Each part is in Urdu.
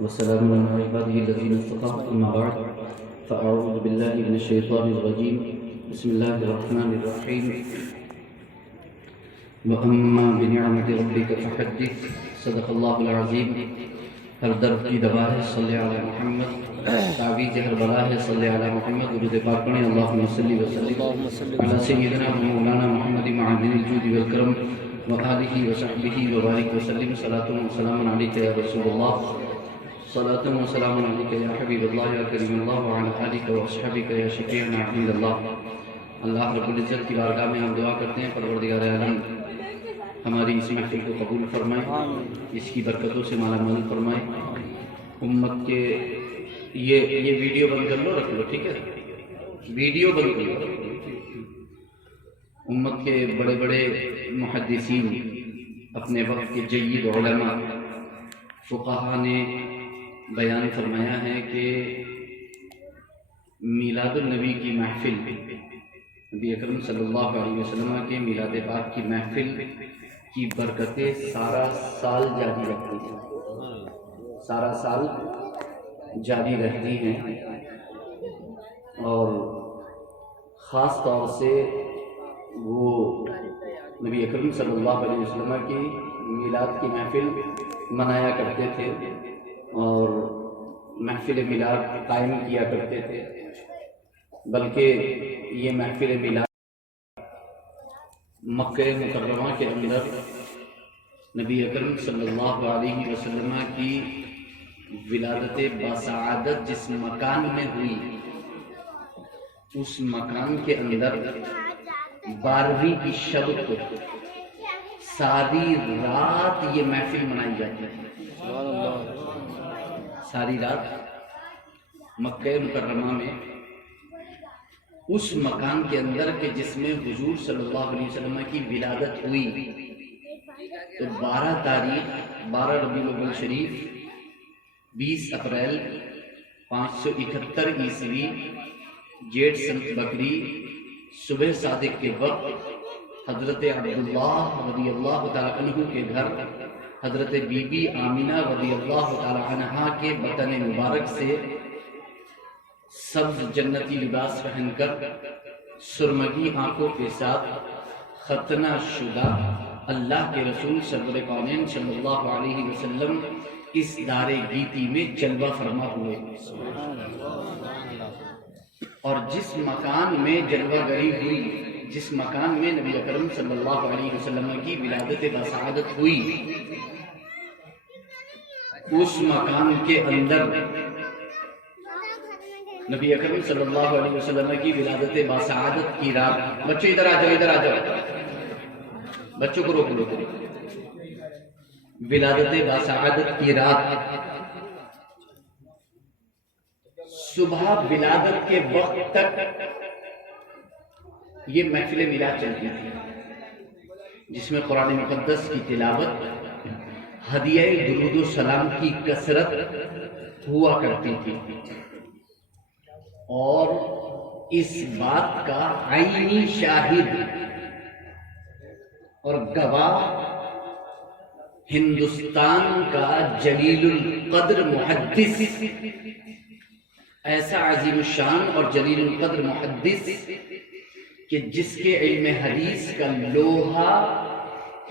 وسلام على عباده الذين اصطفى أما بعد فأعوذ بالله من الشيطان الرجيم بسم الله الرحمن الرحيم وأما بنعمة ربك فحدث صدق الله العظيم. ہر درد کی دوا ہے صلی علی محمد، تعویذ ہر بلا ہے صلی علی محمد. درود پاک پڑھیں اللہم صلی وسلم علی سیدنا و مولانا محمد معدن الجود والکرم وآلہ وصحبہ وبارک وسلم. صلاۃ و سلام علیک یا رسول اللہ، صلاۃ و سلام علیک یا حبیب اللہ یا کریم اللہ وعلی آلک و اصحابک یا شفیعنا عند اللہ. اللہ رب العزت کی بارگاہ میں ہم دعا کرتے ہیں پروردگار عالم ہماری اس محفل کو قبول فرمائے، اس کی برکتوں سے مالا مال فرمائے. امت کے یہ ویڈیو بند کر لو، رکھ لو، ٹھیک ہے، ویڈیو بند کر لو. امت کے بڑے بڑے محدثین، اپنے وقت کے جید علماء فقہا نے بیان فرمایا ہے کہ میلاد النبی کی محفل، نبی اکرم صلی اللہ علیہ وسلم کے میلاد پاک کی محفل کی برکتیں سارا سال جاری رہتی ہیں، سارا سال جاری رہتی ہیں. اور خاص طور سے وہ نبی اکرم صلی اللہ علیہ وسلم کی میلاد کی محفل منایا کرتے تھے اور محفل میلاد قائم کیا کرتے تھے. بلکہ یہ محفل میلاد مکہ مکرمہ کے اندر نبی اکرم صلی اللہ علیہ وسلم کی ولادت باسعادت جس مکان میں ہوئی، اس مکان کے اندر 12ویں کی شب کو ساری رات یہ محفل منائی جاتی ہے. ساری رات مکہ مکرمہ میں اس مکان کے اندر کہ جس میں حضور صلی اللہ علیہ وسلم کی ولادت ہوئی. تو 12 تاریخ 12 ربیع الاول شریف 20 اپریل 571 عیسوی جیٹھ سنت بکری صبح صادق کے وقت حضرت عبداللہ رضی اللہ تعالیٰ عنہ کے گھر حضرت بی بی آمینہ رضی اللہ تعالیٰ عنہا کے بطن مبارک سے سبز جنتی لباس پہن کر سرمگی آنکھوں کے ساتھ ختنہ شدہ اللہ کے رسول سرور کونین صلی اللہ علیہ وسلم اس دار گیتی میں جلوہ فرما ہوئے. اور جس مکان میں جلوہ گری ہوئی، جس مکان میں نبی اکرم صلی اللہ علیہ وسلم کی ولادت باسعادت ہوئی، اس مکان کے اندر نبی اکرم صلی اللہ علیہ وسلم کی ولادت باسعادت کی رات، بچوں ادھر آ جاؤ، ادھر آ جاؤ، بچوں کو روک لو. ولادت باسعادت کی رات صبح ولادت کے وقت تک یہ محفل میلاد چلتی تھی، جس میں قرآن مقدس کی تلاوت، ہدیہ درود و سلام کی کثرت ہوا کرتی تھی. اور اس بات کا عینی شاہد اور گواہ ہندوستان کا جلیل القدر محدث، ایسا عظیم الشان اور جلیل القدر محدث کہ جس کے علم حدیث کا لوہا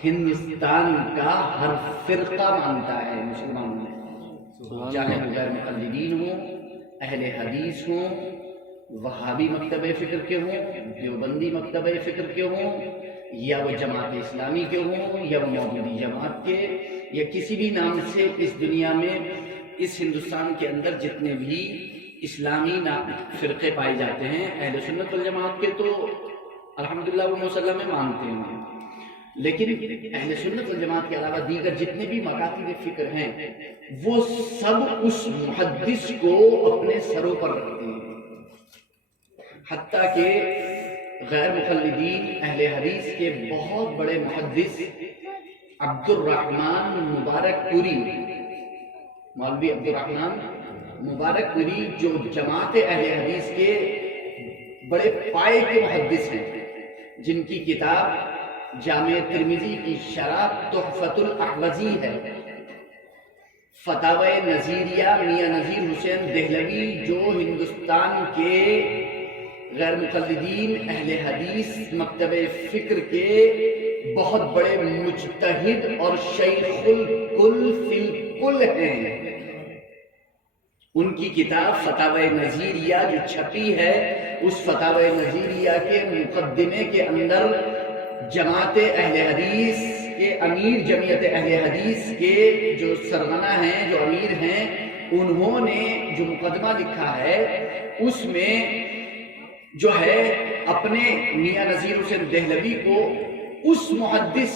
ہندوستان کا ہر فرقہ مانتا ہے مسلمانوں میں، چاہے وہ غیر مقلدین ہوں، اہل حدیث ہوں، وہابی مکتبہ فکر کے ہوں، دیوبندی مکتبہ فکر کے ہوں، یا وہ جماعت اسلامی کے ہوں، یا وہ مودودی جماعت کے، یا کسی بھی نام سے اس دنیا میں، اس ہندوستان کے اندر جتنے بھی اسلامی فرقے پائے جاتے ہیں، اہل سنت والجماعت کے تو الحمدللہ وہ مسلم میں مانتے ہیں. لیکن اہل سنت والجماعت کے علاوہ دیگر جتنے بھی مکاتب فکر ہیں، وہ سب اس محدث کو اپنے سروں پر رکھتے ہیں. حتیٰ کہ غیر مقلدین اہل حدیث کے بہت بڑے محدث عبد الرحمن مبارک پوری، مولوی عبد الرحمن مبارک پوری، جو جماعت اہل حدیث کے بڑے پائے کے محدث ہیں، جن کی کتاب جامع ترمذی کی شرح تحفۃ الاحوزی ہے، فتاوی نظیریہ میاں نذیر حسین دہلوی جو ہندوستان کے غیر مقلدین اہل حدیث مکتب فکر کے بہت بڑے مجتہد اور شیخ الکل فی الکل ہیں، ان کی کتاب فتاوی نظیریہ جو چھپی ہے، اس فتاوی نظیریہ کے مقدمے کے اندر جماعت اہل حدیث کے امیر، جمعیت اہل حدیث کے جو سرغنہ ہیں، جو امیر ہیں، انہوں نے جو مقدمہ لکھا ہے اس میں جو ہے اپنے میاں نذیر حسین دہلوی کو اس محدث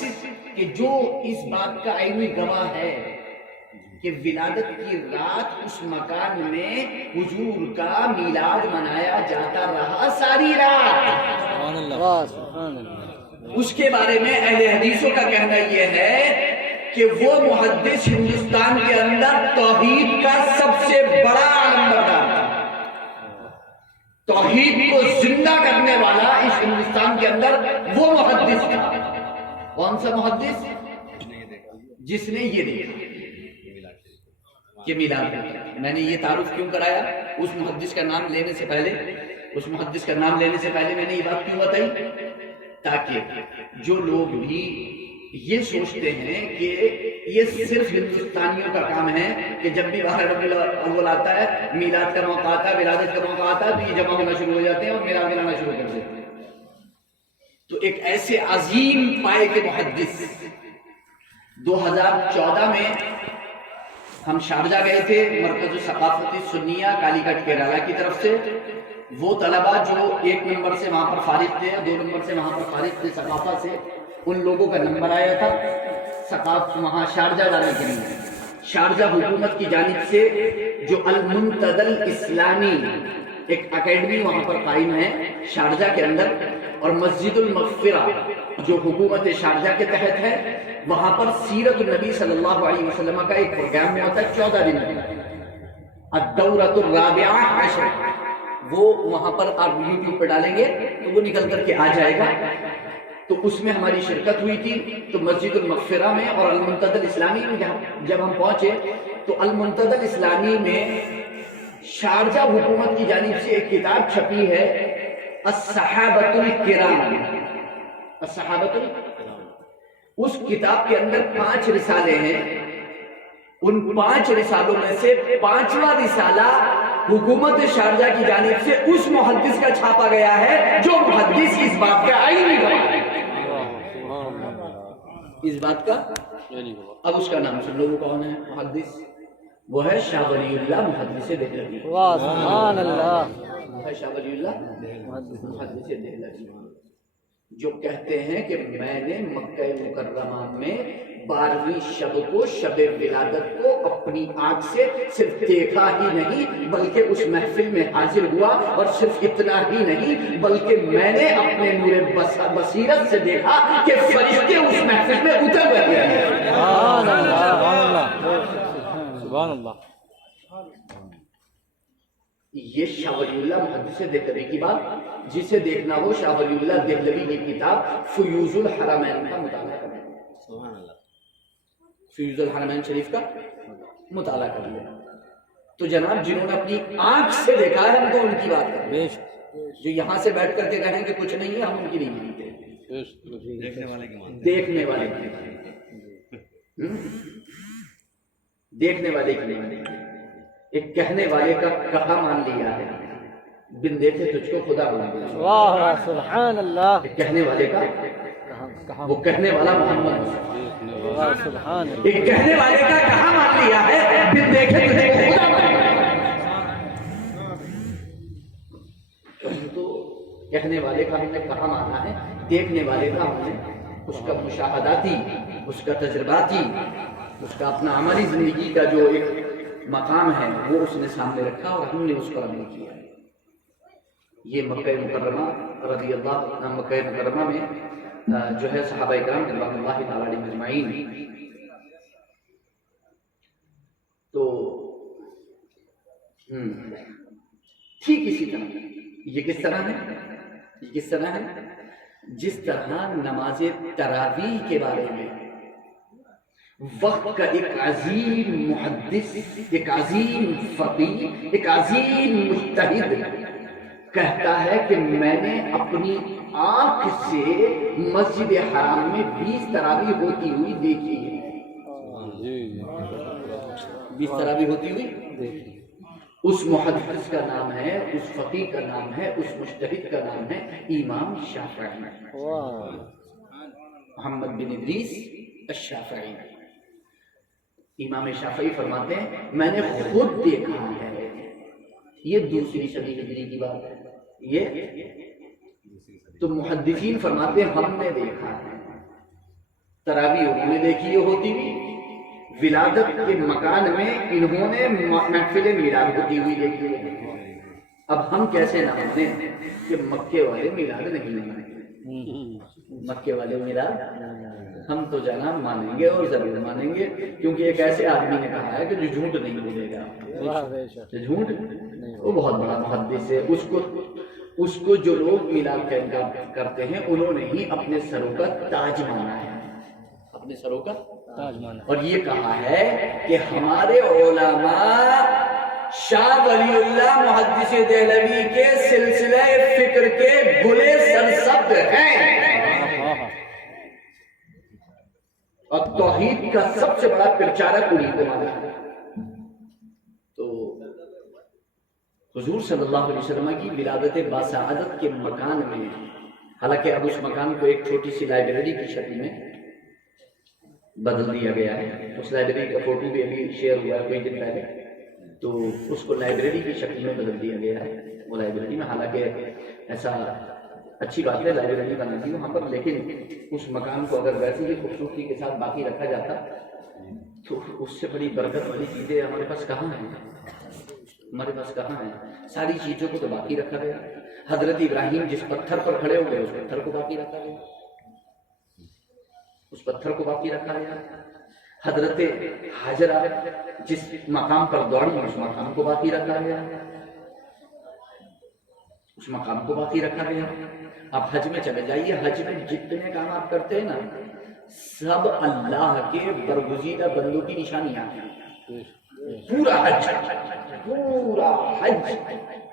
کہ جو اس بات کا عینی گواہ ہے کہ ولادت کی رات اس مکان میں حضور کا میلاد منایا جاتا رہا ساری رات، اس کے بارے میں اہل حدیثوں کا کہنا یہ ہے کہ وہ محدث ہندوستان کے اندر توحید کا سب سے بڑا علمبردار تھا، توحید کو زندہ کرنے والا اس ہندوستان کے اندر وہ محدث تھا۔ کون سا محدث؟ جس نے یہ دیکھا کہ میلاد ہوتا ہے۔ میں نے یہ تعارف کیوں کرایا اس محدث کا نام لینے سے پہلے؟ اس محدث کا نام لینے سے پہلے میں نے یہ بات کیوں بتائی؟ تاکہ جو لوگ بھی یہ سوچتے ہیں کہ یہ صرف ہندوستانیوں کا کام ہے کہ جب بھی باہر ربیع الاول آتا ہے، میلاد کا موقع آتا ہے، ولادت کا موقع آتا ہے، تو یہ جمع ہونا شروع ہو جاتے ہیں اور میلاد منانا شروع کر دیتے ہیں۔ تو ایک ایسے عظیم پائے کے محدث 2014 میں ہم شارجہ گئے تھے، مرکز ثقافتی سنیہ کالی کٹ کیرالہ کی طرف سے۔ وہ طلبہ جو 1 نمبر سے وہاں پر فارغ تھے، 2 نمبر سے وہاں پر فارغ تھے ثقافت سے، ان لوگوں کا نمبر آیا تھا ثقافت وہاں شارجہ جانے کے لیے۔ شارجہ حکومت کی جانب سے جو المنتدى الاسلامی ایک اکیڈمی وہاں پر قائم ہے شارجہ کے اندر، اور مسجد المغفرہ جو حکومت شارجہ کے تحت ہے، وہاں پر سیرت النبی صلی اللہ علیہ وسلم کا ایک پروگرام ہوتا ہے 14 دن کا، الدورۃ الرابعہ عشر۔ وہ وہاں پر آپ یوٹیوب پہ ڈالیں گے تو وہ نکل کر کے آ جائے گا۔ تو اس میں ہماری شرکت ہوئی تھی۔ تو مسجد المغفرہ میں اور المنتدى الاسلامی میں جب ہم پہنچے تو المنتدى الاسلامی میں شارجہ حکومت کی جانب سے ایک کتاب چھپی ہے، الصحابۃ الکرام، الصحابۃ الکرام۔ اس کتاب کے اندر 5 رسالے ہیں، ان 5 رسالوں میں سے 5واں رسالہ حکومت شارجہ کی جانب سے اس محدث کا چھاپا گیا ہے جو محدث اس بات کا عینی گواہ ہے، اس بات کا۔ اب اس کا نام سن لو، وہ کون ہے محدث؟ وہ ہے شاہ ولی اللہ محدث دہلوی۔ سبحان اللہ، وہ ہے شاہ ولی اللہ محدث دہلوی، جو کہتے ہیں کہ میں نے مکہ مکرمہ میں 12ویں شب کو، شب ولادت کو اپنی آنکھ سے صرف دیکھا ہی نہیں بلکہ اس محفل میں حاضر ہوا، اور صرف اتنا ہی نہیں بلکہ میں نے اپنے نور بصیرت سے دیکھا کہ فرشتے اس محفل میں اتر رہے ہیں۔ سبحان اللہ، سبحان اللہ۔ یہ شاہ ولی اللہ محدث دہلوی کی بات، جسے دیکھنا ہو شاہ ولی اللہ دہلوی کی کتاب فیوض الحرمین کا مطالعہ کریں۔ سبحان اللہ، فیوض الحرمین شریف کا مطالعہ کر لیں۔ تو جناب جنہوں نے اپنی آنکھ سے دیکھا ہے، ہم تو ان کی بات کریں، جو یہاں سے بیٹھ کر کے کہیں کہ کچھ نہیں ہے، ہم ان کی نہیں مانتے، دیکھنے والے کی مانتے، دیکھنے والے کی نہیں مانتے۔ ایک کہنے والے کا کہا مان لیا ہے، بن دیکھے تجھ کو خدا مان لیا۔ واہ سبحان اللہ۔ ایک کہنے والے کا، وہ کہنے والا محمد سبحان اللہ، ایک کہنے والے کا کہا مان لیا ہے، بن دیکھے تجھ کو خدا مان لیا۔ تو کہنے والے کا ہم نے کہا مانا ہے، دیکھنے والے کا ہم نے اس کا مشاہداتی، اس کا تجرباتی، اس کا اپنا عملی زندگی کا جو ایک مقام ہے وہ اس نے سامنے رکھا اور ہم نے اس پر عمل کیا۔ یہ مکہ مکرمہ رضی اللہ، مکہ مکرمہ میں جو ہے صحابہ کرام رضوان اللہ تعالی علیہم اجمعین، تو ٹھیک اسی طرح یہ کس طرح ہے، یہ کس طرح ہے، جس طرح نماز تراویح کے بارے میں وقت کا ایک عظیم محدث، ایک عظیم فقیہ، ایک عظیم مجتہد کہتا ہے کہ میں نے اپنی آنکھ سے مسجد حرام میں 20 تراویح ہوتی ہوئی دیکھی ہے، 20 تراویح ہوتی ہوئی دیکھی۔ اس محدث کا نام ہے، اس فقیہ کا نام ہے، اس مجتہد کا نام ہے امام شافعی، محمد بن ادریس الشافعی۔ امام شافعی فرماتے ہیں میں نے خود دیکھا ہے، یہ دوسری صدی ہجری کی بات ہے یہ، تو محدثین فرماتے ہیں ہم نے دیکھا ہے، تراویح انہوں نے دیکھی ہوتی ہوئی، ولادت کے مکان میں انہوں نے محفل میلاد ہوتی ہوئی دیکھی ہے۔ اب ہم کیسے نہ مانیں کہ مکے والے میلاد نہیں مناتے، مکے والے میلاد ہم تو جانا مانیں گے اور ضرور مانیں گے، کیونکہ ایک ایسے آدمی نے کہا ہے کہ جو جھوٹ نہیں بولے گا، جھوٹ وہ بہت بڑا محدث ہے، اس کو جو لوگ میلاد کا انکار کرتے ہیں انہوں نے ہی اپنے سروں کا تاج مانا ہے، اپنے سروں کا تاج مانا، اور یہ کہا ہے کہ ہمارے علماء شاہ ولی اللہ محدث دہلوی کے سلسلہ فکر کے گلے سرسبز ہیں، اور توحید کا سب سے بڑا پرچارک انہیں کو مانا ہے۔ تو حضور صلی اللہ علیہ وسلم کی ولادت باسعادت کے مکان میں، حالانکہ اب اس مکان کو ایک چھوٹی سی لائبریری کی شکل میں بدل دیا گیا ہے، اس لائبریری کا فوٹو بھی ابھی شیئر ہوا ہے کوئی دن پہلے، تو اس کو لائبریری کی شکل میں بدل دیا گیا ہے وہ لائبریری میں، حالانکہ ایسا اچھی بات ہے لائبریری بنا دی وہاں پر، لیکن اس مکان کو اگر ویسے ہی خوبصورتی کے ساتھ باقی رکھا جاتا تو اس سے بڑی برکت والی چیزیں ہمارے پاس کہاں ہیں، ہمارے پاس کہاں ہیں، ساری چیزوں کو تو باقی رکھا گیا۔ حضرت ابراہیم جس پتھر پر کھڑے ہوئے اس پتھر کو باقی رکھا گیا، اس پتھر کو باقی رکھا گیا۔ حضرت حاجرہ جس مقام پر دوڑی اس مقام کو باقی رکھا گیا، اس مقام کو باقی رکھا گیا۔ آپ حج میں چلے جائیے، حج میں جتنے کام آپ کرتے ہیں نا سب اللہ کے برگزیدہ بندوں کی نشانیاں ہیں، پورا حج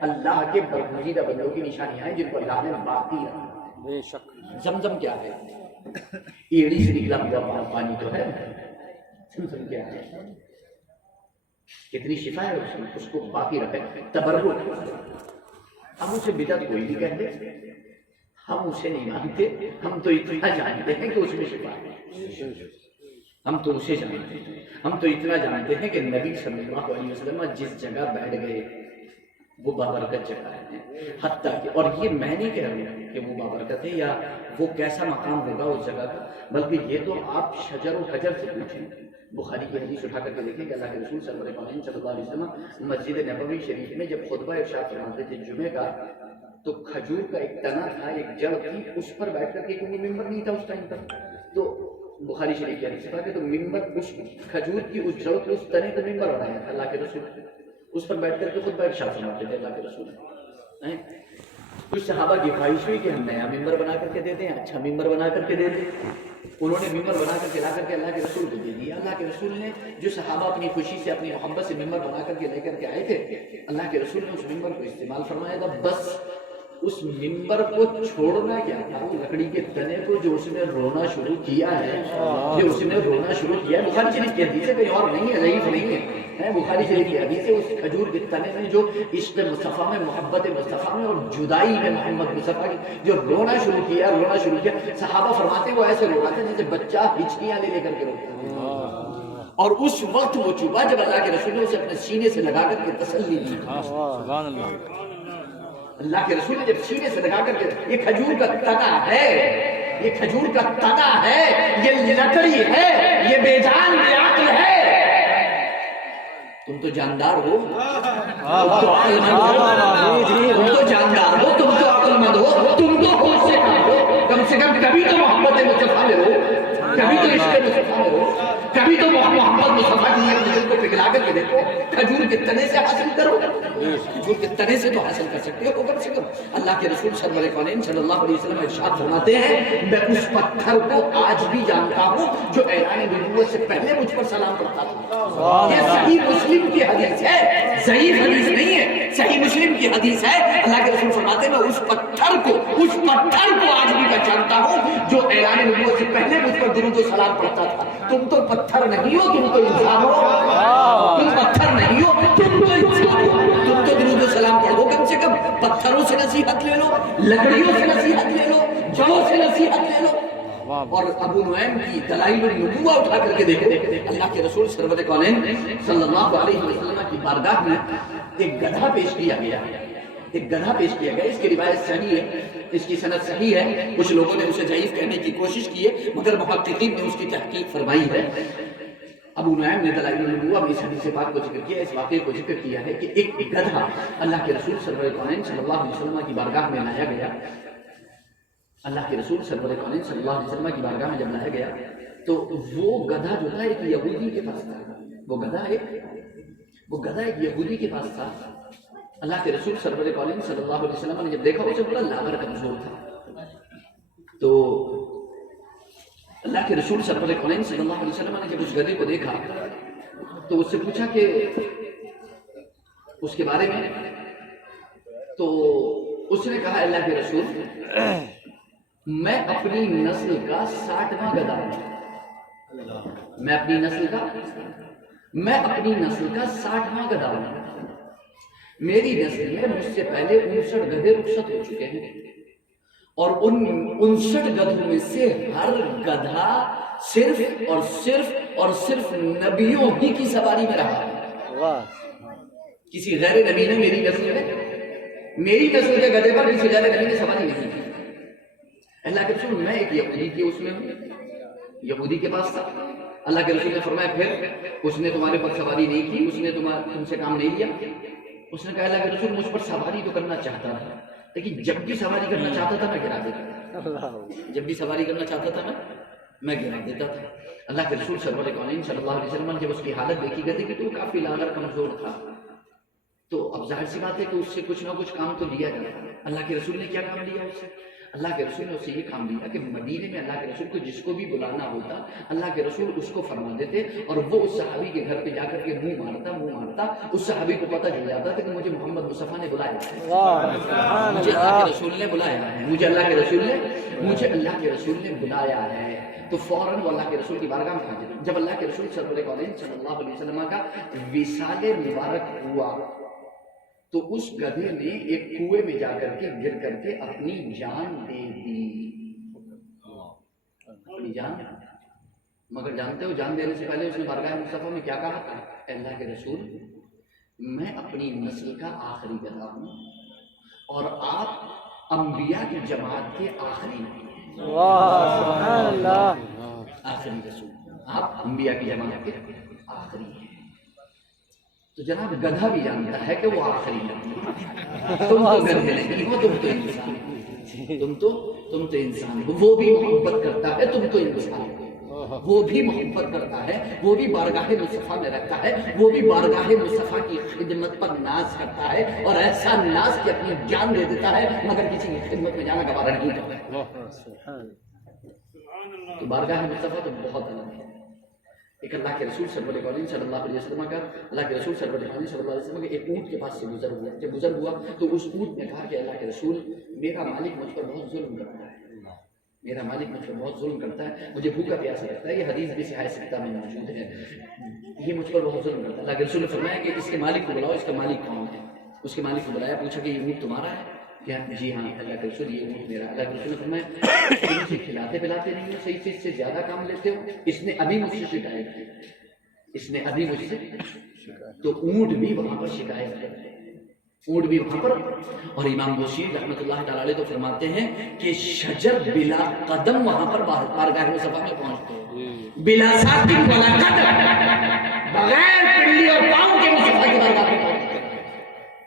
اللہ کے برگزیدہ بندوں کی نشانیاں ہیں جن کو اللہ نے باقی رکھا۔ بے شک زمزم کیا ہے؟ ایڑی سے نکلا ہوا پانی تو ہے، زمزم کیا ہے؟ کتنی شفا ہے اس میں، اس کو باقی رکھے، تبرک۔ ہم اسے بدعت کوئی نہیں کہتے، ہم اسے نہیں مانتے، ہم تو اتنا جانتے ہیں کہ اس میں شفا ہے، ہم تو اسے جانتے ہیں، ہم تو اتنا جانتے ہیں کہ نبی صلی اللہ علیہ وسلم جس جگہ بیٹھ گئے وہ بابرکت جگہ ہے، حتیٰ کہ، اور یہ میں نہیں کہہ رہا ہوں کہ وہ بابرکت ہے یا وہ کیسا مقام ہوگا اس جگہ کا، بلکہ یہ تو آپ شجر و حجر سے پوچھیں۔ بخاری کی حدیث اٹھا کر کے دیکھیں کہ اللہ کے رسول صلی اللہ علیہ وسلم مسجد نبوی شریف میں جب خطبہ ارشاد فرماتے تھے جمعے کا، تو کھجور کا ایک تنا تھا، ایک جڑ تھی، اس پر بیٹھ کر کے، کیونکہ ممبر نہیں تھا اس ٹائم پر، تو بخاری شریف کی حدیث ہے تو ممبر اس کھجور کی اس جڑ کے اس تنے کو ممبر بنایا تھا اللہ کے رسول، اس پر بیٹھ کر کے خطبہ ارشاد فرماتے تھے اللہ کے رسول۔ کچھ صحابہ کی خواہش ہوئی کہ ہم نیا ممبر بنا کر کے دے دیں، اچھا ممبر بنا کر کے دے دیں، انہوں نے ممبر بنا کر کے لا کر کے اللہ کے رسول کو دے دیا۔ اللہ کے رسول نے، جو صحابہ اپنی خوشی سے اپنی محبت سے ممبر بنا کر کے لے کر کے آئے تھے، اللہ کے رسول نے اس ممبر کو استعمال فرمایا تھا، بس اس ممبر کو چھوڑنا کیا تھا، لکڑی کے تنے کو جو اس نے رونا شروع کیا ہے، جو اس نے رونا شروع کیا ہے، بخاری شریف کی حدیث ہے، کہیں اور نہیں ہے، ضعیف نہیں ہے، بخاری شریف کی حدیث ہے، اس کھجور کے تنے میں جو عشق مصطفیٰ میں، محبت مصطفیٰ میں اور جدائی میں محمد مصطفیٰ کی جو رونا شروع کیا، صحابہ فرماتے وہ ایسے رو رہا تھا جیسے بچہ ہچکیاں لے کر کے روتا ہے، اور اس وقت وہ چوبا جب اللہ کے رسول نے اسے اپنے سینے سے لگا کر کے تسلی دی، اللہ کے رسول نے جب سینے سے لگا کر کے، یہ کھجور کا تنا ہے، یہ کھجور کا تنا ہے، یہ لکڑی ہے، یہ بے جان بے عقل ہے، تم تو جاندار ہو، تم تو عقل مند ہو، تم تو جاندار ہو، تم تو عقل مند ہو، تم تو ہوش سے کام ہو، کم سے کم کبھی تو محبت مصطفیٰ میں ہو، کبھی تو عشق مصطفیٰ میں ہو، کبھی تو محمد مصطفیٰ کی ایک دل کو پگھلا کر کے دیکھو، کھجور کے تنے سے حاصل کرو، کھجور کے تنے سے تو حاصل کر سکتے ہو کم سے کم۔ اللہ کے رسول سرور کونین صلی اللہ علیہ وسلم ارشاد فرماتے ہیں میں اس پتھر کو آج بھی جانتا ہوں جو اعلان نبوت سے پہلے مجھ پر سلام کرتا تھا۔ یہ صحیح مسلم کی حدیث ہے، ضعیف حدیث نہیں ہے، صحیح مسلم کی حدیث ہے۔ اللہ کے رسول فرماتے ہیں میں اس پتھر کو آج بھی پہچانتا ہوں جو اعلان نبوت سے پہلے مجھ پر درود و سلام پڑھتا تھا۔ تم تو پتھر نہیں ہو، تم تو انسان ہو، تم پتھر نہیں ہو، تم تو انسان ہو، تم تو درود و سلام پڑھو کم سے کم، پتھروں سے نصیحت لے لو، لکڑیوں سے نصیحت لے لو، جڑوں سے نصیحت لے لو۔ اور ابو نعیم کی دلائل النبوہ اٹھا کر کے دیکھو، اللہ کے رسول سرور کونین صلی اللہ علیہ وسلم کی بارگاہ میں ایک گدھا پیش کیا گیا، ایک گدھا پیش کیا گیا۔ اس کی روایت صحیح ہے، اس کی سند صحیح ہے، کچھ لوگوں نے اسے ضعیف کہنے کی کوشش کی ہے مگر محققین نے اس کی تحقیق فرمائی ہے۔ ابو نعیم نے دلائل النبوہ میں اس حدیث پاک کو ذکر کیا، اس واقعے کو ذکر کیا ہے کہ ایک گدھا اللہ کے رسول سرور کونین صلی اللہ علیہ وسلم کی بارگاہ میں لایا گیا۔ اللہ کے رسول سرور کونین صلی اللہ علیہ وسلم کی بارگاہ میں جب لایا گیا تو وہ گدھا جو تھا ایک یہودی کے پاس تھا، وہ گدھا ایک یہودی کے پاس تھا۔ اللہ کے رسول سرور کونین صلی اللہ علیہ وسلم نے جب دیکھا اسے بڑا لاغر کمزور تھا، تو اللہ کے رسول سرور کونین صلی اللہ علیہ وسلم نے جب اس گدھے کو دیکھا تو اس سے پوچھا کہ اس کے بارے میں، تو اس نے کہا اللہ کے رسول میں اپنی نسل کا 60واں گدھا ہوں، میں اپنی نسل کا 60واں گدھا ہوں، میری نسل میں مجھ سے پہلے 59 گدھے رخصت ہو چکے ہیں اور ان 59 گدھوں میں سے ہر گدھا صرف نبیوں ہی کی سواری میں رہا ہے، کسی غیر نبی نے میری نسل کے گدھے پر کسی غیر نبی نے سواری نہیں کی۔ اللہ کے رسول میں ایک یہودی کی اس میں ہوں، یہودی کے پاس تھا۔ اللہ کے رسول نے فرمایا پھر اس نے تمہارے پر سواری نہیں کی، اس نے تم سے کام نہیں لیا؟ اس نے کہا اللہ کے رسول مجھ پر سواری تو کرنا چاہتا تھا لیکن جب بھی سواری کرنا چاہتا تھا میں گرا دیتا تھا، اللہ کے رسول سرور کونین صلی اللہ علیہ وسلم جب اس کی حالت دیکھی گئی کہ تو کافی لاغر کمزور تھا تو اب ظاہر سی بات ہے کہ اس سے کچھ نہ کچھ کام تو لیا جاتا۔ اللہ کے رسول نے کیا کام لیا اس سے؟ اللہ کے رسول نے اسے یہ کام دیا کہ مدینے میں اللہ کے رسول کو جس کو بھی بلانا ہوتا اللہ کے رسول اس کو فرما دیتے اور وہ اس صحابی کے گھر پہ جا کر کے منہ مارتا، اس صحابی کو پتہ چل جاتا تھا کہ مجھے محمد مصطفیٰ نے بلایا ہے، مجھے اللہ کے رسول نے بلایا ہے، مجھے اللہ کے رسول نے بلایا ہے، تو فوراً وہ اللہ کے رسول کی بارگاہ میں حاضر۔ جب اللہ کے رسول سرور کونین صلی اللہ علیہ وسلم کا وصال مبارک ہوا تو اس گدھے نے ایک کنویں میں جا کر کے گر کر کے اپنی جان دے دی، اپنی جان۔ مگر جانتے ہو جان دینے سے پہلے اس نے بارگاہ مصطفیٰ میں کیا کہا تھا؟ اللہ کے رسول میں اپنی نسل کا آخری گدھا ہوں اور آپ انبیاء کی جماعت کے آخری نبی ہیں، آخری رسول، آپ انبیاء کی جماعت کے آخری ہیں۔ تو جناب گدھا بھی جانتا ہے کہ وہ آخری نبی ہے، تم تو گدھے نہیں ہو، تم تو انسان ہو، تم تو انسان ہو۔ وہ بھی محبت کرتا ہے، تم تو انسان ہو، وہ بھی محبت کرتا ہے، وہ بھی بارگاہ مصطفیٰ میں رکھتا ہے، وہ بھی بارگاہ مصطفیٰ کی خدمت پر ناز کرتا ہے اور ایسا ناز کہ اپنی جان دے دیتا ہے مگر کسی کی خدمت میں جانا گوارا نہیں کرتا۔ تو بارگاہ مصطفیٰ تو بہت الگ ہے۔ ایک اللہ کے رسول سرور کونین صلی اللہ علیہ وسلم کا اللہ کے رسول سرور کونین صلی اللہ علیہ وسلم کے ایک اونٹ کے پاس سے گزر ہوا، جب گزر ہوا تو اس اونٹ نے کہا کہ اللہ کے رسول میرا مالک مجھ پر بہت ظلم کرتا ہے، مجھے بھوکا پیاسا رکھتا ہے، یہ حدیث بھی صحیح ستہ میں موجود ہے، یہ مجھ پر بہت ظلم کرتا ہے۔ اللہ کے رسول نے فرمایا کہ اس کے مالک کو بلاؤ، اس کا مالک کون ہے؟ اس کے مالک کو بلایا، پوچھا کہ یہ اونٹ تمہارا ہے؟ جی ہاں اللہ کے رسول یہ اونٹ میرا۔ اللہ کے رسول نے فرمایا تم اسے کھلاتے پلاتے نہیں ہو، صحیح سے اس سے زیادہ کام لیتے ہو، اس نے ابھی مجھ سے شکایت کی، تو اونٹ بھی وہاں پر شکایت کرتے ہیں، اونٹ بھی وہاں پر۔ اور امام بوصیر رحمۃ اللہ تعالی علیہ تو فرماتے ہیں کہ شجر بلا قدم وہاں پر بارگاہ مصطفیٰ میں پہنچتے ہیں، بلا ساکن ولا قدم، بغیر پنڈلی اور پاؤں کے مصطفیٰ کی بارگاہ میں پہنچتے ہیں۔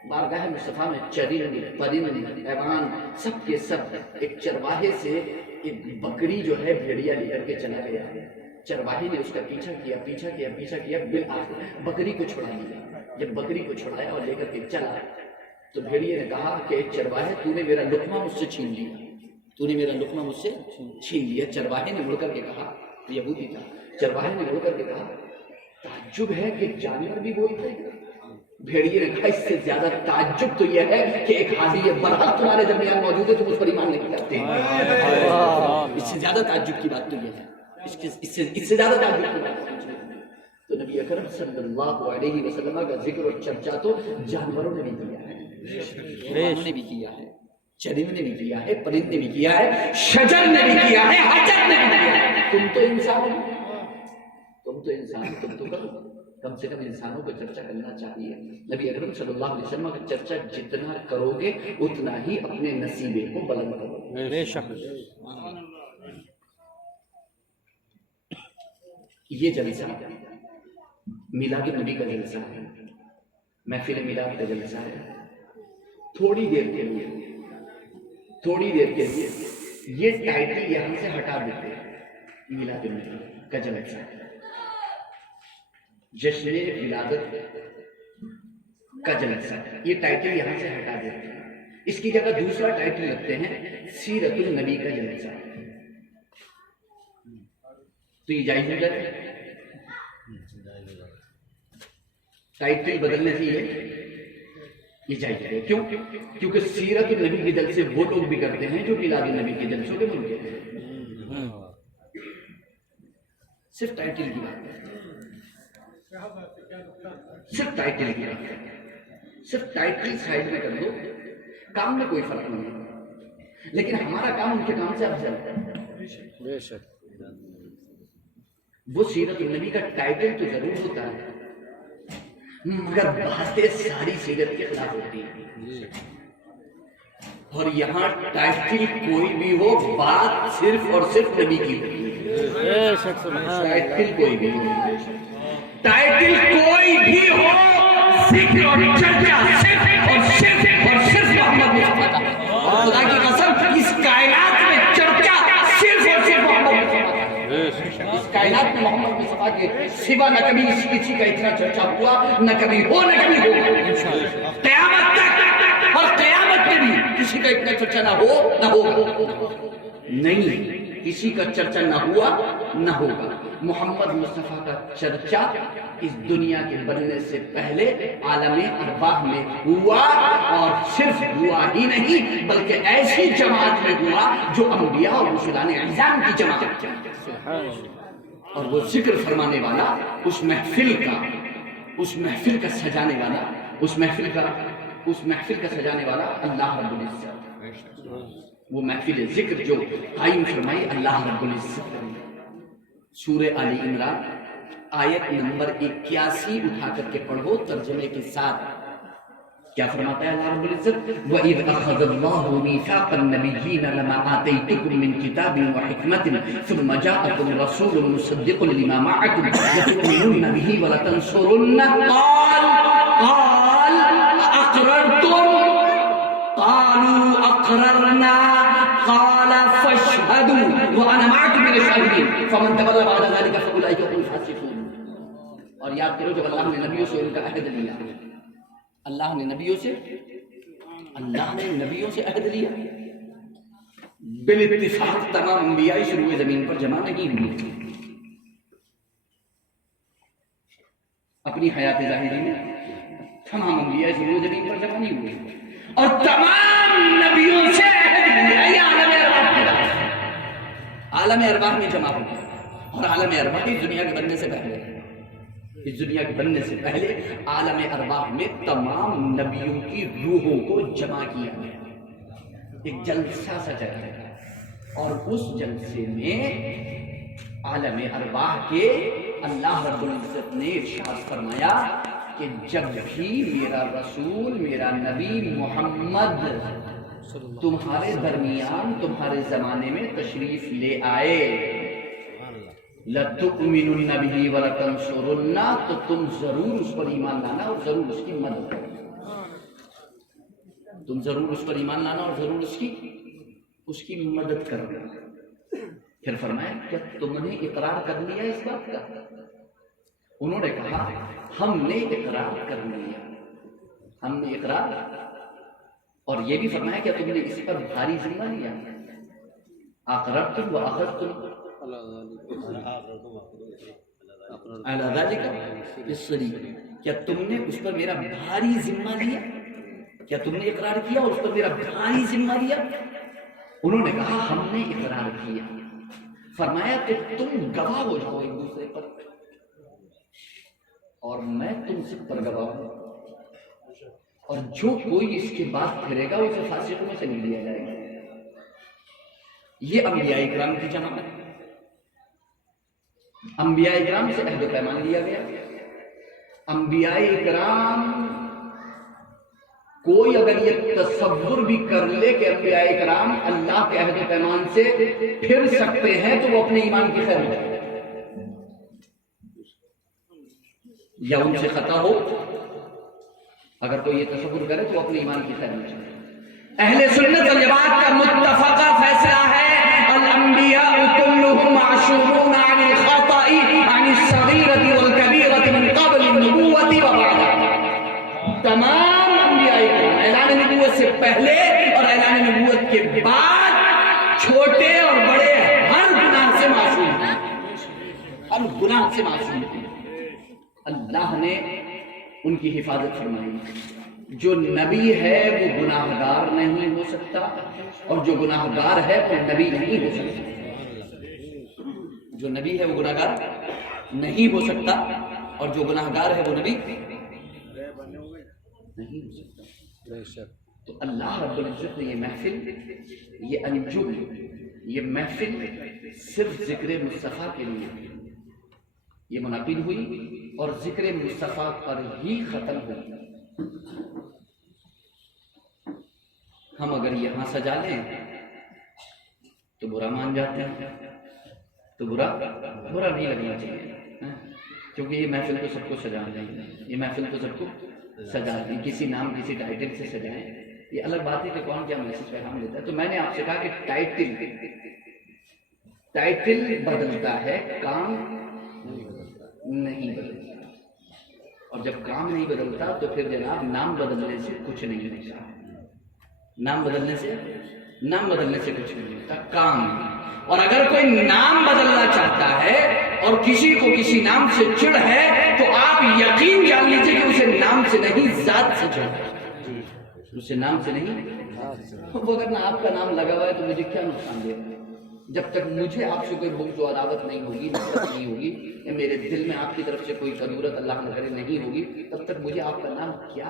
بارگاہ مصطفیٰ میں چرند، پرند، حیوان سب کے سب ایک چرواہے سے ایک بکری جو ہے بھیڑیا لے کر کے چلا گیا، چرواہے نے اس کا پیچھا کیا، بالآخر بکری کو چھڑا لیا۔ جب بکری کو چھڑایا اور لے کر کے چلا تو بھیڑیے نے کہا کہ چرواہے تو نے میرا لقمہ مجھ سے چھین لیا، چرواہے نے مڑ کر کے کہا، یہودی تھا، چرواہے نے مڑ کر کے کہا تعجب ہے کہ جانور بھی بولتے ہیں۔ بھیڑیے نے کہا اس سے زیادہ تعجب تو یہ ہے کہ ایک حاضی برحق تمہارے درمیان موجود ہے، تم اس پر ایمان نہیں لاتے۔ اس سے زیادہ تعجب کی بات تو یہ ہے، اس سے زیادہ تعجب کی بات تو نبی اکرم صلی اللہ علیہ وسلم کا ذکر اور چرچا تو جانوروں نے بھی کیا ہے، حیوانوں نے بھی کیا ہے، چرند نے بھی کیا ہے، پرند نے بھی کیا ہے، شجر نے بھی کیا ہے، حجر نے بھی کیا ہے۔ تم تو انسان تم تو کرو، کم سے کم انسانوں کو چرچا کرنا چاہیے۔ نبی اکرم صلی اللہ علیہ وسلم کا چرچا جتنا کرو گے اتنا ہی اپنے نصیبے کو بلند کرو گے۔ بے شک۔ یہ جلسہ میلاد النبی کا جلسہ ہے، محفل میلاد کا جلسہ ہے۔ تھوڑی دیر کے لیے یہ ٹائٹل یہاں سے ہٹا دیتے ہیں، میلاد النبی کا جلسہ ہے، جشن ولادت کا جلسہ، یہ ٹائٹل یہاں سے ہٹا دیتے ہیں، اس کی جگہ دوسرا ٹائٹل رکھتے ہیں سیرت النبی کا جلسہ۔ تو یہ جائز ہو جاتا ہے، ٹائٹل بدلنے سے یہ جائز ہے۔ کیوں؟ کیونکہ سیرت النبی کے جلسے وہ لوگ بھی کرتے ہیں جو میلاد النبی کے جلسوں کے منکر ہیں۔ صرف ٹائٹل کی بات ہے، صرف ٹائٹل سائڈ میں کر دو، کام میں کوئی فرق نہیں ہے، لیکن ہمارا کام ان کے کام سے افضل ہے۔ بے شک۔ وہ سیرت النبی کا ٹائٹل تو ضرور ہوتا ہے مگر باتیں ساری سیرت کے خلاف ہوتی ہیں، اور یہاں ٹائٹل کوئی بھی ہو، بات صرف اور صرف نبی کی ہوتی ہے۔ ٹائٹل کوئی بھی ہو، ذکر اور چرچا صرف اور صرف محمد مصطفیٰ کا۔ خدا کی قسم اس کائنات میں چرچا صرف اور صرف محمد مصطفیٰ کا۔ اس کائنات میں محمد مصطفیٰ کے سوا نہ کبھی کسی کا اتنا چرچا ہوا، نہ کبھی ہو، نہ کبھی ہوگا، قیامت تک، اور قیامت میں بھی کسی کا اتنا چرچا نہ ہو نہ ہوگا، نہیں، کسی کا چرچا نہ ہوا نہ ہوگا۔ محمد مصطفیٰ کا چرچا اس دنیا کے بننے سے پہلے عالم ارواح میں ہوا، اور صرف ہوا ہی نہیں بلکہ ایسی جماعت میں ہوا جو انبیاء اور رسولان اعظام کی جماعت، اور وہ ذکر فرمانے والا، اس محفل کا سجانے والا، اس محفل کا سجانے والا اللہ رب العزت، وہ محفل ذکر جو قائم فرمائی اللہ رب العزت۔ سورہ آل عمران آیت نمبر 81 اٹھا کر کے پڑھو ترجمے کے ساتھ، کیا فرماتا ہے اللہ رب العزت؟ وَإِذْ أَخَذَ اللَّهُ مِيثَاقَ النَّبِيِّينَ لَمَا آتَيْتُكُم مِّن كِتَابٍ وَحِكْمَةٍ ثُمَّ جَاءَكُمْ رَسُولٌ مُصَدِّقٌ لِّمَا مَعَكُمْ لَتُؤْمِنُنَّ بِهِ وَلَتَنصُرُنَّهُ قَالَ أَقْرَرْتُمْ قَالُوا أَقْرَرْنَا قَالَ فَاشْهَدُوا وَأَنَا مَعَكُمْ مِنَ الشَّاهِدِينَ فَمَن تَوَلَّىٰ بَعْدَ ذَٰلِكَ فَأُولَٰئِكَ هُمُ الْفَاسِقُونَ۔ اور یاد کرو جب اللہ نے نبیوں سے ان کا عہد لیا، اللہ نے نبیوں سے عہد لیا، بالاتفاق تمام انبیاء شروع زمین پر جمع نہیں ہوئے، اپنی حیات ظاہری میں تمام انبیاء شروع زمین پر جمع نہیں ہوئے، اور تمام نبیوں سے عہد لیا، یہ عالم ارواح میں جمع ہو گیا، اور عالم ارواح اس دنیا کے بننے سے پہلے عالم ارواح میں تمام نبیوں کی روحوں کو جمع کیا گیا، ایک جلسہ سجایا گیا، اور اس جلسے میں عالم ارواح کے اللہ رب العزت نے ارشاد فرمایا کہ جب بھی میرا رسول، میرا نبی محمد تمہارے درمیان، تمہارے زمانے میں تشریف لے آئے، لَتُؤْمِنُنَّ بِهِ وَلَتَنصُرُنَّهُ، تو تم ضرور اس پر ایمان لانا اور ضرور اس کی مدد کرنا، تم ضرور اس پر ایمان لانا اور ضرور اس کی مدد کرنا۔ پھر فرمایا کیا تم نے اقرار کر لیا اس بات کا؟ انہوں نے کہا ہم نے اقرار کر لیا، ہم نے اقرار، اور یہ بھی فرمایا کہ تم نے اس پر بھاری ذمہ لیا، اقررتم واخذتم علی ذلک بالصری، کیا تم نے اس پر میرا بھاری ذمہ لیا؟ کیا تم نے اقرار کیا اور اس پر میرا بھاری ذمہ لیا؟ انہوں نے کہا ہم نے اقرار کیا۔ فرمایا کہ تم گواہ ہو جاؤ ایک دوسرے پر، اور میں تم سب پر گواہ ہوں، اور جو کوئی اس کے بعد پھرے گا اسے فاسقوں میں سے نہیں لیا جائے گا۔ یہ انبیاء کرام کی جماعت، انبیاء کرام سے عہد و پیمان لیا گیا۔ انبیاء کرام کوئی اگر یہ تصور بھی کر لے کہ انبیاء کرام اللہ کے عہد و پیمان سے پھر سکتے ہیں تو وہ اپنے ایمان کی خیر میں یا ان سے خطا ہو، اگر کوئی یہ تصور کرے تو اپنے ایمان کی خیر میں۔ اہل سنت والجماعت کا متفقہ فیصلہ ہے الانبیاء کلهم معصومون عن الخطأ عن الصغیرة والکبیرة من قبل النبوة وبعدها۔ تمام انبیاء کرام اعلان نبوت سے پہلے اور اعلان نبوت کے بعد چھوٹے اور بڑے ہر گناہ سے معصوم ہیں، ہر گناہ سے معصوم ہیں۔ اللہ نے ان کی حفاظت فرمائی۔ جو نبی ہے وہ گناہ گار نہیں ہو سکتا، اور جو گناہ گار ہے وہ نبی نہیں ہو سکتا۔ جو نبی ہے وہ گناہ گار نہیں ہو سکتا، اور جو گناہ گار ہے وہ نبی نہیں ہو سکتا۔ تو اللہ رب العزت نے یہ محفل، یہ انجم، یہ محفل صرف ذکر مصطفیٰ کے لیے یہ منعقد ہوئی اور ذکر مصطفیٰ پر ہی ختم ہوئی۔ ہم اگر یہاں سجا لیں تو برا مان جاتے ہیں، تو برا نہیں لگنا چاہیے، کیونکہ یہ محفل تو سب کو سجانا ہے، یہ محفل تو سب کو سجا دیں، کسی نام کسی ٹائٹل سے سجائیں، یہ الگ بات ہے کہ کون کیا میسج پیغام دیتا ہے۔ تو میں نے آپ سے کہا کہ ٹائٹل بدلتا ہے، کام نہیں بدلتا، اور جب کام نہیں بدلتا تو پھر جناب نام بدلنے سے کچھ نہیں ہوتا، نام بدلنے سے کچھ نہیں ہوتا، کام۔ اور اگر کوئی نام بدلنا چاہتا ہے اور کسی کو کسی نام سے چڑ ہے تو آپ یقین جان لیجیے کہ اسے نام سے نہیں ذات سے چڑ ہے، اسے نام سے نہیں۔ وہ اگر نہ آپ کا نام لگا ہوا ہے تو مجھے کیا نقصان دے رہا ہے؟ جب تک مجھے آپ سے کوئی بغض و عداوت نہیں ہوگی، نفرت نہیں ہوگی، یا میرے دل میں آپ کی طرف سے کوئی ضرورت اللہ نہ کرے نہیں ہوگی، تب تک مجھے آپ کا نام کیا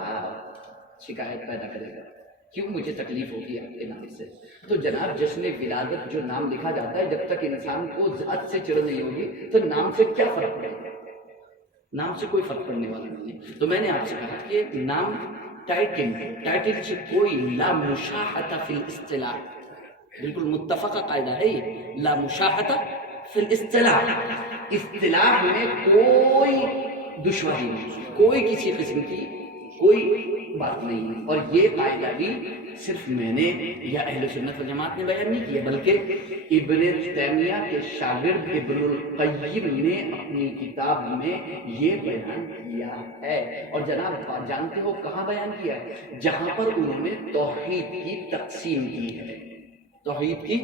شکایت پیدا کرے گا؟ کیوں مجھے تکلیف ہوگی آپ کے نام سے؟ تو جناب جشن ولادت جو نام لکھا جاتا ہے، جب تک انسان کو ذات سے چڑ نہیں ہوگی تو نام سے کیا فرق پڑے گا؟ نام سے کوئی فرق پڑنے والا نہیں۔ تو میں نے آپ سے کہا کہ نام ٹائٹل سے کوئی لا مشاحۃ فی الاصطلاح، بالکل متفقہ قاعدہ ہے یہ، لا مشاحۃ فی الاصطلاح، اصطلاح میں کوئی دشواری نہیں، کوئی کسی قسم کی کوئی بات نہیں ہے۔ اور یہ قاعدہ بھی صرف میں نے یا اہل سنت والجماعت نے بیان نہیں کیا، بلکہ ابن تیمیہ کے شاگرد ابن القیم نے اپنی کتاب میں یہ بیان کیا ہے۔ اور جناب جانتے ہو کہاں بیان کیا ہے؟ جہاں پر انہوں نے توحید کی تقسیم کی ہے، توحید کی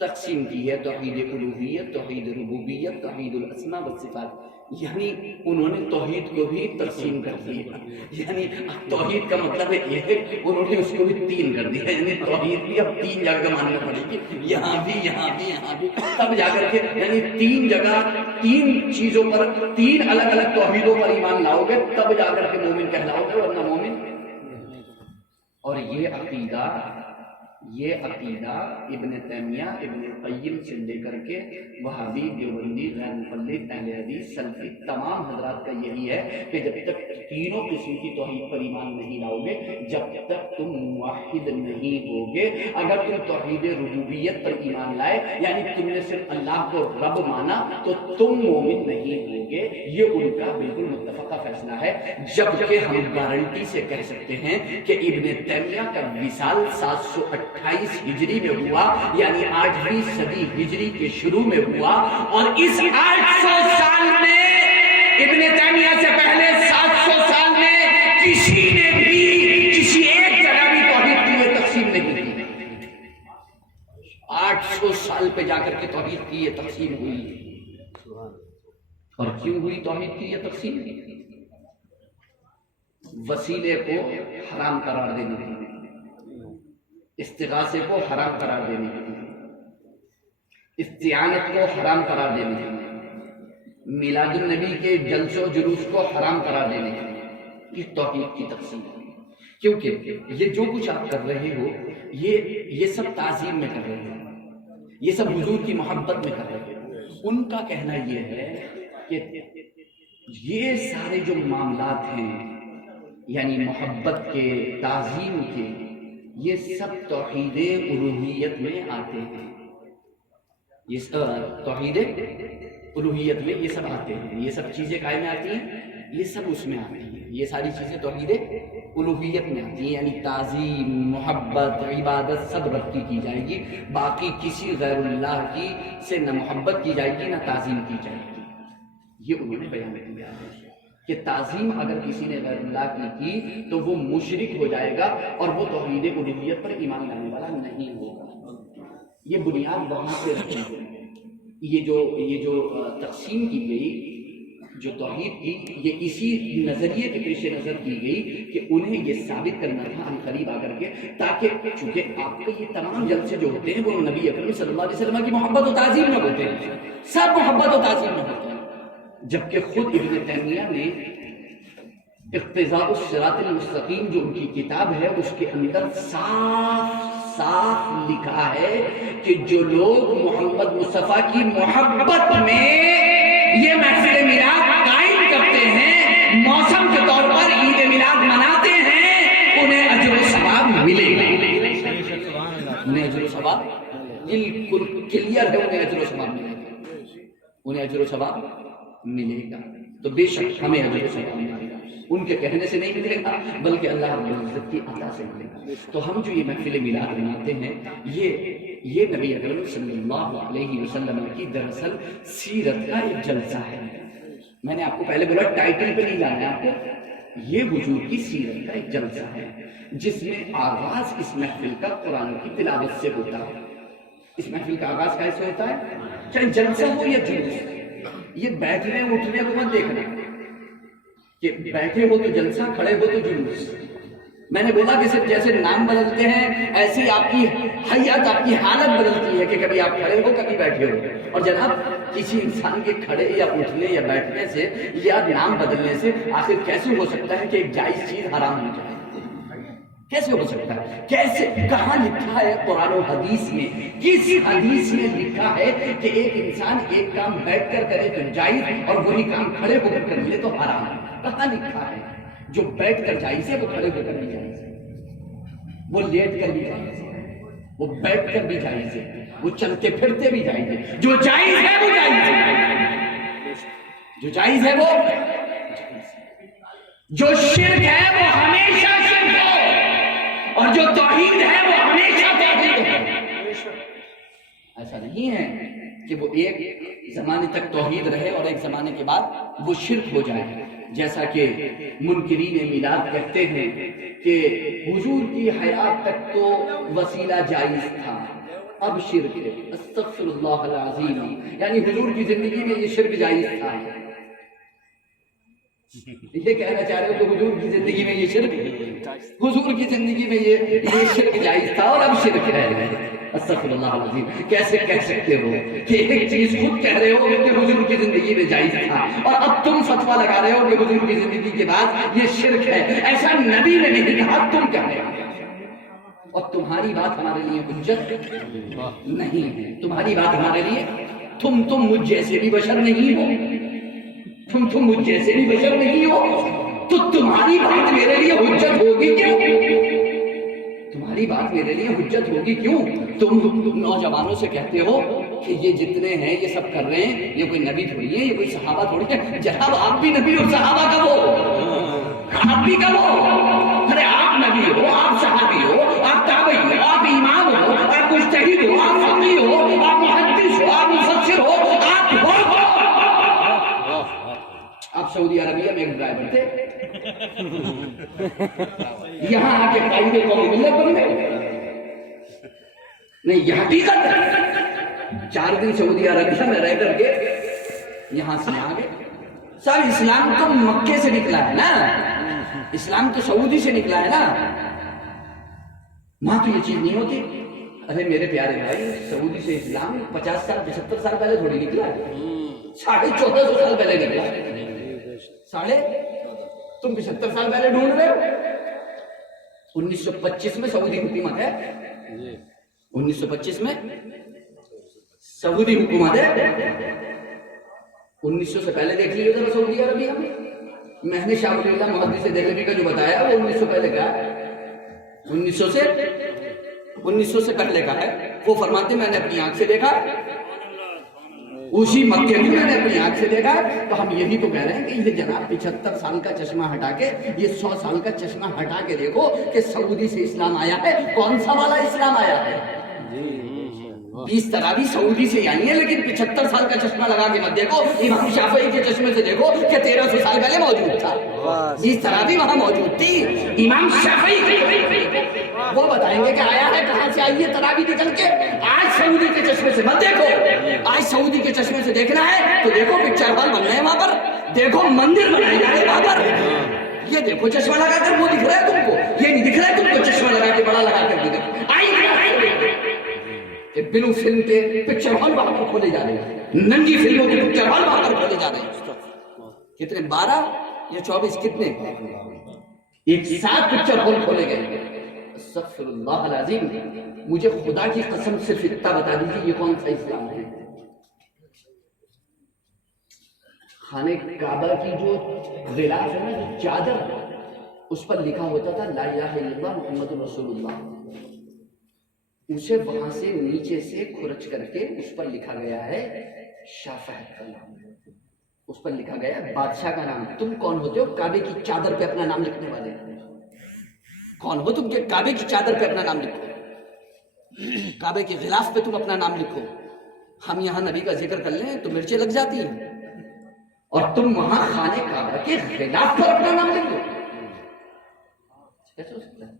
تقسیم کی ہے، توحید الوہیت، توحید ربوبیت، توحید الاسماء والصفات، یعنی انہوں نے توحید کو بھی تقسیم کر دیا۔ یعنی توحید کا مطلب یہ ہے کہ انہوں نے اس کو بھی تین کر دیا، یعنی توحید بھی اب تین جگہ ماننا پڑے گی، یہاں بھی یہاں بھی یہاں بھی، تب جا کر کے یعنی تین جگہ تین چیزوں پر تین الگ الگ توحیدوں پر ایمان لاؤ گے تب جا کر کے مومن کہلاؤ گے، ورنہ مومن۔ اور یہ عقیدہ ابن تیمیہ ابن القیم سے لے کر کے وہابی، دیوبندی، غیر مقلد، اہل حدیث، سلفی، تمام حضرات کا یہی ہے کہ جب تک تینوں قسم کی توحید پر ایمان نہیں لاؤ گے، جب تک تم موحد نہیں ہوگے۔ اگر تم توحید ربوبیت پر ایمان لائے، یعنی تم نے صرف اللہ کو رب مانا، تو تم مومن نہیں ہوگے۔ یہ ان کا بالکل متفقہ فیصلہ ہے، جبکہ ہم گارنٹی سے کہہ سکتے ہیں کہ ابن تیمیہ کا وصال 758 28 ہجری میں ہوا، یعنی 8ویں صدی ہجری کے شروع میں ہوا، اور اس 800 سال میں ابن تیمیہ سے پہلے 700 سال میں کسی نے بھی کسی ایک جگہ بھی توحید کی یہ تقسیم نہیں کی۔ 800 سال پہ جا کر کے توحید کی یہ تقسیم ہوئی۔ اور کیوں ہوئی توحید کی یہ تقسیم؟ وسیلے کو حرام قرار دینے کے لیے، استغاثے کو حرام قرار دینے کے لیے، استعانت کو حرام قرار دینے کے لیے، میلاد النبی کے جلسے و جلوس کو حرام قرار دینے کے لیے، یہ توحید کی تقسیم ہے۔ کیونکہ یہ جو کچھ آپ کر رہے ہو یہ سب تعظیم میں کر رہے ہیں، یہ سب حضور کی محبت میں کر رہے ہیں۔ ان کا کہنا یہ ہے کہ یہ سارے جو معاملات ہیں، یعنی محبت کے، تعظیم کے، یہ سب توحید الوہیت میں آتے ہیں۔ یہ توحید الوہیت میں یہ سب آتے ہیں، یہ سب چیزیں کائے میں آتی ہیں، یہ سب اس میں آتی ہیں، یہ ساری چیزیں توحید الوہیت میں آتی ہیں، یعنی تعظیم، محبت، عبادت سب رب کی جائے گی، باقی کسی غیر اللہ کی سے نہ محبت کی جائے گی نہ تعظیم کی جائے گی۔ یہ انہوں نے بیان کیا ہے کہ تعظیم اگر کسی نے غیر اللہ کی تو وہ مشرک ہو جائے گا اور وہ توحید الوہیت پر ایمان لانے والا نہیں ہوگا۔ یہ بنیاد وہاں سے رکھی ہے۔ یہ جو تقسیم کی گئی، جو توحید کی، یہ اسی نظریے کے پیش نظر کی گئی کہ انہیں یہ ثابت کرنا تھا ہم قریب آ کر کے، تاکہ چونکہ آپ کے یہ تمام جلسے جو ہوتے ہیں وہ نبی اکرم صلی اللہ علیہ وسلم کی محبت و تعظیم میں ہوتے ہیں، سب محبت و تعظیم میں ہوتے ہیں، جبکہ خود ابن تیمیہ نے اقتضاء الصراط المستقیم جو ان کی کتاب ہے اس کے اندر صاف لکھا ہے کہ جو لوگ محمد مصطفیٰ کی محبت میں یہ محفل میلاد قائم کرتے ہیں، موسم کے طور پر عید میلاد مناتے ہیں، انہیں اجر و ثواب ملے گا۔ انہیں اجر و ثواب بالکل کلیئر ہے، انہیں اجر و ثواب ملے گا، انہیں اجر و ثواب ملے گا۔ تو بے شک ہمیں اجر و ثواب ملے گا، ان کے کہنے سے نہیں ملے گا بلکہ اللہ رب العزت کی عطا سے ملے گا۔ تو ہم جو یہ محفل میلاد مناتے ہیں یہ نبی اکرم صلی اللہ علیہ وسلم کی دراصل سیرت کا ایک جلسہ ہے۔ میں نے آپ کو پہلے بولا ٹائٹل پہ نہیں جانا ہے آپ کو، یہ حضور کی سیرت کا ایک جلسہ ہے جس میں آغاز اس محفل کا قرآن کی تلاوت سے ہوتا ہے۔ اس محفل کا آغاز کیسے ہوتا ہے؟ چاہے جلسہ ہو یا جلوس، یہ بیٹھنے اٹھنے کو مت دیکھنا کہ بیٹھے ہو تو جلسہ، کھڑے ہو تو جلوس۔ میں نے بولا کہ صرف جیسے نام بدلتے ہیں ایسے ہی آپ کی حیات، آپ کی حالت بدلتی ہے کہ کبھی آپ کھڑے ہو کبھی بیٹھے ہو۔ اور جناب کسی انسان کے کھڑے یا اٹھنے یا بیٹھنے سے یا نام بدلنے سے آخر کیسے ہو سکتا ہے کہ ایک جائز چیز حرام ہو جائے؟ کیسے ہو سکتا ہے؟ کیسے؟ کہاں لکھا ہے قرآن و حدیث میں؟ کس حدیث میں لکھا ہے کہ ایک انسان ایک کام بیٹھ کر کرے تو جائز اور وہی کام کھڑے ہو کر کر لے تو حرام ہے؟ کہاں لکھا ہے؟ جو بیٹھ کر جائز ہے وہ کھڑے ہو کر بھی جائز ہے، وہ لیٹ کر بھی جائز ہے، وہ بیٹھ کر بھی جائز ہے، وہ چلتے پھرتے بھی جائز ہے۔ جو جائز ہے وہ جائز ہے، جو جائز ہے وہ جائز ہے۔ جو شرک ہے وہ ہمیشہ شرک ہے اور جو توحید ہے وہ ہمیشہ توحید ہے۔ ایسا نہیں ہے کہ وہ ایک زمانے تک توحید رہے اور ایک زمانے کے بعد وہ شرک ہو جائے، جیسا کہ منکرین میلاد کہتے ہیں کہ حضور کی حیات تک تو وسیلہ جائز تھا، اب شرک ہے۔ استغفر اللہ العظیم، یعنی حضور کی زندگی میں یہ شرک جائز تھا، یہ کہنا چاہ رہے ہو کہ حضور کی زندگی میں یہ شرک، حضور کی زندگی میں یہ شرک جائز تھا اور اب شرک ہے۔ استغفر اللہ العظیم، کیسے کہہ سکتے ہو کہ ایک چیز خود کہہ رہے ہو کہ حضور کی زندگی میں جائز تھا اور اب تم فتویٰ لگا رہے ہو کہ حضور کی زندگی کے بعد یہ شرک ہے؟ ایسا نبی نے نہیں کہا، تم کہہ رہے ہو، اور تمہاری بات ہمارے لیے حجت نہیں ہے۔ تمہاری بات ہمارے لیے، تم مجھ جیسے بھی بشر نہیں ہو، تم مجھ جیسے بھی بشر نہیں ہو، تو تمہاری بات میرے لیے حجت ہوگی کیوں؟ تمہاری بات میرے لیے حجت ہوگی کیوں؟ تم نوجوانوں سے کہتے ہو کہ یہ جتنے ہیں یہ سب کر رہے ہیں، یہ کوئی نبی تھوڑی ہے، یہ کوئی صحابہ تھوڑی ہے۔ جناب آپ بھی نبی اور صحابہ کب ہو؟ آپ بھی کب ہو؟ ارے آپ نبی ہو، آپ صحابی ہو، آپ تابعی ہو، آپ امام مجتہد ہو، آپ فقیہ ہو، آپ محدث ہو، آپ مفسر ہو، آپ سعودی عربیہ میں ایک ڈرائیور تھے، یہاں آ کے قائد قوم ملت بن گئے. نہیں، یہ حقیقت ہے. 4 دن سعودی عربیہ میں رہ کر کے یہاں سے آ گئے. سر اسلام تو مکے سے نکلا ہے نا، اسلام تو سعودی سے نکلا ہے نا، وہاں تو یہ چیز نہیں ہوتی. ارے میرے پیارے بھائی، سعودی سے اسلام 50 سال 75 سال پہلے تھوڑی نکلا ہے، 1450 سال پہلے نکلا ہے. تم 75 سال پہلے ڈھونڈ رہے ہو. 1925 میں سعودی حکومت ہے، 1925 میں سعودی حکومت ہے. 1900 سے پہلے دیکھ لیجیے ذرا سعودی عربیہ میں نے شاہ ولی اللہ محدث دہلوی کا جو بتایا وہ 1900 پہلے کا ہے، 1900 سے پہلے کا ہے. وہ فرماتے میں نے اپنی آنکھ سے دیکھا، اسی مکے میں نے اپنی آنکھ سے دیکھا. تو ہم یہی تو کہہ رہے ہیں کہ یہ جناب 75 سال کا چشمہ ہٹا کے، یہ 100 سال کا چشمہ ہٹا کے دیکھو کہ سعودی سے اسلام آیا ہے. کون سا والا اسلام آیا ہے؟ 20 تراویح سعودی سے آئی ہیں، لیکن 75 سال کا چشمہ لگا کے مت دیکھو. امام شافعی کے چشمے سے دیکھو کہ 1300 سال پہلے موجود تھا. 20 تراویح وہاں موجود تھی. امام شافعی وہ بتائیں گے کہ آیا ہے کہاں سے آئی ہے تراویح نکل کے. آج سعودی کے چشمے سے مت دیکھو. آج سعودی کے چشمے سے دیکھنا ہے تو دیکھو پکچر ہال بن رہے ہیں وہاں پر، دیکھو مندر بنائے جا رہے ہیں وہاں پر. یہ دیکھو چشمہ لگا کر وہ دکھ رہا ہے تم کو، یہ نہیں دکھ رہا ہے تم کو چشمہ لگا کے بڑا لگا کر دیکھو. بلو فلم کے پکچر ہال وہاں پر کھولے جا رہے ہیں، ننگی فلموں کے پکچر ہال وہاں پر کھولے جا رہے ہیں. کتنے 12 یا 24 کتنے ایک ساتھ پکچر ہال کھولے گئے. استغفر اللہ العظیم. مجھے خدا کی قسم صرف اتنا بتا دیجیے یہ کون سا اسلام ہے؟ خانہ کعبہ کی جو غلاف ہے نا، جو چادر، اس پر لکھا ہوتا تھا لا الہ الا اللہ محمد رسول اللہ. اسے وہاں سے نیچے سے کھرچ کر کے اس پر لکھا گیا ہے شاہ فہد کا نام، اس پر لکھا گیا ہے بادشاہ کا نام. تم کون ہوتے ہو کعبے کی چادر پہ اپنا نام لکھنے والے؟ کون ہو تم کہ کعبے کی چادر پہ اپنا نام لکھو، کعبے کے غلاف پہ تم اپنا نام لکھو؟ ہم یہاں نبی کا ذکر کر لیں تو مرچیں لگ جاتی ہیں، اور تم وہاں خانہ کعبہ کے غلاف پر اپنا نام لکھو. کیسے ہو سکتا ہے؟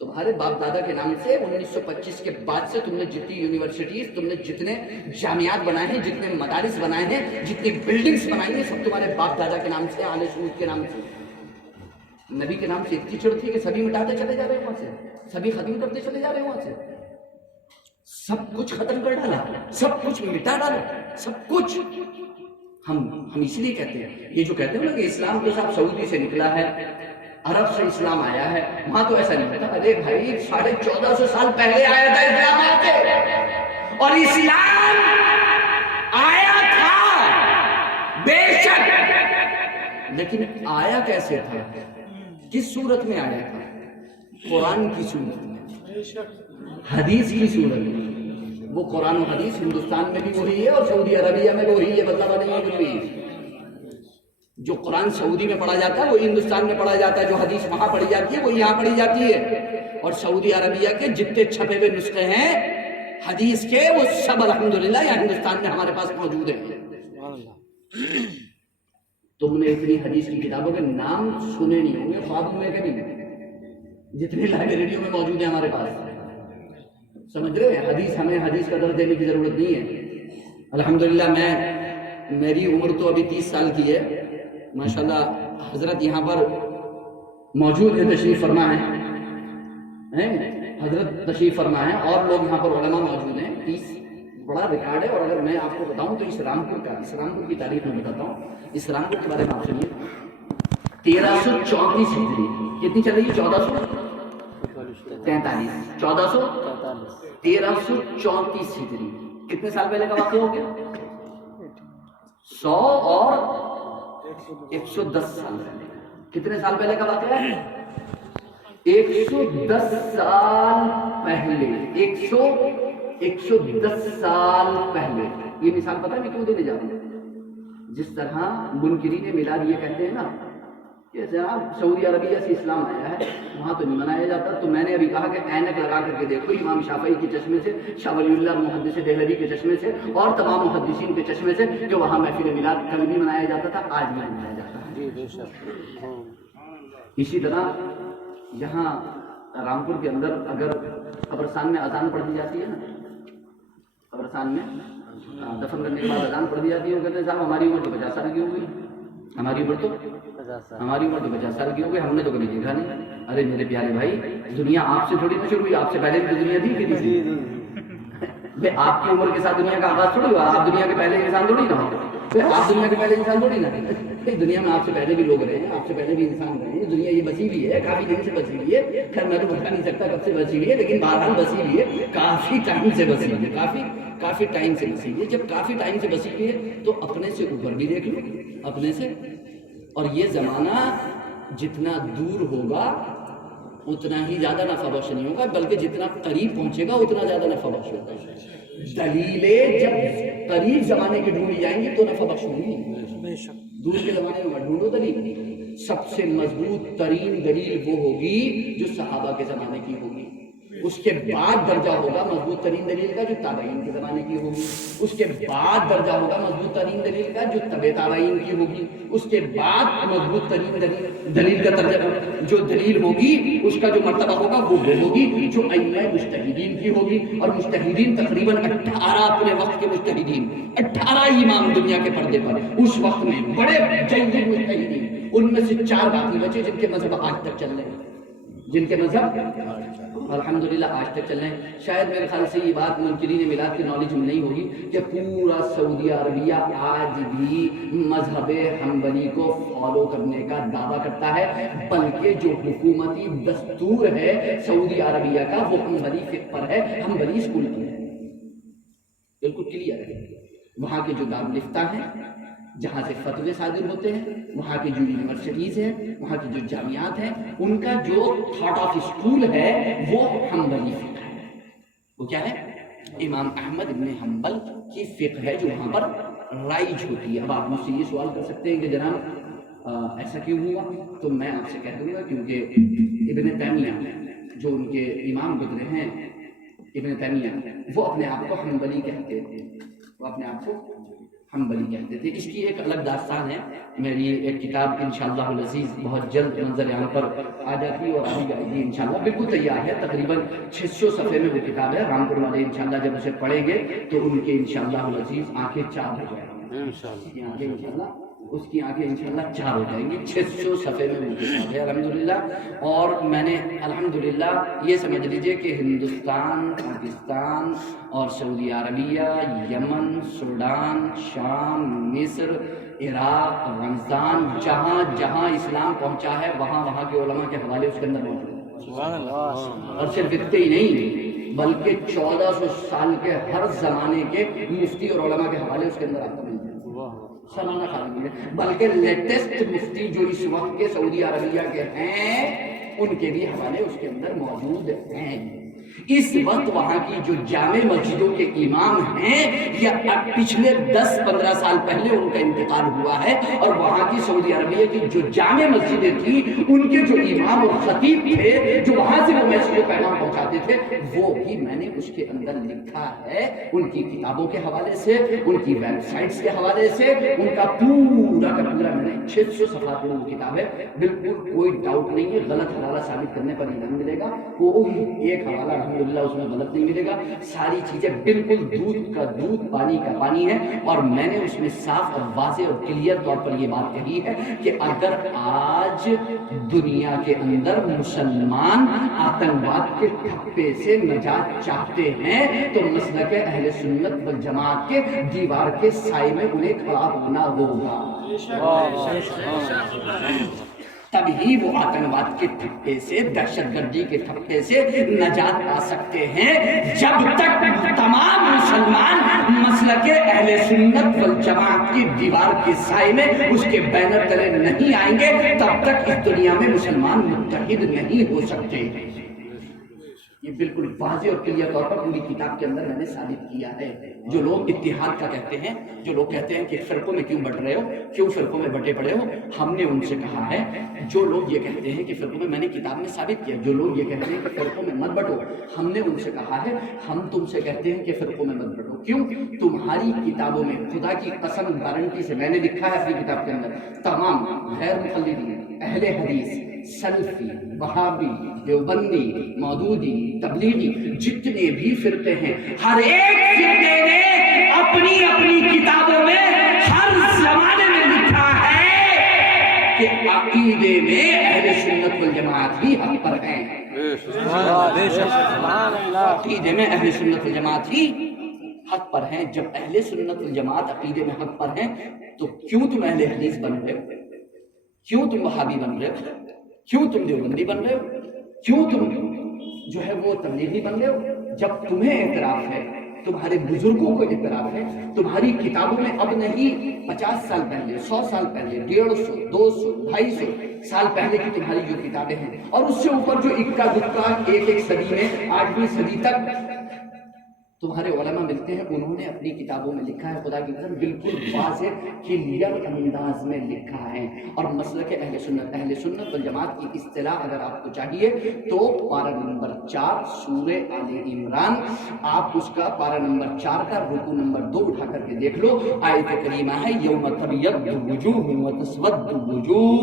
تمہارے باپ دادا کے نام سے 1925 کے بعد سے تم نے جتنی یونیورسٹیز، تم نے جتنے جامعات بنائے ہیں، جتنے مدارس بنائے ہیں، جتنی بلڈنگز بنائی ہیں، سب تمہارے باپ دادا کے نام سے، آل سعود کے نام سے. نبی کے نام سے اتنی چڑ تھی کہ سبھی مٹاتے چلے جا رہے ہیں وہاں سے، سبھی ختم کرتے چلے جا رہے ہیں وہاں سے. سب کچھ ختم کر ڈالا، سب کچھ مٹا ڈالا، سب کچھ. ہم اس لیے کہتے ہیں، یہ جو کہتے ہیں نا کہ اسلام تو صاحب سعودی سے نکلا ہے، عرب سے اسلام آیا ہے، وہاں تو ایسا نہیں ہوتا. ارے بھائی 1450 سال پہلے آیا تھا اسلام آتے، اور اسلام آیا تھا بے شک، لیکن آیا کیسے تھا؟ کس صورت میں آیا تھا؟ قرآن کی صورت میں، حدیث کی صورت میں. وہ قرآن و حدیث ہندوستان میں بھی وہی ہے اور سعودی عربیہ میں وہی ہے، بدلا نہیں ہے کچھ بھی. جو قرآن سعودی میں پڑھا جاتا ہے وہی ہندوستان میں پڑھا جاتا ہے، جو حدیث وہاں پڑھی جاتی ہے وہ یہاں پڑھی جاتی ہے. اور سعودی عربیہ کے جتنے چھپے ہوئے نسخے ہیں حدیث کے، وہ سب الحمدللہ یہاں ہندوستان میں ہمارے پاس موجود ہیں. تم نے اتنی حدیث کی کتابوں کے نام سنے نہیں ہوں گے خواب میں کبھی، جتنی لائبریریوں میں موجود ہیں ہمارے پاس. سمجھ رہے ہیں؟ حدیث، ہمیں حدیث کا درد دینے کی ضرورت نہیں ہے. الحمدللہ میری عمر تو ابھی 30 سال کی ہے. ماشاءاللہ حضرت یہاں پر موجود ہے، تشریف فرما ہے، حضرت تشریف فرما ہے، اور لوگ یہاں پر علماء موجود ہیں. 30 بڑا ریکارڈ ہے. اور اگر میں آپ کو بتاؤں تو اس رامپور کی تاریخ میں بتاتا ہوں. اس رامپور کے بارے میں آپ سنیے. 1334 ہجری کتنی چل رہی ہے؟ 1443 1334 ہجری. کتنے سال پہلے کا واقعہ ہو گیا؟ 100 اور 110 سال پہلے. کتنے سال پہلے کا واقعہ ہے؟ 110 سال پہلے. 110 سال پہلے. یہ مثال پتہ ہے میں کیوں دینے جا رہا ہوں؟ جس طرح منکرین میلاد یہ کہتے ہیں نا کہ جناب سعودی عربیہ سے اسلام آیا ہے، وہاں تو نہیں منایا جاتا. تو میں نے ابھی کہا کہ اینک لگا کر کے دیکھو امام شافعی کے چشمے سے، شاہ ولی اللہ محدث دہلوی کے چشمے سے، اور تمام محدثین کے چشمے سے کہ وہاں محفل میلاد کل بھی منایا جاتا تھا، آج بھی منایا جاتا ہے. اسی طرح یہاں رامپور کے اندر اگر قبرستان میں اذان پڑھ دی جاتی ہے نا، قبرستان میں دفن کرنے کے بعد اذان پڑھ دی جاتی ہے، وہ کہتے ہیں صاحب ہماری عمر تو 50 سال کی ہو گئی، ہماری عمر تو 50 سال کی ہو گئی، ہم نے تو کبھی دیکھا نہیں. ارے میرے پیارے بھائی، دنیا آپ سے تھوڑی نہ شروع ہوئی، آپ سے پہلے بھی تو دنیا تھی کسی سے. آپ کی عمر کے ساتھ دنیا کا آغاز تھوڑی ہوا، آپ دنیا کے پہلے انسان تھوڑی نہ ہو، آپ دنیا کے پہلے انسان تھوڑی نہ. دنیا میں آپ سے پہلے بھی لوگ رہے ہیں، آپ سے پہلے بھی انسان رہے ہیں. دنیا یہ بسی ہوئی ہے، کافی دن سے بسی ہوئی ہے. خیر میں تو بتا نہیں سکتا کب سے بسی ہوئی ہے، لیکن بہرحال بسی ہوئی ہے، کافی ٹائم سے بسی ہوئی ہے، کافی ٹائم سے بسی ہوئی ہے. جب کافی ٹائم سے بسی ہوئی ہے تو اپنے سے اوپر بھی دیکھ لو، اپنے سے. اور یہ زمانہ جتنا دور ہوگا اتنا ہی زیادہ نفع بخش نہیں ہوگا، بلکہ جتنا قریب پہنچے گا اتنا زیادہ نفع بخش ہوگا. دلیلیں جب قریب زمانے کی ڈھونڈی جائیں گی تو نفع بخش ہوگی. دور کے زمانے میں ڈھونڈو دلیل. سب سے مضبوط ترین دلیل وہ ہوگی جو صحابہ کے زمانے کی ہوگی. اس کے بعد درجہ ہوگا مضبوط ترین دلیل کا جو تابعین کے زمانے کی ہوگی. اس کے بعد درجہ ہوگا مضبوط ترین دلیل کا جو تبع تابعین کی ہوگی. اس کے بعد مضبوط ترین دلیل کا درجہ جو دلیل ہوگی اس کا جو مرتبہ ہوگا وہ ہوگی جو ائمہ مجتہدین کی ہوگی. اور مجتہدین تقریباً 18 اپنے وقت کے مجتہدین، 18 امام دنیا کے پردے پر اس وقت میں بڑے جلد مجتہدین، ان میں سے 4 باقی بچے جن کے مذہب آج تک چل رہے ہیں، جن کے مذہب الحمدللہ آج تک چل رہے ہیں. شاید میرے خیال سے یہ بات منکرین میلاد کی نالج میں نہیں ہوگی کہ پورا سعودی عربیہ آج بھی مذہب حنبلی کو فالو کرنے کا دعویٰ کرتا ہے، بلکہ جو حکومتی دستور ہے سعودی عربیہ کا وہ حنبلی فقہ پر ہے، حنبلی اسکول پر ہے. بالکل کلیئر ہے. وہاں کے جو دارالفتہ ہیں جہاں سے فتوے صادر ہوتے ہیں، وہاں کی جو یونیورسٹیز ہیں، وہاں کی جو جامعات ہیں، ان کا جو تھاٹ آف اسکول ہے وہ حنبلی فقہ ہے. وہ کیا ہے؟ امام احمد ابن حنبل کی فقہ ہے جو وہاں پر رائج ہوتی ہے. اب آپ مجھ سے یہ سوال کر سکتے ہیں کہ جناب ایسا کیوں ہوا؟ تو میں آپ سے کہہ دوں گا کیونکہ ابن تیمیہ جو ان کے امام گزرے ہیں، ابن تیمیہ، وہ اپنے آپ کو حنبلی کہتے تھے، وہ اپنے آپ کو حنبلی کہتے تھے. اس کی ایک الگ داستان ہے. میری ایک کتاب انشاءاللہ العزیز بہت جلد منظر عام پر آ جاتی ہے اور آئی جائے گی انشاءاللہ، بالکل تیار ہے. تقریباً 600 صفحے میں وہ کتاب ہے. رامپور والے انشاءاللہ جب اسے پڑھیں گے تو ان کے انشاءاللہ العزیز آنکھیں 4 ہو جائیں گی. انشاءاللہ اس کی آنکھیں انشاءاللہ 4 ہو جائیں گی. 600 صفحے میں وہ کتاب ہے الحمدللہ. اور میں نے الحمدللہ یہ سمجھ لیجئے کہ ہندوستان، پاکستان اور سعودی عربیہ، یمن، سوڈان، شام، مصر، عراق، افغانستان، جہاں جہاں اسلام پہنچا ہے وہاں کے علماء کے حوالے اس کے اندر موجود ہیں. اور صرف اتنے ہی نہیں بلکہ 1400 سال کے ہر زمانے کے مفتی اور علماء کے حوالے اس کے اندر آپ کو مل جائیں. سلامہ خالی ہے. بلکہ لیٹسٹ مفتی جو اس وقت کے سعودی عربیہ کے ہیں ان کے بھی حوالے اس کے اندر موجود ہیں. اس وقت وہاں کی جو جامع مسجدوں کے امام ہیں یا پچھلے 10-15 سال پہلے ان کا انتقال ہوا ہے، اور وہاں کی سعودی عربیہ کی جو جامع مسجدیں تھیں ان کے جو امام اور خطیب تھے جو وہاں سے وہ میسج و پیغام پہنچاتے تھے وہ بھی میں نے اس کے اندر لکھا ہے. ان کی کتابوں کے حوالے سے، ان کی ویب سائٹس کے حوالے سے، ان کا پورا کا پورا میں نے 600 صفحات میں وہ کتاب ہے. بالکل کوئی ڈاؤٹ نہیں ہے، غلط حوالہ ثابت کرنے پر ہی نہیں ملے گا، کوئی ایک حوالہ الحمدللہ اس میں غلط نہیں ملے گا. ساری چیزیں بالکل دودھ کا دودھ، پانی کا پانی ہے. اور میں نے اس میں صاف اور واضح اور کلیئر طور پر یہ بات کہی ہے کہ اگر آج دنیا کے اندر مسلمان آتنکواد کے ٹھپے سے نجات چاہتے ہیں تو مسلک اہل سنت والجماعت کے دیوار کے سائے میں انہیں کھڑا ہونا ہوگا. تبھی وہ آتنکواد کے ٹھپے سے، دہشت گردی کے ٹھپے سے نجات پا سکتے ہیں. جب تک تمام مسلمان مسلک اہل سنت والجماعت کی دیوار کے سائے میں اس کے بینر تلے نہیں آئیں گے تب تک اس دنیا میں مسلمان متحد نہیں ہو سکتے. یہ بالکل واضح اور کلیئر طور پر پوری کتاب کے اندر میں نے ثابت کیا ہے۔ جو لوگ اتحاد کا کہتے ہیں، جو لوگ کہتے ہیں کہ فرقوں میں کیوں بٹ رہے ہو، کیوں فرقوں میں بٹے پڑے ہو، ہم نے ان سے کہا ہے، جو لوگ یہ کہتے ہیں کہ فرقوں میں نے کتاب میں ثابت کیا، جو لوگ یہ کہتے ہیں کہ فرقوں میں مت بٹو، ہم نے ان سے کہا ہے، ہم تم سے کہتے ہیں کہ فرقوں میں مت بٹو۔ کیوں؟ تمہاری کتابوں میں خدا کی قسم گارنٹی سے میں نے لکھا ہے اپنی کتاب کے اندر، تمام غیر مقلدین، اہل حدیث، سلفی، وہابی، دیوبندی، مودودی، تبلیغی، جتنے بھی فرقے ہیں، ہر ایک فرقے نے اپنی اپنی کتابوں میں ہر زمانے میں لکھا ہے کہ عقیدے میں اہل سنت والجماعت ہی حق پر ہیں۔ عقیدے میں اہل سنت والجماعت ہی حق پر ہیں۔ جب اہل سنت والجماعت عقیدے میں حق پر ہیں تو کیوں تم اہل حدیث بن رہے ہو؟ کیوں تم وہابی بن رہے ہو؟ کیوں تم دیوبندی بن رہے ہو؟ کیوں تم جو ہے وہ تبلیغی بن رہے ہو؟ جب تمہیں اعتراف ہے، تمہارے بزرگوں کو اعتراف ہے، تمہاری کتابوں میں اب نہیں 50 سال پہلے، 100 سال پہلے، 150، 200، 250 سال پہلے کی تمہاری جو کتابیں ہیں، اور اس سے اوپر جو اکا دکا ایک صدی میں 8ویں صدی تک تمہارے علماء ملتے ہیں، انہوں نے اپنی کتابوں میں لکھا ہے، خدا کی قسم بالکل واضح کلیئر انداز میں لکھا ہے۔ اور مسلک اہل سنت والجماعت کی اصطلاح اگر آپ کو چاہیے تو پارہ نمبر 4 سورہ آل عمران، آپ اس کا پارہ نمبر 4 کا رکوع نمبر 2 اٹھا کر کے دیکھ لو، آیت کریمہ ہے یوم تبیض وجوہ وتسود وجوہ،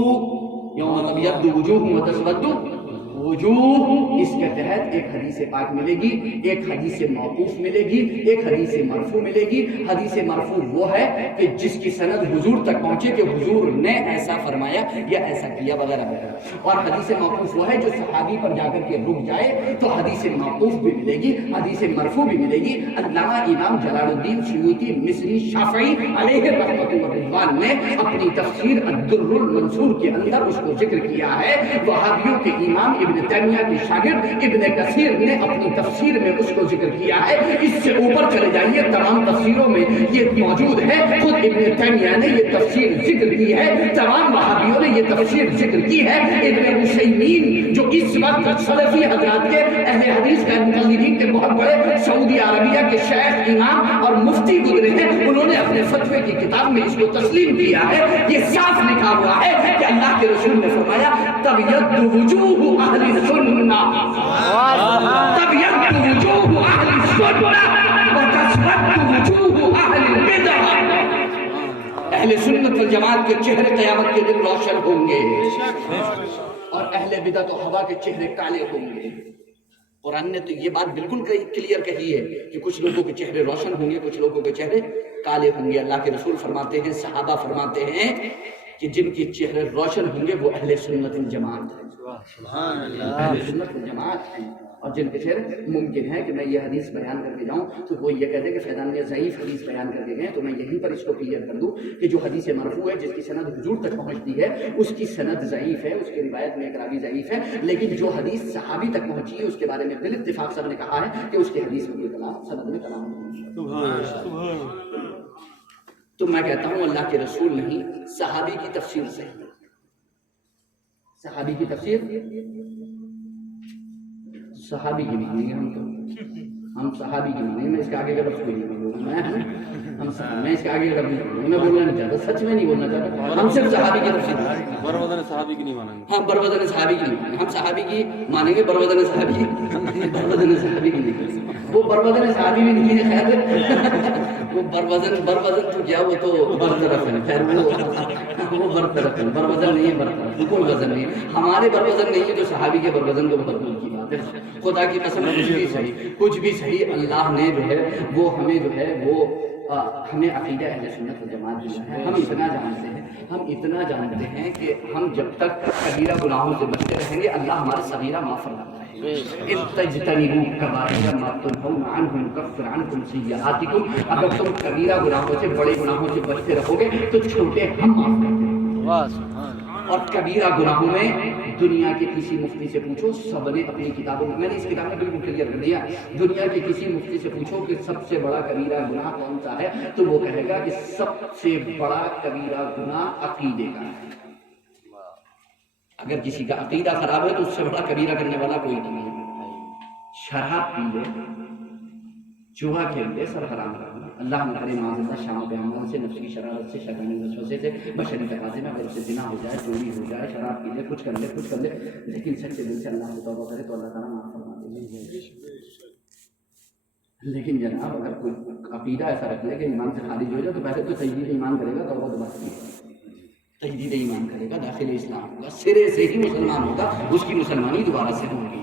یوم تبیض وجوہ وتسود وجوہ، اس کے تحت ایک حدیث پاک ملے گی، ایک حدیث موقوف ملے گی، ایک حدیث مرفوع ملے گی۔ حدیث مرفوع وہ ہے کہ جس کی سند حضور تک پہنچے کہ حضور نے ایسا فرمایا یا ایسا کیا وغیرہ وغیرہ، اور حدیث موقوف وہ ہے جو صحابی پر جا کر کے رک جائے، تو حدیث موقوف بھی ملے گی، حدیث مرفوع بھی ملے گی۔ علامہ امام جلال الدین سیوطی مصری شافعی علیہ رحمۃ الرضوان نے اپنی تفسیر الدر المنصور کے اندر اس کو ذکر کیا ہے۔ وہابیوں کے امام ابن تیمیہ کے شاگرد ابن کثیر نے اپنی تفسیر میں اس کو ذکر کیا ہے۔ اس سے اوپر چلے جائیے، تمام تفسیروں میں یہ موجود ہے، خود ابن تیمیہ نے یہ تفسیر ذکر کی ہے، تمام وہابیوں نے یہ تفسیر ذکر کی ہے۔ ابن عثیمین جو اس وقت سلفی حضرات کے اہل حدیث کا مقلدین کے بہت بڑے سعودی عربیہ کے شیخ، امام اور مفتی گزرے ہیں، انہوں نے اپنے فتوے کی کتاب میں اس کو تسلیم کیا ہے۔ یہ صاف لکھا ہوا ہے کہ اللہ کے رسول نے فرمایا تبیض وجوہ اہل السنہ، تبیض وجوہ اہل السنہ وتسود وجوہ اہل البدع۔ اہل سنت والجماعت کے چہرے قیامت کے دن روشن ہوں گے اور اہل بدعت و ہوا کے چہرے کالے ہوں گے۔ قرآن نے تو یہ بات بالکل کلیئر کہی ہے کہ کچھ لوگوں کے چہرے روشن ہوں گے، کچھ لوگوں کے چہرے کالے ہوں گے۔ اللہ کے رسول فرماتے ہیں، صحابہ فرماتے ہیں کہ جن کے چہرے روشن ہوں گے وہ اہل سنت والجماعت ہیں، اہل سنت والجماعت ہیں۔ اور جن کے چہرے ممکن ہے کہ میں یہ حدیث بیان کر کے جاؤں تو وہ یہ کہتے ہیں کہ فیضان میں ضعیف حدیث بیان کر کے گئے، تو میں یہیں پر اس کو کلیئر کر دوں کہ جو حدیث مرفوع ہے جس کی سند حضور تک پہنچتی ہے اس کی سند ضعیف ہے، اس کی روایت میں ایک راوی ضعیف ہے، لیکن جو حدیث صحابی تک پہنچی ہے اس کے بارے میں بال اتفاق سب نے کہا ہے کہ اس کی حدیث میں کوئی کلام سند میں کلام نہیں۔ تو میں کہتا ہوں اللہ کے رسول نہیں، صحابی کی تفسیر سے، صحابی کی تفسیر صحابی کی مانیں گے ہم صحابی کی مانیں گے۔ میں اس کے آگے کا لفظ کوئی نہیں بولوں گا، میں اس کے آگے کا لفظ نہیں بولوں گا، میں بولنا نہیں چاہتا، سچ میں نہیں بولنا چاہتا۔ ہم صرف صحابی کی تفسیر بروزن صحابی کی نہیں مانیں گے، ہاں بروزن صحابی کی نہیں مانیں گے، ہم صحابی کی مانیں گے، بروزن صحابی بروزن صحابی کی نہیں۔ وہ بروزن صحابی بھی نہیں ہے، خیر وہ بروزن تو کیا، وہ تو برطرف ہے، خیر وہ برطرف ہے، بروزن نہیں ہے، برطرف کوئی وزن نہیں ہے۔ ہمارے بروزن نہیں ہے جو صحابی کے بروزن کو بہت دور کی بات ہے۔ خدا کی قسم کچھ بھی صحیح اللہ نے جو ہے وہ ہمیں جو ہے وہ ہمیں عقیدہ اہل سنت والجماعت دیا ہے۔ ہم اتنا جانتے ہیں کہ ہم جب تک کبیرہ گناہوں سے بچتے رہیں گے اللہ ہمارا صغیرہ معاف فرماتا ہے۔ اِن تجتنبوا کبائر ما تنہون عنہ نکفر عنکم سیئاتکم، اگر تم کبیرہ گناہوں سے، بڑے گناہوں سے بچتے رہو گے تو چھوٹے ہم معاف کرتے ہیں۔ اور کبیرہ گناہوں میں دنیا کے کسی مفتی سے پوچھو، سب نے اپنی کتابوں میں نے اس کتاب میں بالکل کلیئر کر دیا، دنیا کے کسی مفتی سے پوچھو کہ سب سے بڑا کبیرہ گناہ کون سا ہے تو وہ کہے گا کہ سب سے بڑا کبیرہ گناہ عقیدے کا ہے۔ اگر کسی کا عقیدہ خراب ہے تو اس سے بڑا کبیرہ کرنے والا کوئی نہیں ہے۔ شراب پی لے، چوہا کھیل لے، سب حرام کرنا۔ اللہ نے کرے معاذ اللہ شام پہ عمل سے، نفس کی شرارت سے، شیطانی وسوسے سے، بشری تقاضے میں اگر اس سے زنا ہو جائے، چوری ہو جائے، شراب پی لے، کچھ کر لے، لیکن سچے دل سے اللہ کو توبہ کرے تو اللہ تعالیٰ معاف فرما دے۔ لیکن جناب اگر کوئی عقیدہ ایسا رکھ لے کہ ایمان سے خارج ہو جائے تو پہلے تو تجدید ایمان کرے گا، توبہ تو بات نہیں، تجدید ایمان کرے گا، داخل اسلام ہوگا، سرے سے ہی مسلمان ہوگا، اس کی مسلمانی دوبارہ سے ہوگی،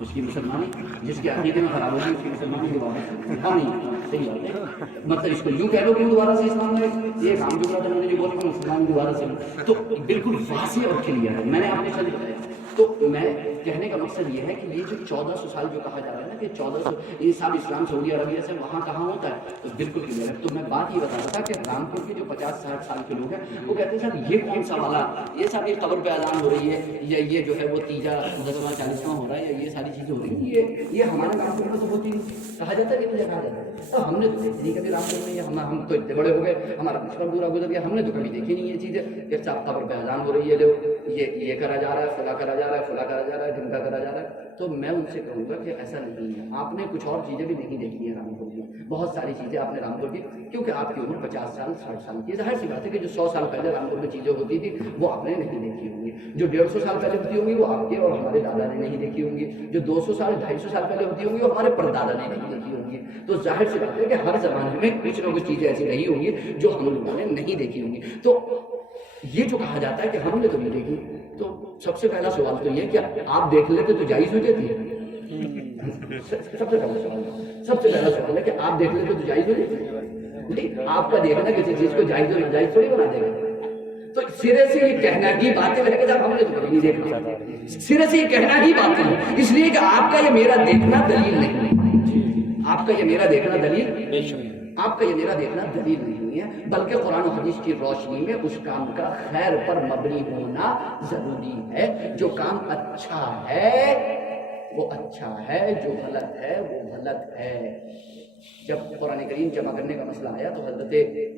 اس کی مسلمانی جس کے عقیدے میں خراب ہوگی اس کی مسلمانی دوبارہ سے ہاں نہیں صحیح بات ہے۔ مطلب اس کو یوں کہہ لو کہ وہ دوبارہ سے اسلام میں یہ کام جو تھا میں نے جو بولا کہ مسلمان دوبارہ سے، تو بالکل واضح اور کلیئر ہے، میں نے آپ کے ساتھ بتایا۔ تو میں کہنے کا مقصد یہ ہے کہ یہ جو 1400 سال جو کہا جا رہا ہے نا کہ 1400 یہ سب اسلام سعودی عربیہ سے وہاں کہاں ہوتا ہے، تو بالکل کلیئر ہے۔ تو میں بات یہ بتا رہا تھا کہ رامپور کے جو 50-60 سال کے لوگ ہیں وہ کہتے ہیں سر یہ کون سا والا، یہ سب یہ قبر پہ اذان ہو رہی ہے یا یہ جو ہے وہ تیجا 10واں 40واں ہو رہا ہے یا یہ ساری چیزیں ہو رہی ہیں، یہ ہمارے رامپور میں تو ہوتی نہیں، کہا جاتا ہے کہ مجھے کہا جاتا ہے تو ہم نے تو دیکھی نہیں کبھی رامپور میں، ہم تو اتنے بڑے ہو گئے، ہمارا بچپن پورا گزر گیا، ہم نے تو کبھی دیکھی نہیں یہ چیزیں کہ صاحب قبر پہ اذان ہو رہی ہے، یہ کرا جا رہا ہے، فلاں کرا جا رہا ہے، فلاں کرا جا رہا ہے، ڈھمکا کرا جا رہا ہے۔ تو میں ان سے کہوں گا کہ ایسا نہیں ہے، آپ نے کچھ اور چیزیں بھی نہیں دیکھی ہیں رامپور کی، بہت ساری چیزیں آپ نے رامپور کی، کیونکہ آپ کی عمر 50 سال 60 سال کی، ظاہر سی بات ہے کہ جو 100 سال پہلے رامپور میں چیزیں ہوتی تھی وہ آپ نے نہیں دیکھی ہوں گی، جو 150 سال پہلے ہوتی ہوں گی وہ آپ کے اور ہمارے دادا نے نہیں دیکھی ہوں گی، جو 200 سال 250 سال پہلے ہوتی ہوں گی وہ ہمارے پردادا نے نہیں دیکھی ہوں گی۔ تو ظاہر سی بات ہے کہ ہر زمانے میں کچھ نہ کچھ چیزیں ایسی رہی ہوں گی جو ہم لوگوں نے نہیں دیکھی ہوں گی۔ تو یہ جو کہا جاتا ہے کہ ہم نے تو نہیں دیکھی، تو سب سے پہلا سوال تو یہ کہ آپ دیکھ لیتے تو جائز ہو جاتی ہے، سب سے پہلا سوال ہے کہ آپ دیکھ لیتے تو جائز ہو جاتی ہے، نہیں آپ کا دیکھنا کسی چیز کو جائز اور ناجائز تھوڑی بنا دے گا۔ تو سرے سے یہ کہنا ہی باطل ہے کہ جب ہم نے تو کبھی نہیں دیکھا، سرے سے یہ کہنا ہی باطل ہے، اس لیے کہ آپ کا یہ میرا دیکھنا دلیل نہیں، آپ کا یہ میرا دیکھنا دلیل، آپ کا یہ میرا دیکھنا دلیل نہیں ہے، بلکہ قرآن و حدیث کی روشنی میں اس کام کا خیر پر مبنی ہونا ضروری ہے۔ جو کام اچھا ہے وہ اچھا ہے، جو غلط ہے وہ غلط ہے۔ جب قرآن کریم جمع کرنے کا مسئلہ آیا تو حضرت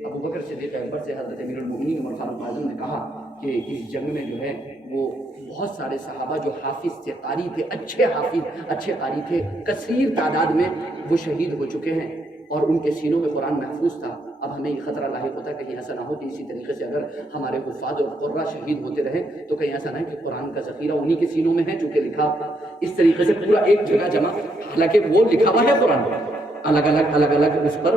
ابو بکر صدیق اکبر سے حضرت امیر المومنین عمر فاروق اعظم نے کہا کہ اس جنگ میں جو ہے وہ بہت سارے صحابہ جو حافظ تھے، قاری تھے، اچھے حافظ اچھے قاری تھے، کثیر تعداد میں وہ شہید ہو چکے ہیں اور ان کے سینوں میں قرآن محفوظ تھا۔ اب ہمیں یہ خطرہ لاحق ہوتا ہے کہیں ایسا نہ ہو کہ اسی طریقے سے اگر ہمارے حفاظ اور قرہ شہید ہوتے رہیں تو کہیں ایسا نہ ہے کہ قرآن کا ذخیرہ انہی کے سینوں میں ہے، چونکہ لکھا اس طریقے سے پورا ایک جگہ جمع، حالانکہ وہ لکھا ہوا ہے قرآن الگ الگ اس پر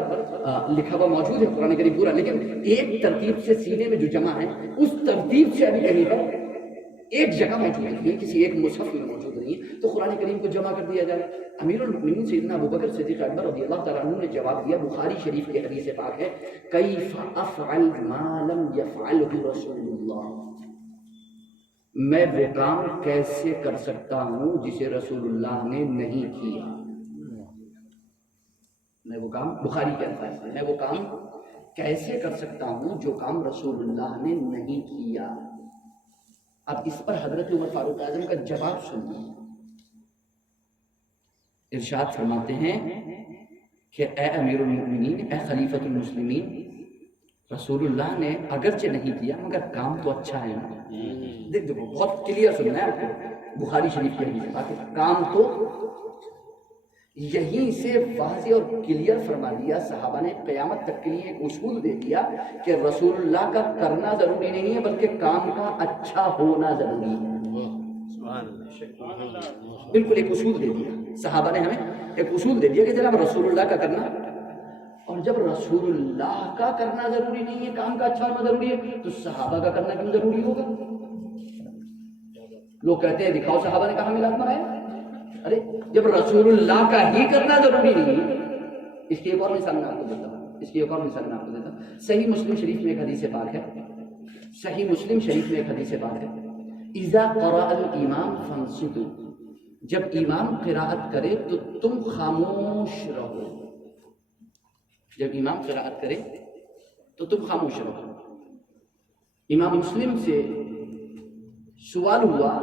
لکھا ہوا موجود ہے قرآن کریم پورا، لیکن ایک ترتیب سے سینے میں جو جمع ہے اس ترتیب سے ابھی کہیں پر ایک جگہ موجود نہیں ہے، کسی ایک مصحف میں موجود نہیں ہے، تو قرآن کریم کو جمع کر دیا جائے۔ امیر المؤمنین سیدنا ابو بکر صدیق اکبر رضی اللہ تعالیٰ عنہ نے جواب دیا، بخاری شریف کے حدیث پاک ہے، کیف افعل ما لم یفعلہ رسول اللہ، میں وہ کام کیسے کر سکتا ہوں جسے رسول اللہ نے نہیں کیا، میں وہ کام، بخاری کے الفاظ میں، میں وہ کام کیسے کر سکتا ہوں جو کام رسول اللہ نے نہیں کیا۔ اب اس پر حضرت عمر فاروق اعظم کا جواب سنیے، ارشاد فرماتے ہیں کہ اے امیر المؤمنین، اے خلیفۃ المسلمین، رسول اللہ نے اگرچہ نہیں کیا مگر کام تو اچھا ہے نا۔ دیکھو بہت کلیئر سننا ہے آپ کو، بخاری شریف کی حدیث ہے، کام تو یہیں سے واضح اور کلیئر فرما دیا، صحابہ نے قیامت تک کے لیے ایک اصول دے دیا کہ رسول اللہ کا کرنا ضروری نہیں ہے بلکہ کام کا اچھا ہونا ضروری ہے۔ بالکل ایک اصول دے دیا صحابہ نے، ہمیں ایک اصول دے دیا کہ جناب رسول اللہ کا کرنا، اور جب رسول اللہ کا کرنا ضروری نہیں ہے، کام کا اچھا ہونا ضروری ہے، تو صحابہ کا کرنا کیوں ضروری ہوگا؟ لوگ کہتے ہیں دکھاؤ صحابہ نے کہاں میلاد منایا، ارے جب رسول اللہ کا ہی کرنا ضروری نہیں ہے۔ اس کی ایک اور مثال میں آپ کو دیتا ہوں، صحیح مسلم شریف میں ایک حدیث پاک ہے، صحیح مسلم شریف میں ایک حدیث پاک ہے، اذا قرأ الامام فانصتوا، جب امام قراءت کرے تو تم خاموش رہو، جب امام قراءت کرے تو تم خاموش رہو۔ امام مسلم سے سوال ہوا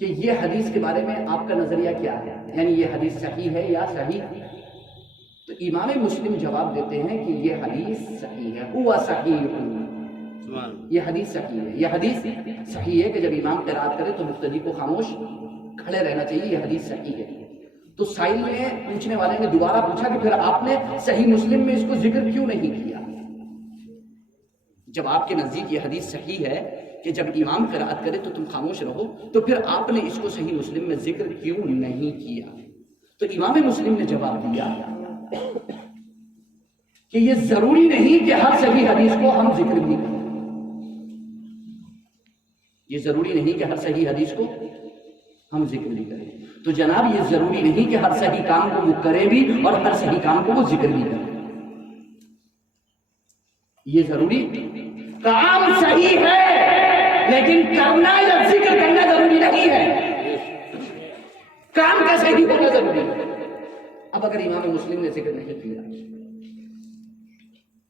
کہ یہ حدیث کے بارے میں آپ کا نظریہ کیا ہے، یعنی یہ حدیث صحیح ہے یا صحیح؟ تو امام مسلم جواب دیتے ہیں کہ یہ حدیث صحیح ہے، ہوا صحیح، یہ حدیث صحیح ہے، یہ حدیث صحیح ہے کہ جب امام قرات کرے تو مقتدی کو خاموش کھڑے رہنا چاہیے، یہ حدیث صحیح ہے۔ تو سائل نے پوچھنے والے نے دوبارہ پوچھا کہ پھر آپ نے صحیح مسلم میں اس کو ذکر کیوں نہیں کیا؟ جب آپ کے نزدیک یہ حدیث صحیح ہے کہ جب امام قرأت کرے تو تم خاموش رہو، تو پھر آپ نے اس کو صحیح مسلم میں ذکر کیوں نہیں کیا؟ تو امام مسلم نے جواب دیا کہ یہ ضروری نہیں کہ ہر صحیح حدیث کو ہم ذکر بھی کریں، یہ ضروری نہیں کہ ہر صحیح حدیث کو ہم ذکر بھی کریں۔ تو جناب یہ ضروری نہیں کہ ہر صحیح کام کو وہ کرے بھی اور ہر صحیح کام کو وہ ذکر بھی کرے، یہ ضروری کام صحیح ہے لیکن کرنا یا ذکر کرنا ضروری نہیں ہے، کام کا صحیح ہونا ضروری ہے۔ اب اگر امام مسلم نے ذکر نہیں کیا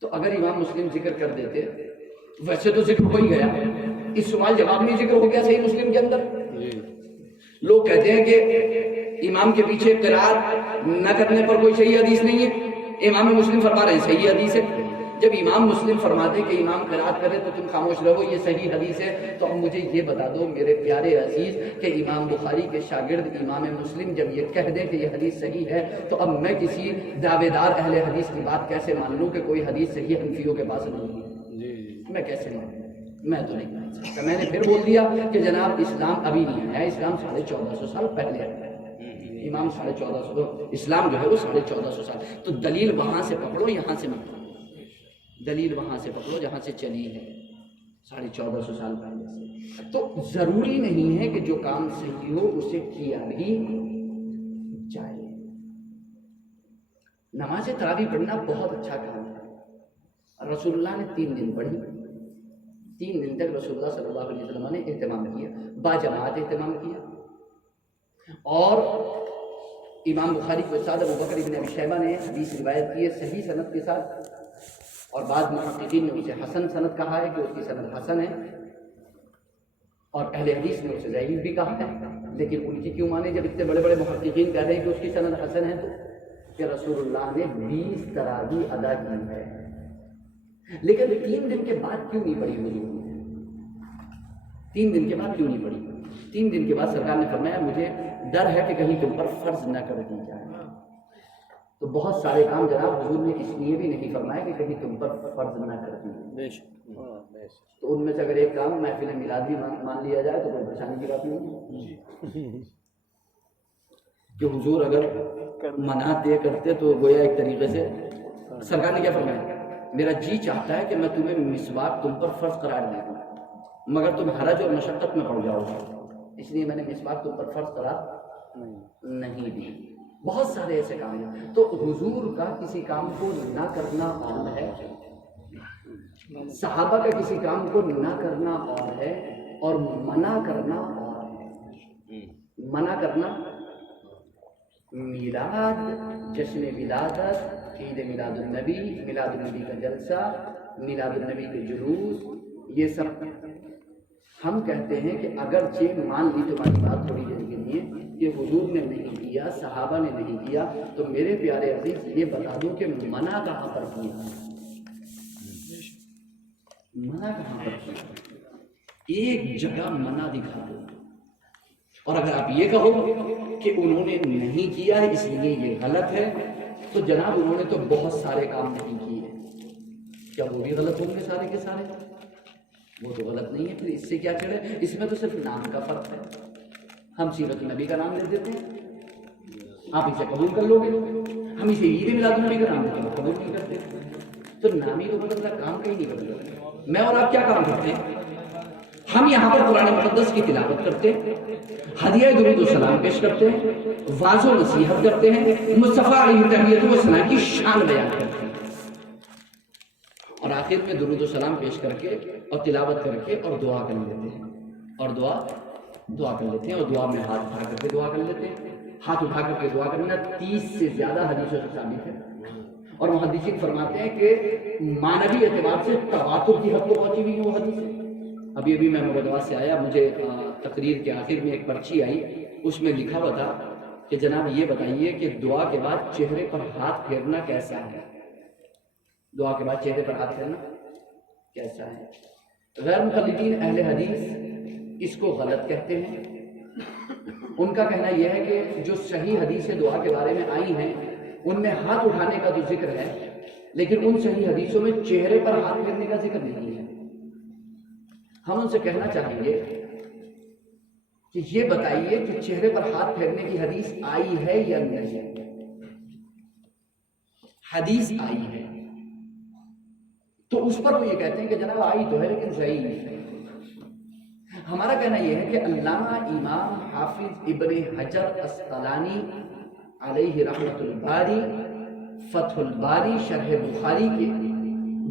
تو اگر امام مسلم ذکر کر دیتے، ویسے تو ذکر ہو ہی گیا، اس سوال جواب میں ذکر ہو گیا صحیح مسلم کے اندر۔ لوگ کہتے ہیں کہ امام کے پیچھے قرات نہ کرنے پر کوئی صحیح حدیث نہیں ہے، امام مسلم فرما رہے ہیں صحیح حدیث ہے۔ جب امام مسلم فرماتے کہ امام قرات کرے تو تم خاموش رہو، یہ صحیح حدیث ہے، تو اب مجھے یہ بتا دو میرے پیارے عزیز کہ امام بخاری کے شاگرد امام مسلم جب یہ کہہ دیں کہ یہ حدیث صحیح ہے، تو اب میں کسی دعوے دار اہل حدیث کی بات کیسے مان لوں کہ کوئی حدیث صحیح حنفیوں کے پاس نہیں ہے؟ میں کیسے مانوں؟ میں تو نہیں مان سکتا۔ میں نے پھر بول دیا کہ جناب اسلام ابھی نہیں آیا، اسلام 1450 سال پہلے آیا ہے، امام 1450 اسلام جو ہے وہ 1450 سال، تو دلیل وہاں سے پکڑو، یہاں سے مت پکڑو، دلیل وہاں سے پکڑو جہاں سے چلی ہے 1450 سال پہلے سے۔ تو ضروری نہیں ہے کہ جو کام صحیح ہو اسے کیا بھی جائے۔ نماز تراویح پڑھنا بہت اچھا کام ہے، رسول اللہ نے 3 دن پڑھی، 3 دن تک رسول اللہ صلی اللہ علیہ وسلم نے اہتمام کیا، باجماعت اہتمام کیا۔ اور امام بخاری کو استاد ابوبکر ابن ابی شیبہ نے حدیث روایت کی ہے صحیح سند کے ساتھ، اور بعض محققین نے اسے حسن سند کہا ہے کہ اس کی سند حسن ہے، اور اہل حدیث نے اسے ضعیف بھی کہا ہے، لیکن ان کی کیوں مانے جب اتنے بڑے بڑے محققین کہہ رہے ہیں کہ اس کی سند حسن ہے؟ تو کہ رسول اللہ نے 20 تراویح ادا کی ہے، لیکن 3 دن کے بعد کیوں نہیں پڑھی حضور نے؟ 3 دن کے بعد کیوں نہیں پڑھی؟ 3 دن کے بعد سرکار نے فرمایا مجھے ڈر ہے کہ کہیں تم پر فرض نہ کر دی جائے۔ تو بہت سارے کام جناب حضور نے اس لیے بھی نہیں فرمایا کہ کہیں تم پر فرض نہ کر دی، تو ان میں سے اگر ایک کام محفل میلاد بھی مان لیا جائے تو کوئی پریشانی کی بات نہیں، کہ حضور اگر منع طے کرتے تو گویا ایک طریقے سے سرکار نے کیا فرمایا، میرا جی چاہتا ہے کہ میں تمہیں مسواک تم پر فرض قرار دے دوں مگر تم حرج اور مشقت میں پڑ جاؤ گے، اس لیے میں نے مسواک تم پر فرض قرار نہیں دی۔ بہت سارے ایسے کام ہیں، تو حضور کا کسی کام کو نہ کرنا اور ہے، صحابہ کا کسی کام کو نہ کرنا اور ہے، اور منع کرنا اور ہے۔ منع کرنا میلاد، جشن ولادت، عید میلاد النبی، میلاد النبی کا جلسہ، میلاد النبی کے جلوس، یہ سب ہم کہتے ہیں کہ اگرچہ مان لی تمہاری بات تھوڑی دیر کے لیے کہ حضور نے نہیں کیا، صحابہ نے نہیں کیا، تو میرے پیارے عزیز یہ بتا دوں کہ منع کہاں پر کیا، منع کہاں پر کیا؟ ایک جگہ منع دکھا دو، اور اگر آپ یہ کہو کہ انہوں نے نہیں کیا ہے اس لیے یہ غلط ہے، تو جناب انہوں نے تو بہت سارے کام نہیں کیے، کیا وہ بھی غلط ہوں گے سارے کے سارے؟ وہ تو غلط نہیں ہے، پھر اس سے کیا چڑھے؟ اس میں تو صرف نام کا فرق ہے، ہم سیرت النبی کا نام لے دیتے ہیں، آپ اسے قبول کر لو گے، ہم اسے عید میلاد النبی کا نام دیتے ہیں قبول نہیں کرتے، تو نام ہی تو بدل رہا، کام کہیں نہیں بدل رہا۔ میں اور آپ کیا کام کرتے ہیں؟ ہم یہاں پر قرآن مقدس کی تلاوت کرتے ہیں، ہدیہ درود و سلام پیش کرتے ہیں، واعظ و نصیحت کرتے ہیں، مصطفیٰ علیہ تحیت و ثنا کی شان بیان کرتے ہیں، اور آخر میں درود و سلام پیش کر کے اور تلاوت کر کے اور دعا کر لیتے ہیں، اور دعا کر لیتے ہیں، اور دعا میں ہاتھ اٹھا کر کے دعا کر لیتے ہیں۔ ہاتھ اٹھا کر کے دعا کرنا 30 سے زیادہ حدیثوں سے ثابت ہے، اور محدثین فرماتے ہیں کہ معنوی اعتبار سے تواتر کی حد کو پہنچی ہوئی وہ حدیث ہے۔ ابھی میں مبادلہ سے آیا، مجھے تقریر کے آخر میں ایک پرچی آئی، اس میں لکھا ہوا تھا کہ جناب یہ بتائیے کہ دعا کے بعد چہرے پر ہاتھ پھیرنا کیسا ہے؟ دعا کے بعد چہرے پر ہاتھ پھیرنا کیسا ہے؟ غیر مقلدین اہل حدیث اس کو غلط کہتے ہیں، ان کا کہنا یہ ہے کہ جو صحیح حدیث دعا کے بارے میں آئی ہیں ان میں ہاتھ اٹھانے کا تو ذکر ہے، لیکن ان صحیح حدیثوں میں چہرے پر ہاتھ پھیرنے کا ذکر نہیں ہے۔ ہم ان سے کہنا چاہیں گے کہ یہ بتائیے کہ چہرے پر ہاتھ پھیرنے کی حدیث آئی ہے یا نہیں؟ حدیث آئی ہے تو اس پر وہ یہ کہتے ہیں کہ جناب آئی تو ہے لیکن ضعیف ہے۔ ہمارا کہنا یہ ہے کہ علامہ امام حافظ ابن حجر اسقلانی علیہ رحمۃ الباری فتح الباری شرح بخاری کے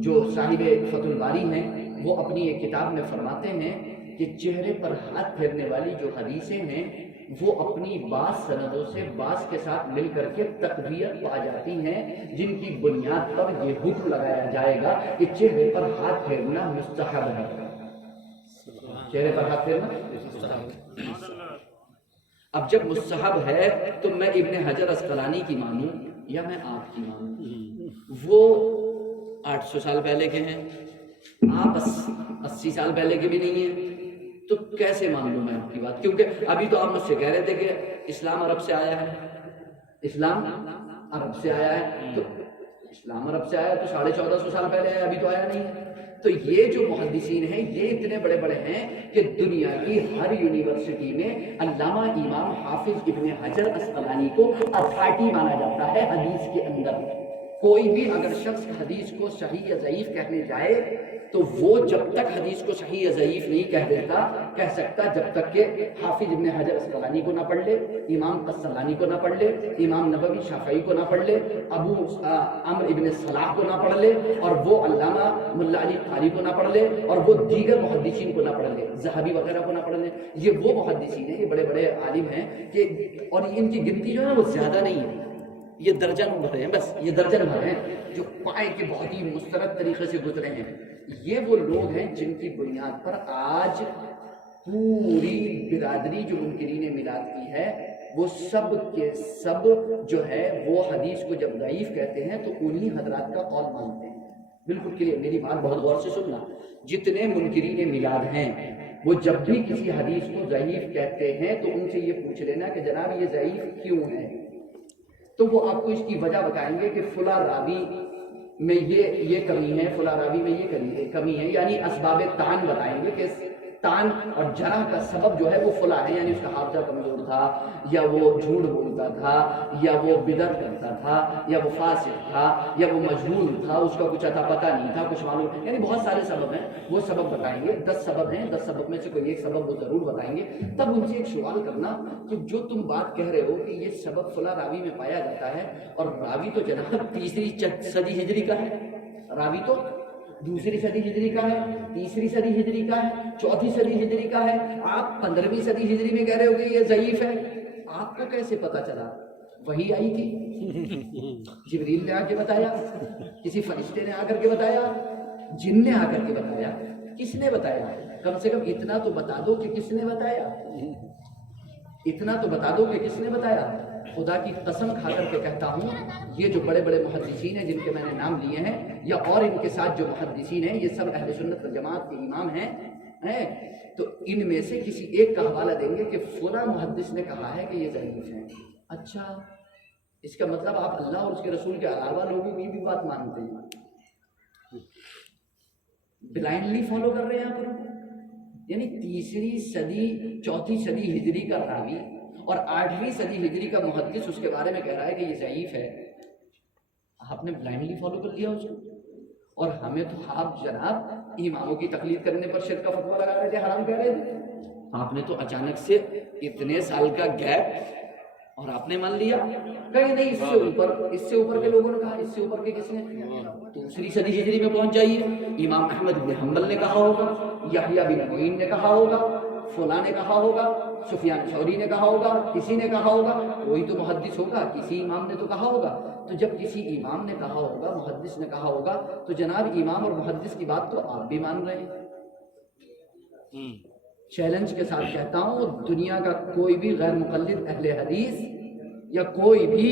جو صاحب فتح الباری ہیں وہ اپنی ایک کتاب میں فرماتے ہیں کہ چہرے پر ہاتھ پھیرنے والی جو حدیثیں ہیں وہ اپنی بعض سندوں سے بعض کے ساتھ مل کر کے تقویت پا جاتی ہیں، جن کی بنیاد پر یہ حکم لگایا جائے گا کہ چہرے پر ہاتھ پھیرنا مستحب ہے۔ چہرے پر ہاتھ پھیرنا اب جب مستحب ہے تو میں ابن حجر اسقلانی کی مانوں یا میں آپ کی مانوں؟ وہ 800 سال پہلے کے ہیں، آپ 80 سال پہلے کے بھی نہیں ہیں، تو کیسے مان لوں میں آپ کی بات؟ کیونکہ ابھی تو آپ مجھ سے کہہ رہے تھے کہ اسلام عرب سے آیا ہے، اسلام عرب سے آیا ہے، تو اسلام عرب سے آیا تو 1450 سال پہلے آیا، ابھی تو آیا نہیں ہے۔ تو یہ جو محدثین ہیں یہ اتنے بڑے بڑے ہیں کہ دنیا کی ہر یونیورسٹی میں علامہ امام حافظ ابن حجر اسقلانی کو اتھارٹی مانا جاتا ہے حدیث کے اندر۔ کوئی بھی اگر شخص حدیث کو صحیح یا ضعیف کہنے جائے تو وہ جب تک حدیث کو صحیح یا ضعیف نہیں کہہ سکتا جب تک کہ حافظ ابن حجر اسقلانی کو نہ پڑھ لے، امام قسطلانی کو نہ پڑھ لے، امام نووی شافعی کو نہ پڑھ لے، ابو عمرو ابن صلاح کو نہ پڑھ لے، اور وہ علامہ ملا علی قاری کو نہ پڑھ لے، اور وہ دیگر محدثین کو نہ پڑھ لے، ذہبی وغیرہ کو نہ پڑھ لے۔ یہ وہ محدثین ہیں، یہ بڑے بڑے عالم ہیں کہ اور ان کی گنتی جو ہے وہ زیادہ نہیں ہے، یہ درجن بھر ہیں، بس یہ درجن بھر ہیں جو پائے کے بہت ہی مسترد طریقے سے گزرے ہیں۔ یہ وہ لوگ ہیں جن کی بنیاد پر آج پوری برادری جو منکرین میلاد کی ہے وہ سب کے سب جو ہے وہ حدیث کو جب ضعیف کہتے ہیں تو انہی حضرات کا قول مانتے ہیں۔ بالکل کلیئر، میری بات بہت غور سے سننا، جتنے منکرین میلاد ہیں وہ جب بھی کسی حدیث کو ضعیف کہتے ہیں تو ان سے یہ پوچھ لینا کہ جناب یہ ضعیف کیوں ہے، تو وہ آپ کو اس کی وجہ بتائیں گے کہ فلاں راوی میں یہ کمی ہے، فلاں راوی میں یہ کمی ہے، یعنی اسباب طعن بتائیں گے کہ طعن اور جرح کا سبب جو ہے وہ فلاں ہے، یعنی اس کا حافظہ کمزور تھا، یا وہ جھوٹ بولتا تھا، یا وہ بدعت کرتا تھا، یا وہ فاسق تھا، یا وہ مجہول تھا، اس کا کچھ اتا پتہ نہیں تھا، کچھ معلوم، یعنی بہت سارے سبب ہیں، وہ سبب بتائیں گے، 10 سبب ہیں، 10 سبب میں سے کوئی ایک سبب وہ ضرور بتائیں گے۔ تب ان سے ایک سوال کرنا کہ جو تم بات کہہ رہے ہو کہ یہ سبب فلاں راوی میں پایا جاتا ہے، اور راوی تو جناب 3ری صدی ہجری کا ہے، راوی تو 2ری صدی ہجری کا ہے، 3ری صدی ہجری کا ہے، 4تھی صدی ہجری کا ہے، آپ 15ویں صدی ہجری میں کہہ رہے ہو کہ یہ ضعیف ہے، آپ کو کیسے پتا چلا؟ وہی آئی تھی، جبریل نے آ کے بتایا، کسی فرشتے نے آ کر کے بتایا، جن نے آ کر کے بتایا، کس نے بتایا؟ کم سے کم اتنا تو بتا دو کہ کس نے بتایا، اتنا تو بتا دو کہ کس نے بتایا۔ خدا کی قسم کھا کر کے کہتا ہوں یہ جو بڑے بڑے محدثین ہیں جن کے میں نے نام لیے ہیں، یا اور ان کے ساتھ جو محدثین ہیں، یہ سب اہل سنت والجماعت کے امام ہیں، تو ان میں سے کسی ایک کا حوالہ دیں گے کہ فلاں محدث نے کہا ہے کہ یہ ضعیف ہے۔ اچھا، اس کا مطلب آپ اللہ اور اس کے رسول کے علاوہ لوگوں کی بھی بات مانتے ہیں، بلائنڈلی فالو کر رہے ہیں آپ لوگ۔ یعنی 3ری صدی 4تھی صدی ہجری کا راوی اور 8ویں صدی ہجری کا محدث اس کے بارے میں کہہ رہا ہے کہ یہ ضعیف ہے، آپ نے بلائنڈلی فالو کر لیا اس کو، اور ہمیں تو آپ جناب اماموں کی تقلید کرنے پر شرک کا فتویٰ لگا رہے تھے، حرام کہہ رہے تھے، آپ نے تو اچانک سے اتنے سال کا گیپ اور آپ نے مان لیا کہیں نہیں، اس سے اوپر کے لوگوں نے کہا، اس سے اوپر کے کس نے؟ 2ری صدی ہجری میں پہنچ جائیے، امام احمد بن حنبل نے کہا ہوگا، یحییٰ بن معین نے کہا ہوگا، فلاں نے کہا ہوگا، سفیان ثوری نے کہا ہوگا، کسی نے کہا ہوگا، کوئی تو محدث ہوگا، کسی امام نے تو کہا ہوگا۔ تو جب کسی امام نے کہا ہوگا، محدث نے کہا ہوگا، تو جناب امام اور محدث کی بات تو آپ بھی مان رہے ہیں۔ چیلنج کے ساتھ کہتا ہوں، دنیا کا کوئی بھی غیر مقلد اہل حدیث یا کوئی بھی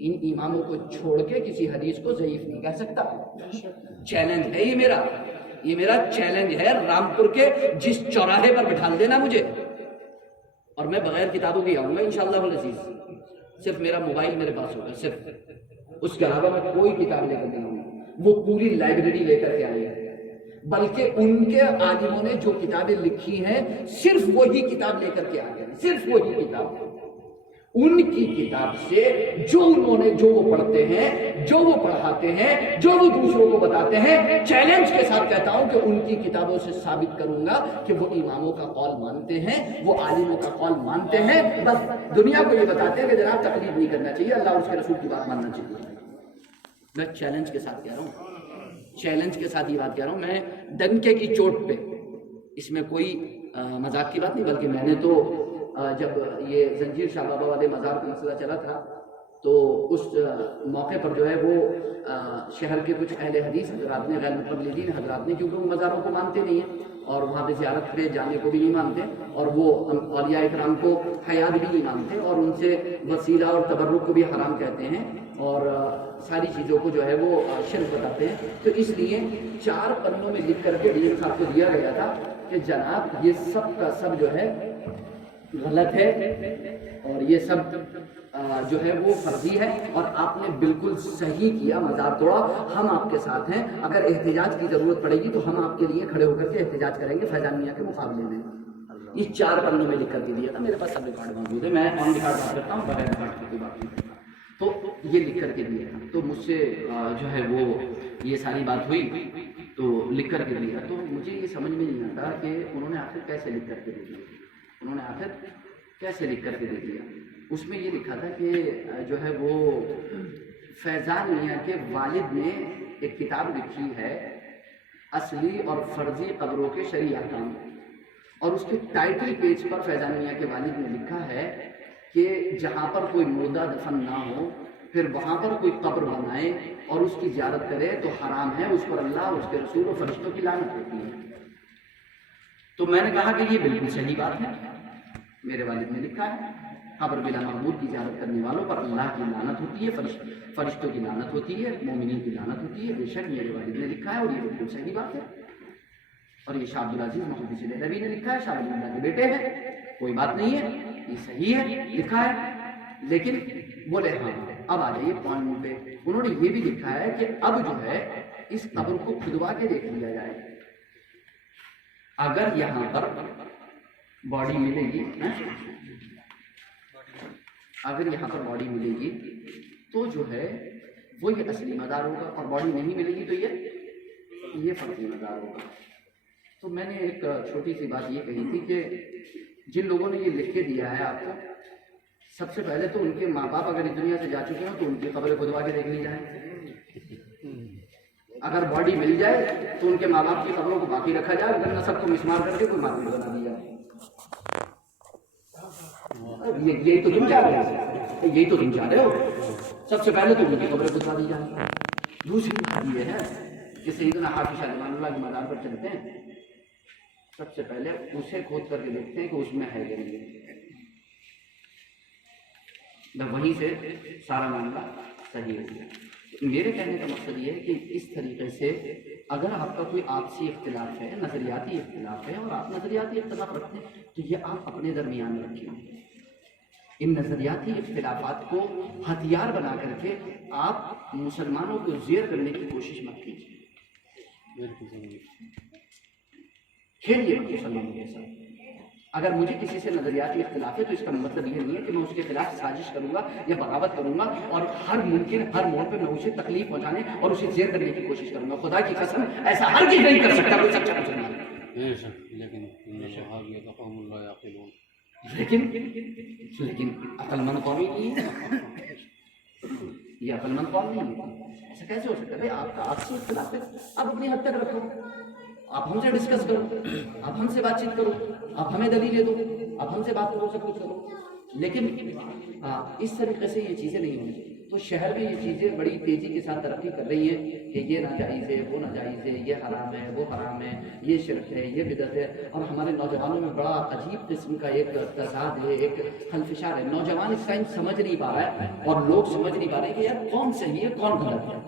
ان اماموں کو چھوڑ کے کسی حدیث کو ضعیف نہیں کہہ سکتا۔ چیلنج ہے یہ میرا چیلنج ہے، رامپور کے جس چوراہے پر بٹھا دینا مجھے، اور میں بغیر کتابوں کے آؤں گا انشاءاللہ العزیز، صرف میرا موبائل میرے پاس ہوگا، صرف اس کے علاوہ میں کوئی کتاب لے کر نہیں آؤں گا، وہ پوری لائبریری لے کر کے آئے ہیں، بلکہ ان کے عالموں نے جو کتابیں لکھی ہیں صرف وہی کتاب لے کر کے آ گئے، صرف وہی کتاب، ان کی کتاب سے جو انہوں نے، جو وہ پڑھتے ہیں، جو وہ پڑھاتے ہیں، جو وہ دوسروں کو بتاتے ہیں، چیلنج کے ساتھ کہتا ہوں کہ ان کی کتابوں سے ثابت کروں گا کہ وہ اماموں کا قول مانتے ہیں، وہ عالموں کا قول مانتے ہیں، بس دنیا کو یہ بتاتے ہیں کہ جناب تقلید نہیں کرنا چاہیے، اللہ اور اس کے رسول کی بات ماننا چاہیے۔ میں چیلنج کے ساتھ کہہ رہا ہوں، چیلنج کے ساتھ یہ بات کہہ رہا ہوں، میں ڈنکے کی چوٹ پہ، اس میں کوئی مذاق کی بات نہیں، بلکہ میں نے تو جب یہ زنجیر شاہ بابا والے مزار کا مسئلہ چلا تھا تو اس موقع پر جو ہے وہ شہر کے کچھ اہل حدیث حضرات نے، غیر مقلدین حضرات نے، کیونکہ وہ مزاروں کو مانتے نہیں ہیں اور وہاں پہ زیارت پہ جانے کو بھی نہیں مانتے اور وہ اولیاء اکرام کو حیات بھی نہیں مانتے اور ان سے وسیلہ اور تبرک کو بھی حرام کہتے ہیں اور ساری چیزوں کو جو ہے وہ شرک بتاتے ہیں، تو اس لیے 4 پنوں میں لکھ کر کے ڈی صاحب کو دیا گیا تھا کہ جناب یہ سب کا سب جو ہے غلط ہے اور یہ سب جو ہے وہ فرضی ہے اور آپ نے بالکل صحیح کیا، مزار توڑا، ہم آپ کے ساتھ ہیں، اگر احتجاج کی ضرورت پڑے گی تو ہم آپ کے لیے کھڑے ہو کر کے احتجاج کریں گے فیضان میاں کے مقابلے میں۔ یہ 4 پنوں میں لکھ کر کے دیا تھا، میرے پاس سب ریکارڈ موجود ہے، میں آن ریکارڈ بات کرتا ہوں، بغیر ریکارڈ کی کوئی بات نہیں، تو یہ لکھ کر کے دیا تھا، تو مجھ سے جو ہے وہ یہ ساری بات ہوئی تو لکھ کر کے دیا، تو مجھے یہ سمجھ میں نہیں آتا کہ انہوں نے آخر کیسے لکھ کر کے دے دیا، انہوں نے آخر کیسے لکھ کر کے دے دیا۔ اس میں یہ لکھا تھا کہ جو ہے وہ فیضان میاں کے والد نے ایک کتاب لکھی ہے اصلی اور فرضی قبروں کے شرعی احکام، اور اس کے ٹائٹل پیج پر فیضان میاں کے والد نے لکھا ہے کہ جہاں پر کوئی مردہ دفن نہ ہو پھر وہاں پر کوئی قبر بنائے اور اس کی زیارت کرے تو حرام ہے، اس پر اللہ، اس کے رسول اور فرشتوں کی لعنت ہوتی ہے۔ تو میں نے کہا کہ یہ بالکل صحیح بات ہے، میرے والد نے لکھا ہے قبر بلا معبود کی زیارت کرنے والوں پر اللہ کی لعنت ہوتی ہے، فرشتوں کی لعنت ہوتی ہے، مومنین کی لعنت ہوتی ہے، بے شک میرے والد نے لکھا ہے اور یہ بالکل صحیح بات ہے، اور یہ شاہ عبدالعزیز محدث دہلوی نے لکھا ہے، شاہ ولی اللہ کے بیٹے ہیں، کوئی بات نہیں ہے، یہ صحیح ہے، لکھا ہے۔ لیکن بولے ہاں اب آ جائیے پوائنٹ پہ، انہوں نے یہ بھی لکھا ہے کہ اب جو ہے اس قبر کو کھدوا کے دیکھ لیا جائے، اگر یہاں پر باڈی ملے گی، اگر یہاں پر باڈی ملے گی تو جو ہے وہ یہ اصلی مزار ہوگا، اور باڈی نہیں ملے گی تو یہ فرضی مزار ہوگا۔ تو میں نے ایک چھوٹی سی بات یہ کہی تھی کہ جن لوگوں نے یہ لکھ کے دیا ہے آپ کو، سب سے پہلے تو ان کے ماں باپ اگر اس دنیا سے جا چکے ہوں تو ان کی قبر کھدوا کے دیکھ لی جائے، اگر باڈی مل جائے تو ان کے ماں باپ کی قبروں کو باقی رکھا جائے، ورنہ سب کو مسمار کر کے کوئی مارکیٹ بنا دیا جائے۔ یہی تو تم چاہ رہے ہو، یہی تو تم چاہ رہے ہو، سب سے پہلے تو ان کی قبریں کھدوا دی جائیں۔ دوسری بات یہ ہے کہ سیدنا حافظ شاہ رحمۃ اللہ کے مزار پر چلتے ہیں، سب سے پہلے اسے کھود کر کے دیکھتے ہیں کہ اس میں ہے کہ نہیں، وہیں سے سارا معاملہ صحیح ہو گیا۔ میرے کہنے کا مقصد یہ ہے کہ اس طریقے سے اگر آپ کا کوئی آپسی اختلاف ہے، نظریاتی اختلاف ہے، اور آپ نظریاتی اختلاف رکھتے ہیں تو یہ آپ اپنے درمیان رکھیں، ان نظریاتی اختلافات کو ہتھیار بنا کر کے آپ مسلمانوں کو زیر کرنے کی کوشش مت کیجیے، کھیلیے مسلمانوں کے ساتھ۔ اگر مجھے کسی سے نظریاتی اختلاف ہے تو اس کا مطلب یہ نہیں ہے کہ میں اس کے خلاف سازش کروں گا یا بغاوت کروں گا اور ہر ممکن ہر موڑ پہ میں اسے تکلیف پہنچانے اور اسے زیر کرنے کی کوشش کروں گا۔ خدا کی قسم ایسا ہر چیز نہیں کر سکتا کوئی سچا مسلمان، لیکن عقل مند قومی نہیں ہے، یہ عقل مند قوم نہیں ہے، ایسا کیسے ہو سکتا ہے؟ آپ کا آپسی اختلاف ہے، آپ اپنی حد تک رکھو، آپ ہم سے ڈسکس کرو، آپ ہم سے بات چیت کرو، آپ ہمیں دلیلیں دو، آپ ہم سے بات کرو، سب کچھ کرو، لیکن اس طریقے سے یہ چیزیں نہیں ہونی چاہیے۔ تو شہر میں یہ چیزیں بڑی تیزی کے ساتھ ترقی کر رہی ہیں کہ یہ ناجائز ہے، وہ ناجائز ہے، یہ حرام ہے، وہ حرام ہے، یہ شرک ہے، یہ بدعت ہے، اور ہمارے نوجوانوں میں بڑا عجیب قسم کا ایک تضاد ہے، ایک خلفشار ہے۔ نوجوان اس ٹائم سمجھ نہیں پا رہا ہے اور لوگ سمجھ نہیں پا رہے کہ یار کون صحیح ہے کون غلط ہے،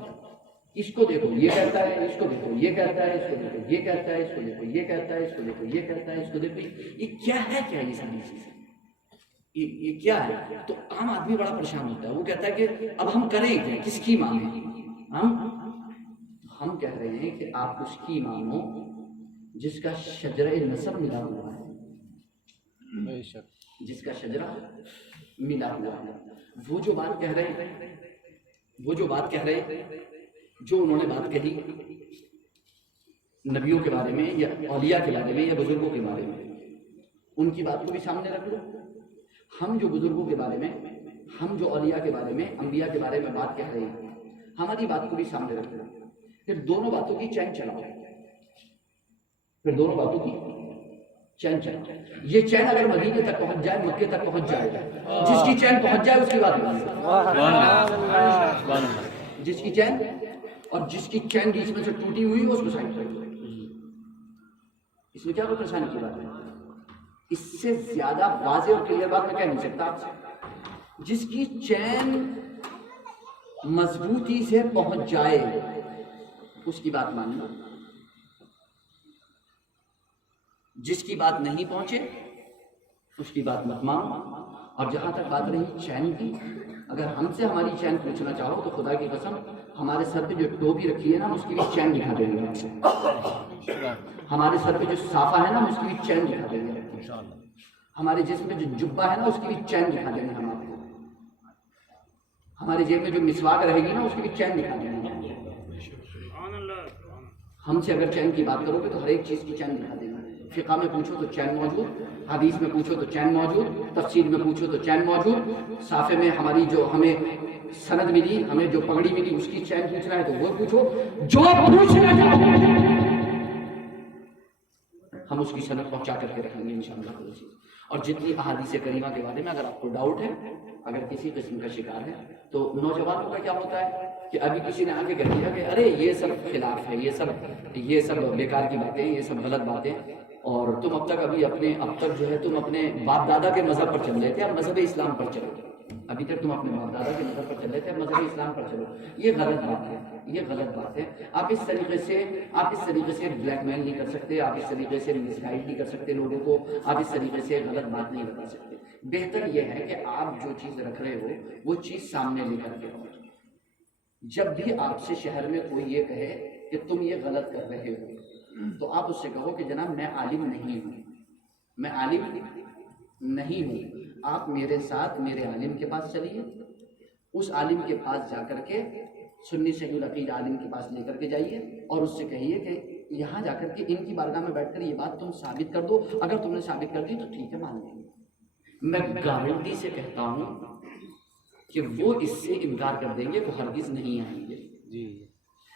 اس کو دیکھو یہ کہتا ہے، اس کو دیکھو یہ کہتا ہے، اس کو دیکھو یہ کہتا ہے، اس کو دیکھو یہ کہتا ہے، اس کو دیکھو یہ کہتا ہے، اس کو دیکھو یہ کیا ہے، کیا یہ ساری چیزیں یہ کیا ہے؟ تو عام آدمی بڑا پریشان ہوتا ہے، وہ کہتا ہے کہ اب ہم کریں کیا، کس کی مانیں؟ ہم کہہ رہے ہیں کہ آپ اس کی مانو جس کا شجرہ نسب ملا ہوا ہے، جس کا شجرہ ملا ہوا ہے۔ وہ جو بات کہہ رہے جو انہوں نے بات کہی نبیوں کے بارے میں یا اولیاء کے بارے میں یا بزرگوں کے بارے میں، ان کی بات کو بھی سامنے رکھ لو۔ ہم جو بزرگوں کے بارے میں، ہم جو اولیاء کے بارے میں، انبیاء کے بارے میں بات کہہ رہے ہیں، ہماری بات کو بھی سامنے رکھ لو۔ پھر دونوں باتوں کی چین چلاؤ، یہ چین اگر مدینے تک پہنچ جائے، مکے تک پہنچ جائے، جس کی چین پہنچ جائے اس کی بات نہیں، جس کی چین اور جس کی چین بیچ میں سے ٹوٹی ہوئی اس کو سائڈ کر دو۔ اس میں کیا کوئی پریشانی کی بات ہے؟ اس سے زیادہ واضح اور کلیئر بات میں کہہ نہیں سکتا آپ سے۔ جس کی چین مضبوطی سے پہنچ جائے اس کی بات ماننا، جس کی بات نہیں پہنچے اس کی بات مت مانو۔ اور جہاں تک بات رہی چین کی، اگر ہم سے ہماری چین پوچھنا چاہو تو خدا کی قسم ہمارے سر پہ جو ٹوپی رکھی ہے نا اس کی بھی چین دکھا دیں گے، ہمارے سر پہ جو صافہ ہے نا اس کی بھی چین دکھا دیں گے، ہمارے جسم پہ جو جبہ ہے نا اس کی بھی چین دکھا دیں گے ہم آپ کو، ہمارے جیب میں جو مسواک رہے گی نا اس کی بھی چین دکھا دیں گے۔ ہم سے اگر چین کی بات کرو گے تو ہر ایک چیز کی چین دکھا دیں گے۔ فقہ میں پوچھو تو چین موجود، حدیث میں پوچھو تو چین موجود، تفسیر میں پوچھو تو چین موجود، صافے میں ہماری جو ہمیں سند ملی، ہمیں جو پگڑی ملی اس کی چین پوچھنا ہے تو وہ پوچھو، جو پوچھنا چاہو ہم اس کی سند پہنچا کر کے رکھیں گے انشاءاللہ۔ اور جتنی احادیث کریمہ کے بارے میں اگر آپ کو ڈاؤٹ ہے، اگر کسی قسم کا شکار ہے، تو نوجوانوں کا کیا ہوتا ہے کہ ابھی کسی نے آ کے کہہ دیا کہ ارے یہ سب خلاف ہے، یہ سب بیکار کی باتیں، یہ سب غلط باتیں، اور تم اب تک جو ہے تم اپنے باپ دادا کے مذہب پر چل رہے تھے، اب مذہب اسلام پر چلو۔ ابھی تک تم اپنے باپ دادا کے مذہب پر چل رہے تھے، اب مذہب اسلام پر چلو۔ یہ غلط بات ہے، یہ غلط بات ہے۔ آپ اس طریقے سے بلیک میل نہیں کر سکتے، آپ اس طریقے سے مس گائیڈ نہیں کر سکتے لوگوں کو، آپ اس طریقے سے غلط بات نہیں بتا سکتے۔ بہتر یہ ہے کہ آپ جو چیز رکھ رہے ہو وہ چیز سامنے لے کر کے رہو۔ جب بھی آپ سے شہر میں کوئی یہ کہے کہ تم یہ غلط کر رہے ہو تو آپ اس سے کہو کہ جناب میں عالم نہیں ہوں، میں عالم نہیں ہوں، آپ میرے ساتھ میرے عالم کے پاس چلیے، اس عالم کے پاس جا کر کے سنی صحیح العقیدہ عالم کے پاس لے کر کے جائیے اور اس سے کہیے کہ یہاں جا کر کے ان کی بارگاہ میں بیٹھ کر یہ بات تم ثابت کر دو، اگر تم نے ثابت کر دی تو ٹھیک ہے مان لیں گے۔ میں گارنٹی سے کہتا ہوں کہ وہ اس سے انکار کر دیں گے، وہ ہرگز نہیں آئیں گے،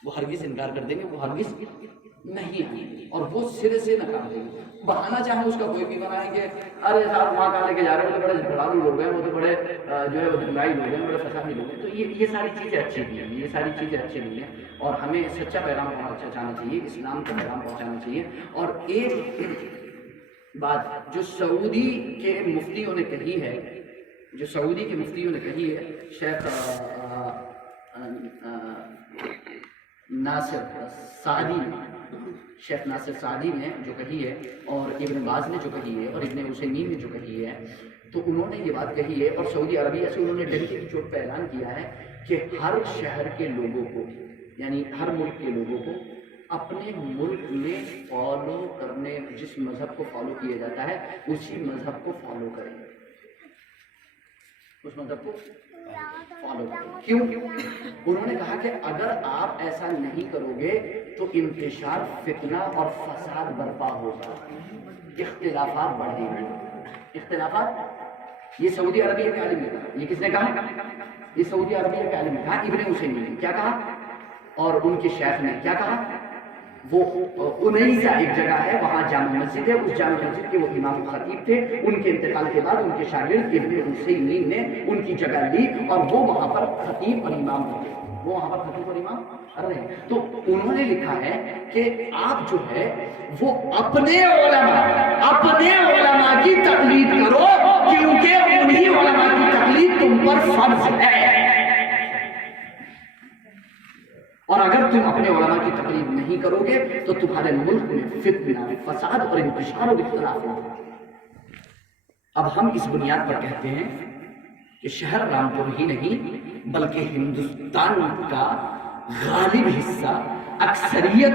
وہ ہرگز انکار کر دیں گے، وہ ہرگز نہیں آئیں گے، اور وہ سرے سے نکال دیں گے۔ بہانا چاہے اس کا کوئی بھی بنائیں گے، ارے صاحب وہاں کہاں لے کے جا رہے ہیں، وہ تو بڑے جھگڑالو لوگ ہیں، وہ تو بڑے جو ہے وہ دنگائی لوگ ہیں، بڑے فسادی لوگ ہیں۔ تو یہ ساری چیزیں اچھی نہیں ہیں، یہ ساری چیزیں اچھی نہیں ہیں، اور ہمیں سچا پیغام پہنچانا چاہیے، اسلام کا پیغام پہنچانا چاہیے۔ اور ایک بات جو سعودی کے مفتیوں نے کہی ہے، جو سعودی کے مفتیوں نے کہی ہے، شیخ ناصر سعدی نے جو کہی ہے، اور ابن باز نے جو کہی ہے، اور ابن عثیمین نے جو کہی ہے، تو انہوں نے یہ بات کہی ہے، اور سعودی عربیہ سے انہوں نے ڈنڈے کی چوٹ پہ اعلان کیا ہے کہ ہر شہر کے لوگوں کو، یعنی ہر ملک کے لوگوں کو اپنے ملک میں فالو کرنے، جس مذہب کو فالو کیا جاتا ہے اسی مذہب کو فالو کریں، اس مذہب کو فالو کریں۔ کیوں؟ انہوں نے کہا کہ اگر آپ ایسا نہیں کرو گے تو انتشار، فتنہ اور فساد برپا ہوگا، اختلافات بڑھیں گے، اختلافات۔ یہ سعودی عربیہ کے عالم نے کہا، یہ کس نے کہا؟ یہ سعودی عربیہ کے عالم نے کہا، ابن عثیمین نے کیا کہا اور ان کے شیخ نے کیا کہا؟ وہ انیزہ ایک جگہ ہے، وہاں جامع مسجد ہے، اس جامع مسجد کے وہ امام خطیب تھے، ان کے انتقال کے بعد ان کے شاگرد ابن عثیمین نے ان کی جگہ لی اور وہ وہاں پر خطیب اور امام رہے، وہ وہاں پر خطیب اور امام رہے۔ تو انہوں نے لکھا ہے کہ آپ جو ہے وہ اپنے علماء کی تقلید کرو، کیونکہ انہی علماء کی تقلید تم پر فرض ہے، اور اگر تم اپنے علماء کی تقلید نہیں کرو گے تو تمہارے ملک میں فتنہ، فساد اور انتشار اور اختلاف ہوگا۔ اب ہم اس بنیاد پر کہتے ہیں کہ شہر رامپور ہی نہیں بلکہ ہندوستان کا غالب حصہ، اکثریت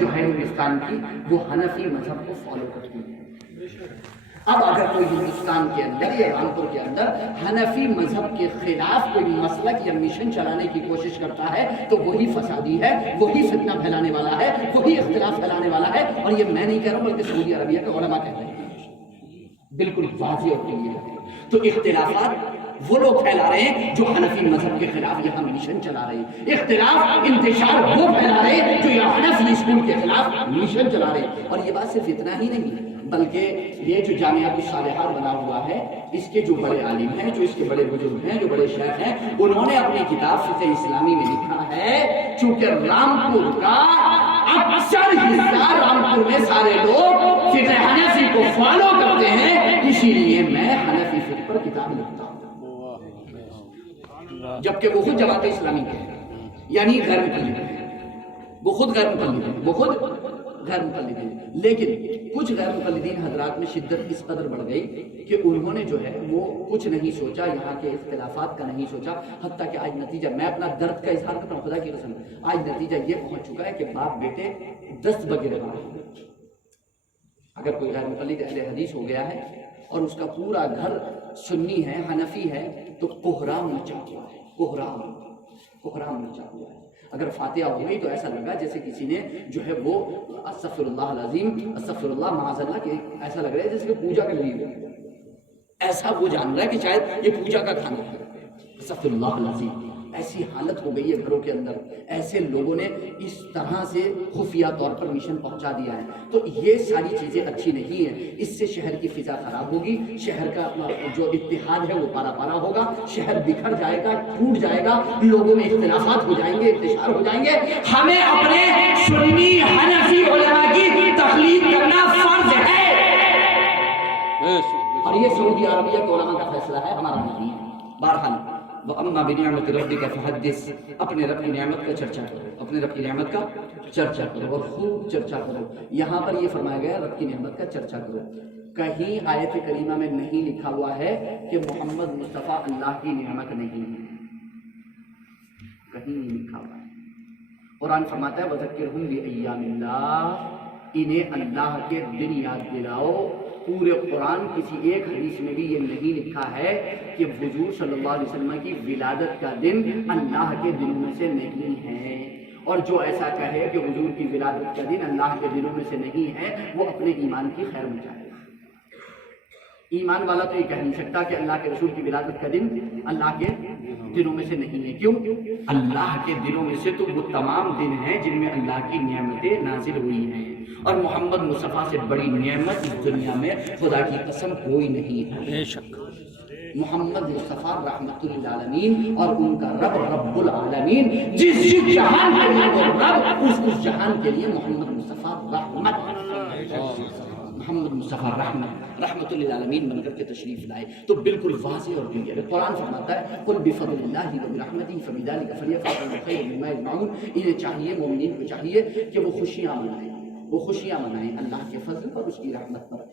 جو ہے ہندوستان کی، وہ حنفی مذہب کو فالو کرتی ہے۔ اب اگر کوئی ہندوستان کے اندر یا رامپور کے اندر حنفی مذہب کے خلاف کوئی مسلک یا مشن چلانے کی کوشش کرتا ہے تو وہی فسادی ہے، وہی فتنہ پھیلانے والا ہے، وہی اختلاف پھیلانے والا ہے۔ اور یہ میں نہیں کہہ رہا ہوں بلکہ سعودی عربیہ کے علماء کہتے ہیں، بالکل واضح اور کلیئر ہے۔ تو اختلافات وہ لوگ پھیلا رہے ہیں جو حنفی مذہب کے خلاف یہاں مشن چلا رہے ہیں، اختلاف انتشار وہ پھیلا رہے ہیں جو یہاں حنفی اسکول کے خلاف مشن چلا رہے ہیں۔ اور یہ بات صرف اتنا ہی نہیں بلکہ یہ جو جامعہ الصالحات بنا ہوا ہے، اس کے جو بڑے عالم ہیں، جو اس کے بڑے بزرگ ہیں، جو بڑے شیخ ہیں، انہوں نے اپنی کتاب فقہ اسلامی میں لکھا ہے چونکہ رامپور کا اکثر حصہ، رامپور میں سارے لوگ فقہ حنفی کو فالو کرتے ہیں، اسی لیے میں حنفی فقہ پر کتاب لکھتا ہوں، جبکہ وہ خود جماعت اسلامی کے ہیں، یعنی غیر مقلد ہیں، وہ خود غیر مقلد ہیں، وہ خود غیر مقلد ہیں۔ لیکن کچھ غیر مقلدین حضرات میں شدت اس قدر بڑھ گئی کہ انہوں نے جو ہے وہ کچھ نہیں سوچا، یہاں کے اختلافات کا نہیں سوچا، حتیٰ کہ آج نتیجہ، میں اپنا درد کا اظہار کرتا ہوں خدا کی قسم، آج نتیجہ یہ پہنچ چکا ہے کہ باپ بیٹے دست بغیر ہیں۔ اگر کوئی غیر مقلد اہل حدیث ہو گیا ہے اور اس کا پورا گھر سنی ہے، حنفی ہے، تو کوہرام مچا ہوا ہے، کوہرام مچا ہوا ہے۔ اگر فاتحہ ہو گئی تو ایسا لگا جیسے کسی نے جو ہے وہ استغفر اللہ العظیم، استغفر اللہ معاذ اللہ، کہ ایسا لگ رہا ہے جیسے کہ پوجا کر لی ہو، ایسا وہ جان رہا ہے کہ شاید یہ پوجا کا کھانا ہے، استغفر اللہ العظیم۔ ایسی حالت ہو گئی ہے گھروں کے اندر، ایسے لوگوں نے اس طرح سے خفیہ طور پر مشن پہنچا دیا ہے۔ تو یہ ساری چیزیں اچھی نہیں ہیں، اس سے شہر کی فضا خراب ہوگی، شہر کا جو اتحاد ہے وہ پارا پارا ہوگا، شہر بکھر جائے گا، ٹوٹ جائے گا، لوگوں میں اختلافات ہو جائیں گے، انتشار ہو جائیں گے۔ ہمیں اپنے سنی حنفی علماء کی تقلید کرنا فرض ہے، اور یہ سعودی عربیہ کے علماء کا فیصلہ ہے، ہمارا نہیں ہے۔ بہرحال وَأَمَّا بِنِعْمَةِ رَبِّكَ فَحَدِّثْ، اپنے رب کی نعمت کا چرچا کرو، اپنے رب کی نعمت کا چرچا کرو اور خوب چرچا کرو۔ یہاں پر یہ فرمایا گیا رب کی نعمت کا چرچا کرو، کہیں آیت کریمہ میں نہیں لکھا ہوا ہے کہ محمد مصطفیٰ اللہ کی نعمت نہیں ہے، کہیں نہیں لکھا ہوا ہے۔ قرآن فرماتا ہے وَذَكِّرْهُمْ بِأَيَّامِ اللَّهِ، انہیں اللہ کے دن یاد دلاؤ۔ پورے قرآن کسی ایک حدیث میں بھی یہ نہیں لکھا ہے کہ حضور صلی اللہ علیہ وسلم کی ولادت کا دن اللہ کے دنوں میں سے نہیں ہے، اور جو ایسا کہے کہ حضور کی ولادت کا دن اللہ کے دنوں میں سے نہیں ہے وہ اپنے ایمان کی خیر مچائے۔ ایمان والا تو یہ کہہ نہیں سکتا کہ اللہ کے رسول کی ولادت کا دن اللہ کے دنوں میں سے نہیں ہے۔ کیوں؟ اللہ کے دنوں میں سے تو وہ تمام دن ہیں جن میں اللہ کی نعمتیں نازل ہوئی ہیں، اور محمد مصطفیٰ سے بڑی نعمت اس دنیا میں خدا کی قسم کوئی نہیں ہے۔ بے شک محمد مصطفیٰ رحمت للعالمین، اور ان کا رب رب العالمین، جس جہان کے لیے وہ رب، اس جہان کے لیے محمد مصطفیٰ رحمت، محمد مصطفیٰ رحمت للعالمین بن کر کے تشریف لائے۔ تو بالکل واضح اور کلیئر ہے۔ قرآن فرماتا ہے قل بفضل اللہ وبرحمتہ فبذلک فلیفرحوا خیر مما یجمعون، انہیں چاہیے، مومنین کو چاہیے کہ وہ خوشیاں منائیں، وہ خوشیاں منائیں اللہ کے فضل پر، اس کی رحمت پر۔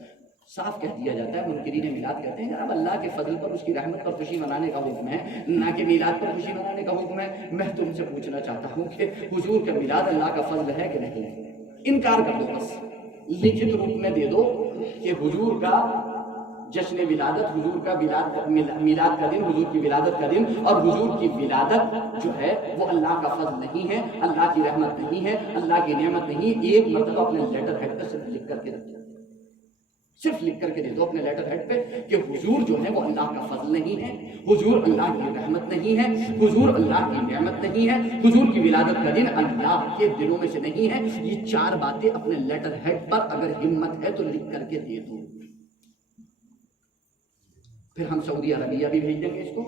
صاف کہہ دیا جاتا ہے، منکرین میلاد کہتے ہیں جناب اللہ کے فضل پر، اس کی رحمت پر خوشی منانے کا حکم ہے، نہ کہ میلاد پر خوشی منانے کا حکم ہے۔ میں تم سے پوچھنا چاہتا ہوں کہ حضور کا میلاد اللہ کا فضل ہے کہ نہیں؟ انکار کر دو، بس لکھت روپ میں دے دو کہ حضور کا جشن ولادت، حضور کا میلاد کا دن، حضور کی ولادت کا دن، اور حضور کی ولادت جو ہے وہ اللہ کا فضل نہیں ہے، اللہ کی رحمت نہیں ہے، اللہ کی نعمت نہیں۔ ایک مرتبہ اپنے لیٹر ہیڈ پہ صرف لکھ کر کے رکھ دو، صرف لکھ کر کے دے دو اپنے لیٹر ہیڈ پہ کہ حضور جو ہے وہ اللہ کا فضل نہیں ہے، حضور اللہ کی رحمت نہیں ہے، حضور اللہ کی نعمت نہیں ہے، حضور کی ولادت کا دن اللہ کے دنوں میں سے نہیں ہے۔ یہ چار باتیں اپنے لیٹر ہیڈ پر اگر ہمت ہے تو لکھ کر کے دے دو، پھر ہم سعودی عربیہ بھی بھیج دیں گے اس کو،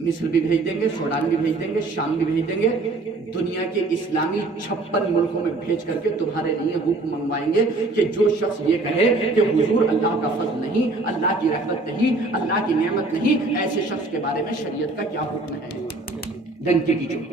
مصر بھی بھیج دیں گے، سوڈان بھی بھیج دیں گے، شام بھی بھیج دیں گے، دنیا کے اسلامی 56 ملکوں میں بھیج کر کے تمہارے لیے حکم منگوائیں گے کہ جو شخص یہ کہے کہ حضور اللہ کا فضل نہیں، اللہ کی رحمت نہیں، اللہ کی نعمت نہیں، ایسے شخص کے بارے میں شریعت کا کیا حکم ہے، ڈنکے کی چوٹ۔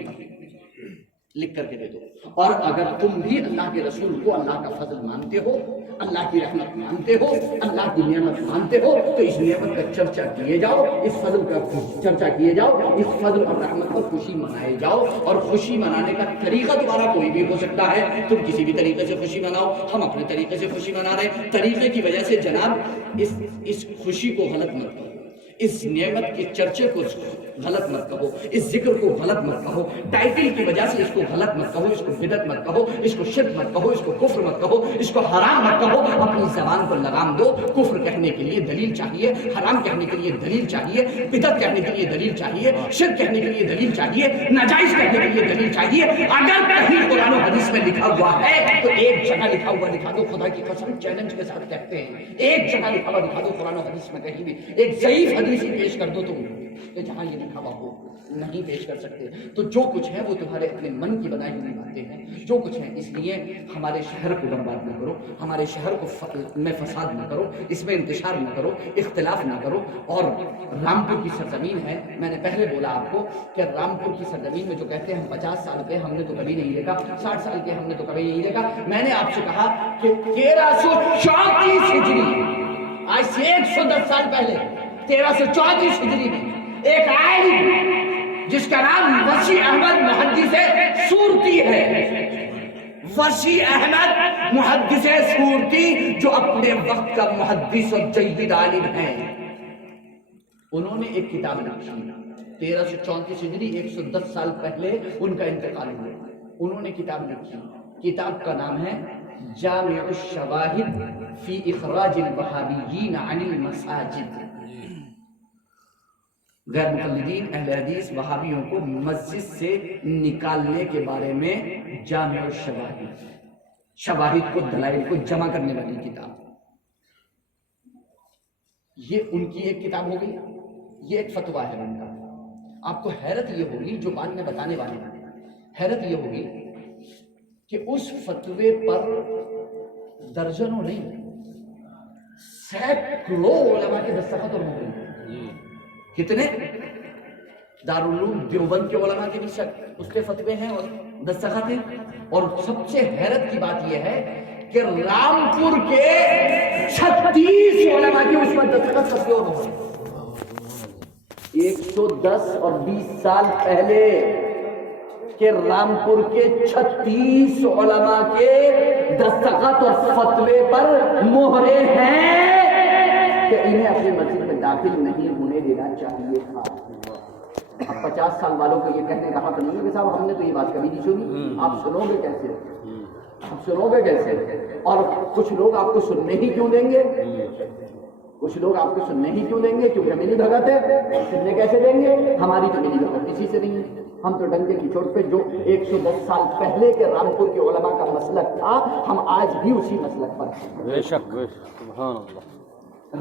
لکھ کر کے دے دو۔ اور اگر تم بھی اللہ کے رسول کو اللہ کا فضل مانتے ہو، اللہ کی رحمت مانتے ہو، اللہ کی نعمت مانتے ہو، تو اس نعمت کا چرچا کیے جاؤ، اس فضل کا چرچا کیے جاؤ، اس فضل اور رحمت پر خوشی منائے جاؤ۔ اور خوشی منانے کا طریقہ تمہارا کوئی بھی ہو سکتا ہے، تم کسی بھی طریقے سے خوشی مناؤ، ہم اپنے طریقے سے خوشی منا رہے ہیں۔ طریقے کی وجہ سے جناب اس خوشی کو غلط مت کرو، اس نعمت کے چرچے کو غلط مت کہو، اس ذکر کو غلط مت کہو، ٹائٹل کی وجہ سے اس کو غلط مت کہو، اس کو بدعت مت کہو، اس کو شرک مت کہو، اس کو کفر مت کہو، اس کو حرام مت کہو۔ اپنی زبان کو لگام دو۔ کفر کہنے کے لیے دلیل چاہیے، حرام کہنے کے لیے دلیل چاہیے، بدعت کہنے کے لیے دلیل چاہیے، شرک کہنے کے لیے دلیل چاہیے، ناجائز کہنے کے لیے دلیل چاہیے۔ اگر کہیں قرآن و حدیث میں لکھا ہوا ہے تو ایک جگہ لکھا ہوا دکھا دو، خدا کی قسم چیلنج کے ساتھ کہتے ہیں، ایک جگہ لکھا ہوا دکھا دو قرآن و حدیث میں کہیں بھی، ایک ضعیف حدیث ہی پیش کر دو تم کہ جہاں یہ لکھا ہوا ہو، نہیں پیش کر سکتے۔ تو جو کچھ ہے وہ تمہارے اپنے من کی بنائی ہوئی باتیں ہیں، جو کچھ ہے، اس لیے ہمارے شہر کو برباد نہ کرو، ہمارے شہر کو میں فساد نہ کرو، اس میں انتشار نہ کرو، اختلاف نہ کرو۔ اور رامپور کی سرزمین ہے، میں نے پہلے بولا آپ کو کہ رامپور کی سرزمین میں جو کہتے ہیں ہم 50 سال کے، ہم نے تو کبھی نہیں دیکھا، 60 سال کے ہم نے تو کبھی نہیں دیکھا۔ میں نے آپ سے کہا کہ 1334 ہجری، آج سے 110 سال پہلے 1334 ہجری میں ایک عالم جس کا نام وسیع احمد محدث سورتی ہے، وسیع احمد محدث سورتی، جو اپنے وقت کا محدث اور جید عالم ہے، انہوں نے ایک کتاب لکھی 1334 ہجری، 110 سال پہلے ان کا انتقال ہوا۔ انہوں نے کتاب لکھی، کتاب کا نام ہے جامع الشواہد فی اخراج الوہابیین عن المساجد۔ غیر مقلدین اہل حدیث وہابیوں کو مسجد سے نکالنے کے بارے میں جامع الشواہد، شواہد کو، دلائل کو جمع کرنے والی کتاب، یہ ان کی ایک کتاب ہو گئی، یہ ایک فتویٰ ہے ان کا۔ آپ کو حیرت یہ ہوگی، جو بات میں بتانے والے ہیں، حیرت یہ ہوگی کہ اس فتوے پر درجنوں نہیں، سینکڑوں علماء کے دستخط اور مہر ہیں۔ کتنے؟ دارالعلوم دیوبند کے علماء کے بھی اس کے فتوے ہیں اور دستخط ہیں۔ اور سب سے حیرت کی بات یہ ہے کہ رامپور کے 36 علماء کی اس پر دستخط فتوے اور مہر ہیں۔ 110 اور 20 سال پہلے کہ رامپور کے 36 علماء کے دستخط اور فتوے پر مہرے ہیں کہ انہیں اپنی مسجد میں داخل نہیں ہونے دینا چاہیے تھا۔ اب 50 سال والوں کو یہ کہنے کا حق نہیں ہے کہ صاحب ہم نے تو یہ بات کبھی نہیں سنی، آپ سنو گے کیسے؟ آپ سنو گے کیسے؟ اور کچھ لوگ آپ کو سننے ہی کیوں دیں گے؟ کچھ لوگ آپ کو سننے ہی کیوں دیں گے؟ کیونکہ ملی بھگت ہے، سننے کیسے دیں گے؟ ہماری تو ملی بھگت کسی سے نہیں ہے، ہم تو ڈنکے کی چوٹ پہ جو 110 سال پہلے کے رامپور کے علماء کا مسلک تھا، ہم آج بھی اسی مسلک پر ہیں۔ بے شک، سبحان اللہ۔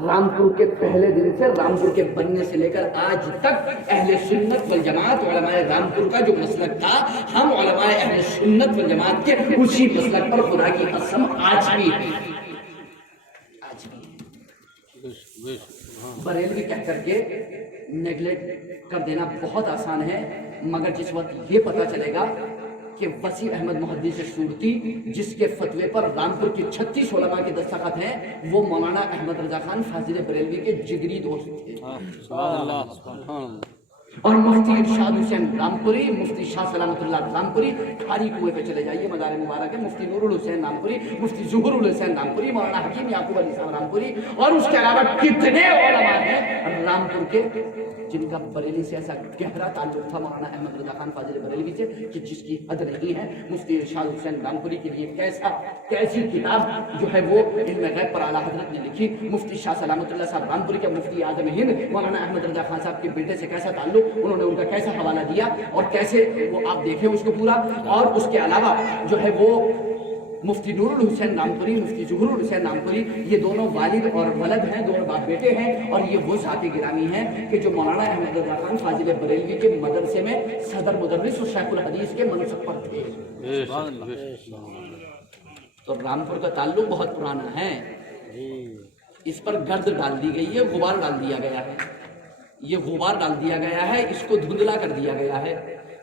رامپور کے پہلے دن سے، رامپور کے بننے سے لے کر آج تک اہل سنت والجماعت، علماء رامپور کا جو مسلک تھا، ہم علماء اہل سنت والجماعت کے اسی مسلک پر خدا کی قسم آج بھی ہیں۔ آج بھی بریلوی کہہ کر کے نیگلیکٹ کر دینا بہت آسان ہے، مگر جس وقت یہ پتہ چلے گا کہ وسیع احمد محدث سورتی جس کے فتوے پر رامپور کے 36 علماء کے دستخط ہیں، وہ مولانا احمد رضا خان فاضل بریلوی کے جگری دوست تھے۔ سبحان اللہ، سبحان اللہ۔ اور مفتی ارشاد حسین رامپوری، مفتی شاہ سلامت اللہ رامپوری، کھاری کنویں پہ چلے جائیے، مزار مبارک ہے، مفتی نور الحسین رامپوری، مفتی ظہور الحسین رامپوری، مولانا حکیم یعقوب علی صاحب رامپوری، اور اس کے علاوہ کتنے علماء ہیں رامپور کے جن کا بریلی سے ایسا گہرا تعلق تھا مولانا احمد رضا خان فاضل بریلوی سے کہ جس کی حد نہیں ہے۔ مفتی ارشاد حسین رامپوری کے لیے کیسی کتاب جو ہے وہ علم غیب پر اعلیٰ حضرت نے لکھی۔ مفتی شاہ سلامت اللہ صاحب رامپوری کے مفتی اعظم ہند مولانا احمد رضا خان صاحب کے بیٹے سے کیسا تعلق، انہوں نے ان کا کیسا حوالہ دیا اور کیسے وہ آپ دیکھیں اس کو پورا۔ اور اس کے علاوہ جو ہے وہ مفتی نور الحسین رامپوری، مفتی ظہور الحسین رامپوری، یہ دونوں والد اور ولد ہیں، دونوں باپ بیٹے ہیں، اور یہ وہ ذات گرامی ہیں کہ جو مولانا احمد رضا خان فاضل بریلوی کے مدرسے میں صدر مدرس اور شیخ الحدیث کے منصب پر تھے۔ تو رامپور کا تعلق بہت پرانا ہے، اس پر گرد ڈال دی گئی ہے، غبار ڈال دیا گیا ہے، یہ غبار ڈال دیا گیا ہے، اس کو دھندلا کر دیا گیا ہے۔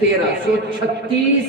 1336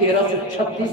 1336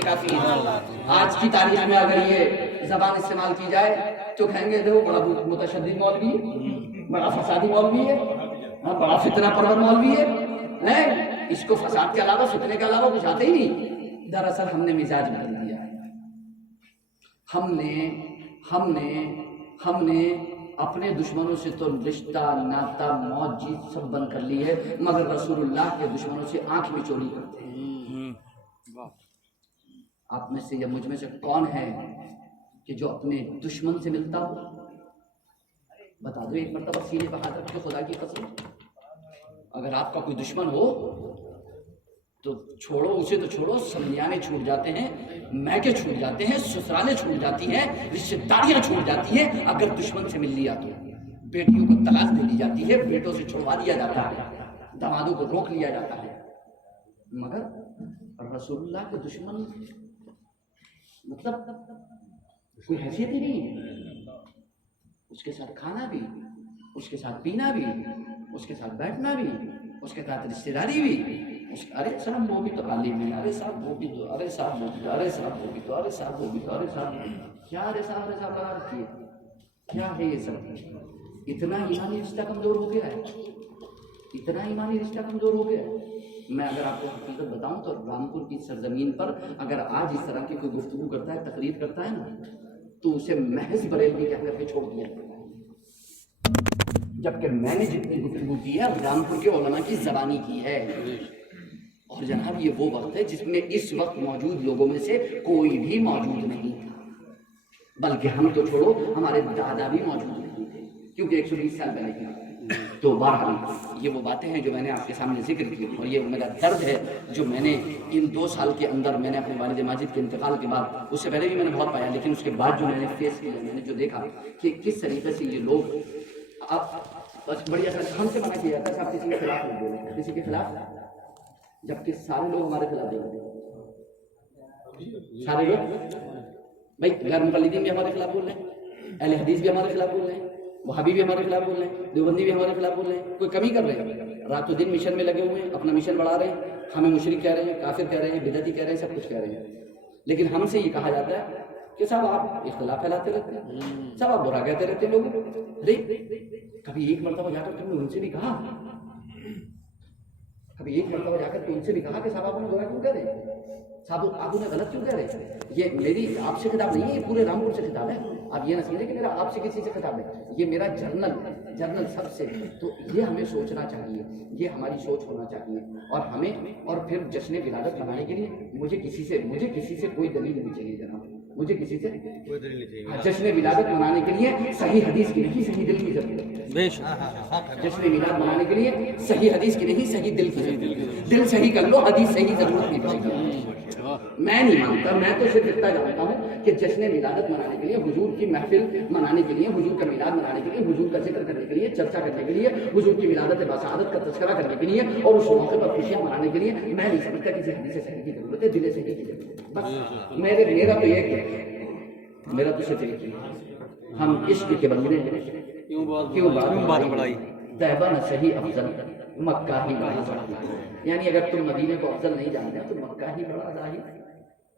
لیے کافی ہے۔ آج کی تاریخ میں اگر یہ زبان استعمال کی جائے تو کہیں گے وہ بڑا متشدد مولوی ہے، بڑا فسادی مولوی ہے، بڑا فتنہ پرور مولوی ہے، اس کو فساد کے علاوہ فتنے کے علاوہ کچھ آتے ہی نہیں۔ دراصل ہم نے مزاج بدل دیا ہے، ہم نے اپنے دشمنوں سے تو رشتہ ناتا موت جیت سب بند کر لی ہے، مگر رسول اللہ کے دشمنوں سے آنکھ میں چوری کرتے ہیں۔ آپ میں سے یا مجھ میں سے کون ہے کہ جو اپنے دشمن سے ملتا ہو؟ بتا دو ایک مرتبہ سینے پہ ہاتھ رکھ کے خدا کی قسم، اگر آپ کا کوئی دشمن ہو تو چھوڑو اسے، تو چھوڑو، سمیانے چھوٹ جاتے ہیں، میکے چھوٹ جاتے ہیں، سسرالیں چھوٹ جاتی ہیں، رشتہ داریاں چھوٹ جاتی ہیں اگر دشمن سے مل لیا تو۔ بیٹیوں کو طلاق دے دی جاتی ہے، بیٹوں سے چھڑوا دیا جاتا ہے، دامادوں کو روک لیا جاتا ہے، مگر رسول اللہ کے دشمن مطلب کوئی حیثیت ہی نہیں، اس کے ساتھ کھانا بھی، اس کے ساتھ پینا بھی، اس کے ساتھ بیٹھنا بھی، اس کے ساتھ رشتہ داری بھی، ارے صاحب وہ بھی تو عالم ہے، ارے صاحب وہ بھی تو، ارے صاحب وہ بھی تو، ارے صاحب وہ بھی تو، ارے صاحب وہ بھی تو، ارے صاحب کیا، ارے صاحب لگا رکھیے، کیا ہے یہ سب؟ اتنا ایمانی رشتہ کمزور ہو گیا ہے، اتنا ایمانی رشتہ کمزور ہو گیا ہے۔ میں اگر آپ کو حقیقت بتاؤں تو رامپور کی سرزمین پر اگر آج اس طرح کی کوئی گفتگو کرتا ہے، تقریر کرتا ہے نا، تو اسے محض بریلوی کہہ کر کے چھوڑ دیا جاتا ہے، جبکہ میں نے جتنی گفتگو کی ہے رامپور کے علماء کی زبانی کی ہے۔ اور جناب یہ وہ وقت ہے جس میں اس وقت موجود لوگوں میں سے کوئی بھی موجود نہیں تھا، بلکہ ہم تو چھوڑو ہمارے دادا بھی موجود نہیں تھے، کیونکہ 120 سال پہلے کی۔ تو بہرحال یہ وہ باتیں ہیں جو میں نے آپ کے سامنے ذکر کی، اور یہ میرا درد ہے جو میں نے ان 2 سال کے اندر میں نے اپنے والد ماجد کے انتقال کے بعد، اس سے پہلے بھی میں نے بہت پایا، لیکن اس کے بعد جو میں نے فیس کیا، میں نے جو دیکھا کہ کس طریقے سے یہ لوگ بڑی اثر ہم سے منع کیا جاتا ہے آپ کسی کے خلاف نہیں بولیں، کسی کے خلاف، جبکہ سارے لوگ ہمارے خلاف بول رہے ہیں، سارے لوگ بھائی غیر مقلدین بھی ہمارے خلاف بول رہے ہیں، اہل حدیث بھی ہمارے خلاف بول رہے ہیں، وہابی بھی ہمارے خلاف بول رہے ہیں، دیوبندی بھی ہمارے خلاف بول رہے ہیں، کوئی کمی کر رہے ہیں، رات و دن مشن میں لگے ہوئے ہیں، اپنا مشن بڑھا رہے ہیں، ہمیں مشرک کہہ رہے ہیں، کافر کہہ رہے ہیں، بدعتی کہہ رہے ہیں، سب کچھ کہہ رہے ہیں، لیکن ہم سے یہ کہا جاتا ہے کہ صاحب آپ اختلاف پھیلاتے رہتے ہیں، صاحب آپ برا کہتے رہتے ہیں لوگوں کو۔ کبھی ایک مرتبہ جا کر تم نے ان سے بھی کہا، کبھی ایک مرتبہ جا کر ان سے بھی کہا کہ صاحب آپ انہیں برا کیوں کہہ رہے ہیں، صاحب آپ انہیں غلط کیوں کہہ رہے ہیں؟ یہ میری آپ سے خطاب نہیں ہے، یہ پورے رامپور سے خطاب ہے، آپ یہ نہ سمجھیں کہ میرا آپ سے کسی سے خطاب ہے، یہ میرا جرنل سب سے۔ تو یہ ہمیں سوچنا چاہیے، یہ ہماری سوچ ہونا چاہیے، اور ہمیں، اور پھر جشن ولادت منانے کے لیے مجھے کسی سے کوئی دلیل نہیں چاہیے جناب، مجھے کسی سے کوئی دلیل نہیں چاہیے۔ جشن ولادت منانے کے لیے صحیح حدیث کی نہیں، صحیح دل کی ضرورت ہے۔ جشن ولادت منانے کے لیے صحیح حدیث کی نہیں، صحیح دل کی ضرورت ہے۔ دل صحیح کر لو، حدیث صحیح ضرورت نہیں پڑے گی۔ میں نہیں مانتا، میں تو صرف اتنا جانتا ہوں کہ جشن ولادت منانے کے لیے، حضور کی محفل منانے کے لیے، حضور کا میلاد منانے کے لیے، حضور کا ذکر کرنے کے لیے، چرچا کرنے کے لیے، حضور کی ولادت بسعادت کا تذکرہ کرنے کے لیے، اور اس موقع پر خوشیاں منانے کے لیے میں نہیں سمجھتا کسی حدیث صحیح کی ضرورت ہے، دل صحیح کی ضرورت ہے۔ بس میرا تو یہ ہے، میرا تو صرف ایک ہے، ہم عشق کے بندے ہیں، کیوں بات بڑھائی، طیبہ نہ صحیح افضل، مکہ ہی بڑا ظاہر۔ یعنی اگر تم مدینے کو افضل نہیں جانتے تو مکہ ہی بڑا ظاہر۔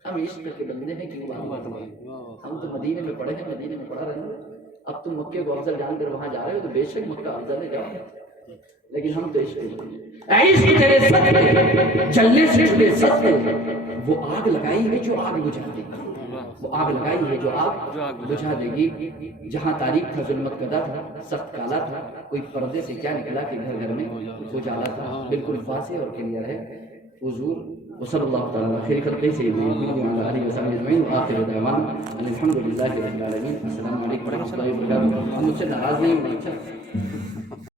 ہم عشق کے بندے ہیں، کیوں بات بڑھائی، ہم تو مدینے میں پڑھے ہیں، مدینے میں پڑھا رہے ہیں، اب تم مکے کو افضل جان کر وہاں جا رہے ہو تو بے شک مکہ افضل ہے، جاؤ، لیکن ہم تو عشق تیرے سب جلنے سے چھلے سب وہ آگ لگائی ہے جو آگ بجھا دے گی، وہ آگ لگائی ہے جو آگ بجھا دے گی۔ جہاں تاریخ تھا، ظلمت کدا تھا، سخت کالا تھا، کوئی پردے سے کیا نکلا کہ گھر گھر میں اجالا تھا، بالکل واضح اور کلیئر ہے۔ حضور وصلی اللہ تعالیٰ خیر خلقہ سیدنا محمد وعلی آلہ وصحبہ اجمعین، وآخر دعوانا الحمد للہ رب العالمین۔ السلام علیکم ورحمۃ اللہ وبرکاتہ۔ ہم مجھ سے ناراض نہیں ہونا، اچھا